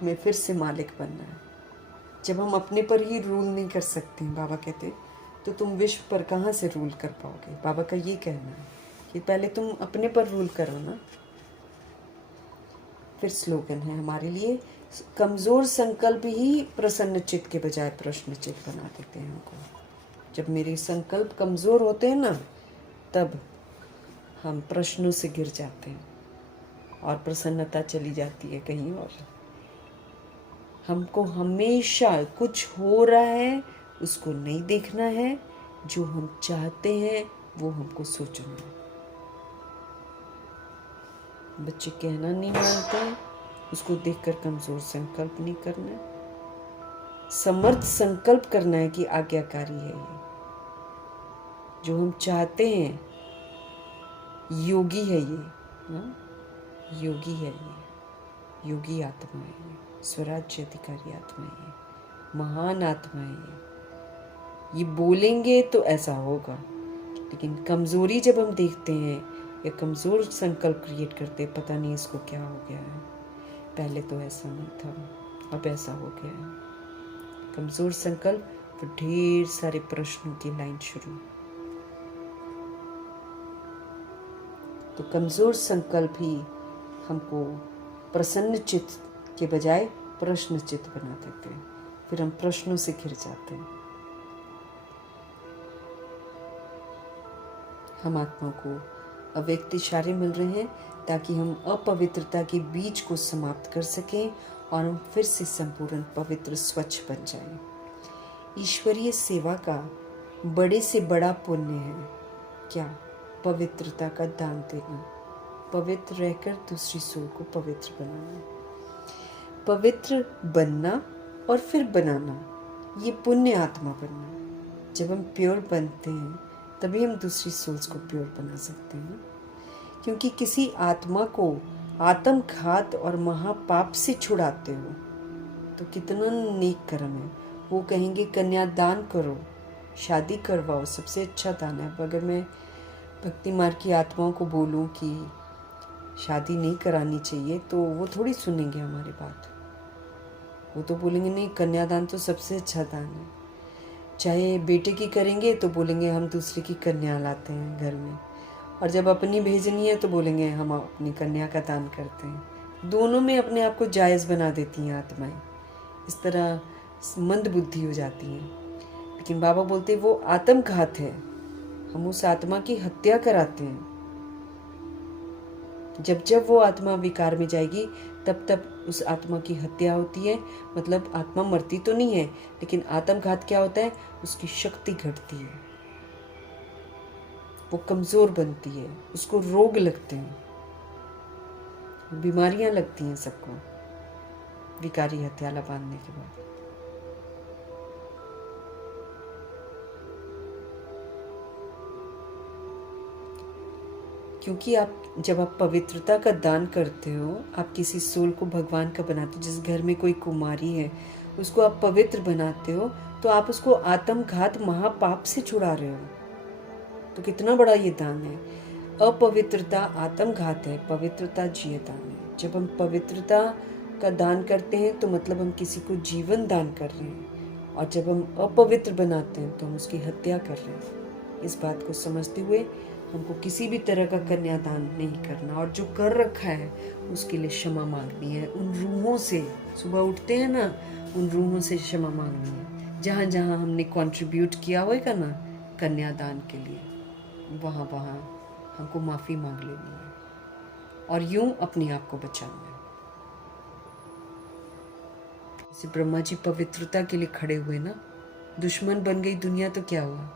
हमें फिर से मालिक बनना है। जब हम अपने पर ही रूल नहीं कर सकते हैं, बाबा कहते, तो तुम विश्व पर कहाँ से रूल कर पाओगे। बाबा का ये कहना है कि पहले तुम अपने पर रूल करो ना। फिर स्लोगन है हमारे लिए, कमज़ोर संकल्प ही प्रसन्न चित्त के बजाय प्रश्न चित्त बना देते हैं हमको। जब मेरे संकल्प कमज़ोर होते हैं ना, तब हम प्रश्नों से गिर जाते हैं और प्रसन्नता चली जाती है कहीं और। हमको हमेशा कुछ हो रहा है उसको नहीं देखना है, जो हम चाहते हैं वो हमको सोचना है। बच्चे कहना नहीं मानते हैं, उसको देखकर कमज़ोर संकल्प नहीं करना है। समर्थ संकल्प करना है कि आज्ञाकारी है ये, जो हम चाहते हैं। योगी है ये, हाँ? योगी है ये, योगी आत्मा है ये, स्वराज्य अधिकारी आत्मा है ये, महान आत्मा है ये बोलेंगे तो ऐसा होगा। लेकिन कमज़ोरी जब हम देखते हैं या कमज़ोर संकल्प क्रिएट करते हैं, पता नहीं इसको क्या हो गया है, पहले तो ऐसा नहीं था, अब ऐसा हो गया है। कमज़ोर संकल्प, तो ढेर सारे प्रश्नों की लाइन शुरू। तो कमज़ोर संकल्प ही हमको प्रसन्न चित्त के बजाय प्रश्न चित्त बना देते हैं। फिर हम प्रश्नों से घिर जाते हैं। हम आत्मा को अव्यक्त इशारे मिल रहे हैं ताकि हम अपवित्रता के बीज को समाप्त कर सकें और हम फिर से संपूर्ण पवित्र स्वच्छ बन जाएं। ईश्वरीय सेवा का बड़े से बड़ा पुण्य है क्या? पवित्रता का दान देना, पवित्र रहकर दूसरी सोल को पवित्र बनाना। पवित्र बनना और फिर बनाना, ये पुण्य आत्मा बनना। जब हम प्योर बनते हैं तभी हम दूसरी सोल्स को प्योर बना सकते हैं। क्योंकि किसी आत्मा को आत्मघात और महापाप से छुड़ाते हो तो कितना नेक कर्म है। वो कहेंगे कन्यादान करो, शादी करवाओ, सबसे अच्छा दान है। अगर मैं भक्ति मार्ग की आत्माओं को बोलूं कि शादी नहीं करानी चाहिए तो वो थोड़ी सुनेंगे हमारी बात। वो तो बोलेंगे नहीं, कन्यादान तो सबसे अच्छा दान है। चाहे बेटे की करेंगे तो बोलेंगे हम दूसरे की कन्या लाते हैं घर में, और जब अपनी भेजनी है तो बोलेंगे हम अपनी कन्या का दान करते हैं। दोनों में अपने आप को जायज़ बना देती हैं आत्माएं। इस तरह मंद बुद्धि हो जाती हैं। लेकिन बाबा बोलते हैं वो आत्मघात है, हम उस आत्मा की हत्या कराते हैं। जब जब वो आत्मा विकार में जाएगी तब तब उस आत्मा की हत्या होती है। मतलब आत्मा मरती तो नहीं है, लेकिन आत्मघात क्या होता है, उसकी शक्ति घटती है, वो कमज़ोर बनती है, उसको रोग लगते हैं, बीमारियां लगती हैं सबको विकारी हत्याला बांधने के बाद। क्योंकि जब आप पवित्रता का दान करते हो, आप किसी सोल को भगवान का बनाते हो। जिस घर में कोई कुमारी है उसको आप पवित्र बनाते हो तो आप उसको आत्मघात महापाप से छुड़ा रहे हो। तो कितना बड़ा ये दान है। अपवित्रता आत्मघात है, पवित्रता जीव दान है। जब हम पवित्रता का दान करते हैं तो मतलब हम किसी को जीवन दान कर रहे हैं, और जब हम अपवित्र बनाते हैं तो हम उसकी हत्या कर रहे हैं। इस बात को समझते हुए हमको किसी भी तरह का कन्यादान नहीं करना, और जो कर रखा है उसके लिए क्षमा मांगनी है। उन रूहों से सुबह उठते हैं ना, उन रूहों से क्षमा मांगनी है। जहाँ जहाँ हमने कंट्रीब्यूट किया होगा ना कन्यादान के लिए, वहाँ वहाँ हमको माफ़ी मांग लेनी है और यूं अपने आप को बचाना है। जैसे ब्रह्मा जी पवित्रता के लिए खड़े हुए ना, दुश्मन बन गई दुनिया तो क्या हुआ,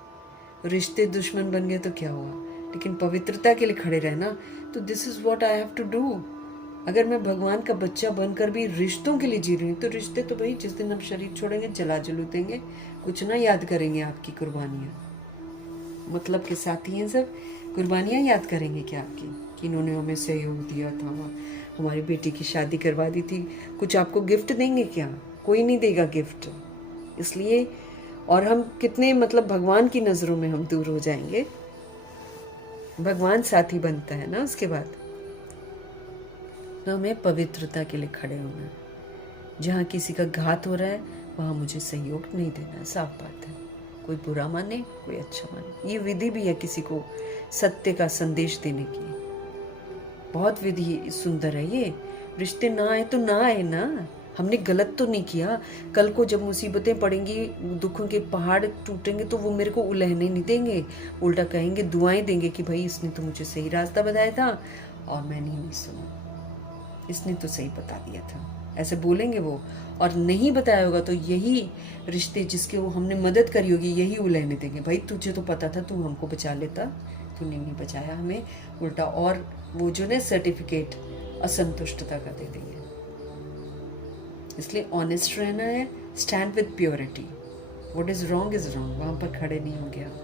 रिश्ते दुश्मन बन गए तो क्या हुआ, लेकिन पवित्रता के लिए खड़े रहे ना। तो this is what I have to do. अगर मैं भगवान का बच्चा बनकर भी रिश्तों के लिए जी रही हूँ तो रिश्ते तो भाई जिस दिन हम शरीर छोड़ेंगे जला जलू देंगे, कुछ ना याद करेंगे आपकी कुर्बानियाँ। मतलब के साथ ही हैं सब, कुर्बानियाँ याद करेंगे क्या आपकी कि इन्होंने हमें सहयोग दिया था, हमारी बेटी की शादी करवा दी थी। कुछ आपको गिफ्ट देंगे क्या? कोई नहीं देगा गिफ्ट। इसलिए और हम कितने मतलब भगवान की नज़रों में हम दूर हो जाएंगे। भगवान साथी बनता है ना उसके बाद। तो हमें पवित्रता के लिए खड़े होना है। जहाँ किसी का घात हो रहा है वहाँ मुझे सहयोग नहीं देना है, साफ बात है। कोई बुरा माने कोई अच्छा माने, ये विधि भी है किसी को सत्य का संदेश देने की। बहुत विधि सुंदर है ये। रिश्ते ना आए तो ना आए ना, हमने गलत तो नहीं किया। कल को जब मुसीबतें पड़ेंगी, दुखों के पहाड़ टूटेंगे तो वो मेरे को उलहने नहीं देंगे, उल्टा कहेंगे, दुआएं देंगे कि भाई इसने तो मुझे सही रास्ता बताया था और मैंने नहीं सुना, इसने तो सही बता दिया था, ऐसे बोलेंगे वो। और नहीं बताया होगा तो यही रिश्ते जिसके वो हमने मदद करी होगी यही उलहने देंगे, भाई तुझे तो पता था, तू हमको बचा लेता, तूने नहीं बचाया हमें, उल्टा और वो जो ना सर्टिफिकेट असंतुष्टता का दे देंगे। इसलिए ऑनेस्ट रहना है, stand with purity, what is wrong is wrong, वहां पर खड़े नहीं होंगे आप।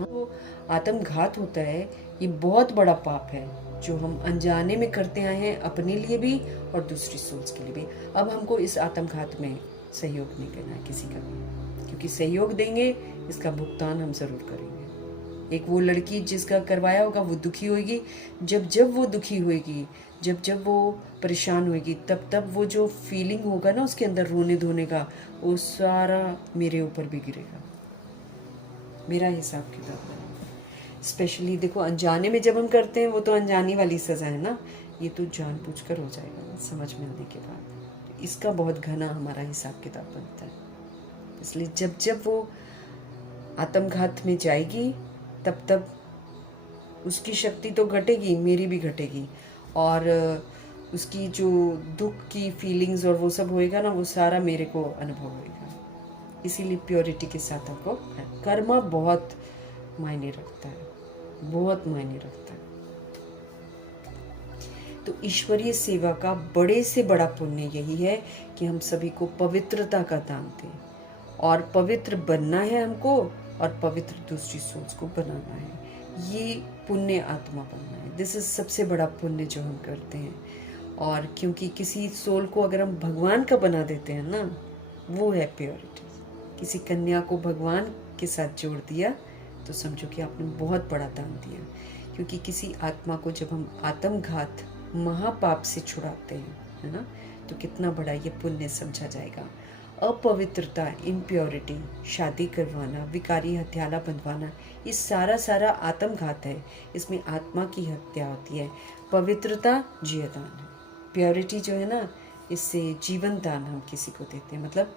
वो आत्मघात होता है, ये बहुत बड़ा पाप है जो हम अनजाने में करते आए हैं, अपने लिए भी और दूसरी सोल्स के लिए भी। अब हमको इस आत्मघात में सहयोग नहीं करना है किसी का भी, क्योंकि सहयोग देंगे इसका भुगतान हम जरूर करेंगे। एक वो लड़की जिसका करवाया होगा वो दुखी होगी, जब जब वो दुखी होगी, जब जब वो परेशान होगी, तब तब वो जो फीलिंग होगा ना उसके अंदर रोने धोने का, वो सारा मेरे ऊपर भी गिरेगा। मेरा हिसाब किताब है। स्पेशली देखो अनजाने में जब हम करते हैं वो तो अनजानी वाली सजा है ना, ये तो जानबूझकर हो जाएगा ना समझ में आने के बाद। इसका बहुत घना हमारा हिसाब किताब बनता है। इसलिए जब जब वो आत्मघात में जाएगी तब तब उसकी शक्ति तो घटेगी, मेरी भी घटेगी, और उसकी जो दुख की फीलिंग्स और वो सब होएगा ना वो सारा मेरे को अनुभव होएगा। इसीलिए प्योरिटी के साथ आपको कर्मा बहुत मायने रखता है, बहुत मायने रखता है। तो ईश्वरीय सेवा का बड़े से बड़ा पुण्य यही है कि हम सभी को पवित्रता का दान दें, और पवित्र बनना है हमको, और पवित्र दूसरी सोच को बनाना है। ये पुण्य आत्मा बनना है, दिस इज सबसे बड़ा पुण्य जो हम करते हैं। और क्योंकि किसी सोल को अगर हम भगवान का बना देते हैं ना, वो है प्योरिटी। किसी कन्या को भगवान के साथ जोड़ दिया तो समझो कि आपने बहुत बड़ा दान दिया। क्योंकि किसी आत्मा को जब हम आत्मघात महापाप से छुड़ाते हैं, है ना, तो कितना बड़ा ये पुण्य समझा जाएगा। अपवित्रता, इम्प्योरिटी, शादी करवाना, विकारी हत्याला बंधवाना, ये सारा आत्मघात है। इसमें आत्मा की हत्या होती है। पवित्रता जीवदान है, प्योरिटी जो है ना, इससे जीवन दान हम किसी को देते हैं। मतलब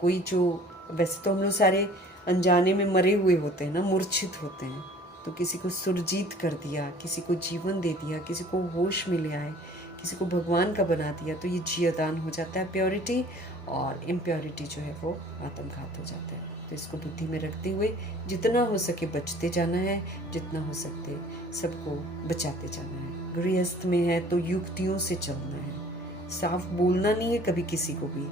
कोई जो, वैसे तो हम लोग सारे अनजाने में मरे हुए होते हैं ना, मूर्छित होते हैं, तो किसी को सुरजीत कर दिया, किसी को जीवन दे दिया, किसी को होश में ले आए, किसी को भगवान का बना दिया, तो ये जीवदान हो जाता है प्योरिटी। और इम्प्योरिटी जो है वो आत्मघात हो जाता है। तो इसको बुद्धि में रखते हुए जितना हो सके बचते जाना है, जितना हो सकते सबको बचाते जाना है। गृहस्थ में है तो युक्तियों से चलना है, साफ बोलना नहीं है कभी किसी को भी,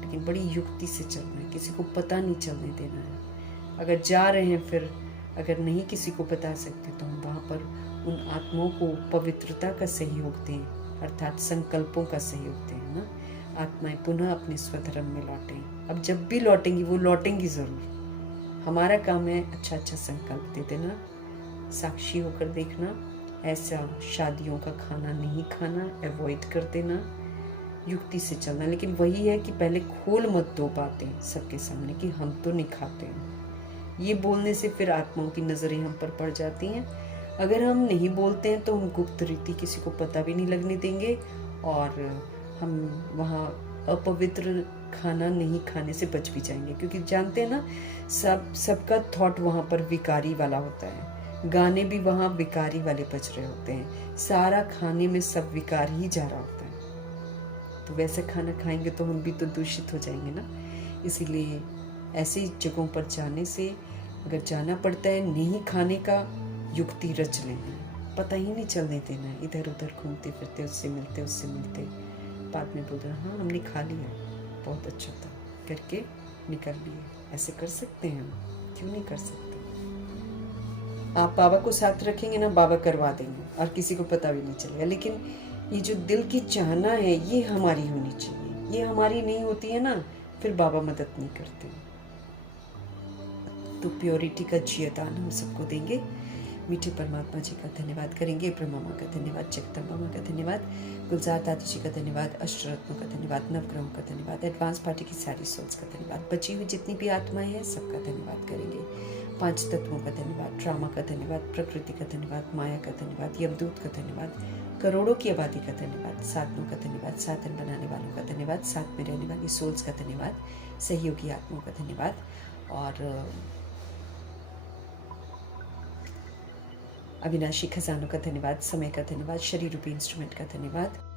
लेकिन बड़ी युक्ति से चलना है, किसी को पता नहीं चलने देना है। अगर जा रहे हैं, फिर अगर नहीं किसी को बता सकते तो हम वहाँ पर उन आत्माओं को पवित्रता का सहयोग दें, अर्थात संकल्पों का सहयोग दें ना। आत्माएं पुनः अपने स्वधर्म में लौटें। अब जब भी लौटेंगी वो लौटेंगी ज़रूर। हमारा काम है अच्छा अच्छा संकल्प दे देना, साक्षी होकर देखना, ऐसा शादियों का खाना नहीं खाना, अवॉइड कर देना, युक्ति से चलना। लेकिन वही है कि पहले खोल मत दो बातें सबके सामने कि हम तो नहीं खाते हैं। ये बोलने से फिर आत्माओं की नज़रें हम पर पड़ जाती हैं। अगर हम नहीं बोलते हैं तो हम गुप्त रीति किसी को पता भी नहीं लगने देंगे, और हम वहाँ अपवित्र खाना नहीं खाने से बच भी जाएंगे। क्योंकि जानते हैं ना, सबका थॉट वहाँ पर विकारी वाला होता है, गाने भी वहाँ विकारी वाले बज रहे होते हैं, सारा खाने में सब विकार ही जा रहा होता है। तो वैसे खाना खाएंगे तो हम भी तो दूषित हो जाएंगे ना। इसीलिए ऐसी जगहों पर जाने से, अगर जाना पड़ता है नहीं खाने का, युक्ति रच लेना है, पता ही नहीं चलने देना है। इधर उधर घूमते फिरते, उससे मिलते बाद में बोल रहे हाँ हमने खा लिया, बहुत अच्छा था करके निकल लिए। ऐसे कर सकते हैं हम, क्यों नहीं कर सकते। आप बाबा को साथ रखेंगे ना, बाबा करवा देंगे और किसी को पता भी नहीं चलेगा। लेकिन ये जो दिल की चाहना है ये हमारी होनी चाहिए। ये हमारी नहीं होती है ना, फिर बाबा मदद नहीं करते। तो प्योरिटी का जीवदान हम सबको देंगे। मीठे परमात्मा जी का धन्यवाद करेंगे, ब्रह्मा माँ का धन्यवाद, जगदम्बा माँ का धन्यवाद, गुलजार दादू जी का धन्यवाद, अष्टरत्नों का धन्यवाद, नवग्रहों का धन्यवाद, एडवांस पार्टी की सारी सोल्स का धन्यवाद, बची हुई जितनी भी आत्माएं हैं सबका धन्यवाद करेंगे, 5 तत्वों का धन्यवाद, ड्रामा का धन्यवाद, प्रकृति का धन्यवाद, माया का धन्यवाद, यमदूत का धन्यवाद, करोड़ों की आबादी का धन्यवाद, साधनों का धन्यवाद, साधन बनाने वालों का धन्यवाद, साथ में रहने वाली सोल्स का धन्यवाद, सहयोगी आत्माओं का धन्यवाद और अविनाशी खजानों का धन्यवाद, समय का धन्यवाद, शरीर रूपी इंस्ट्रूमेंट का धन्यवाद।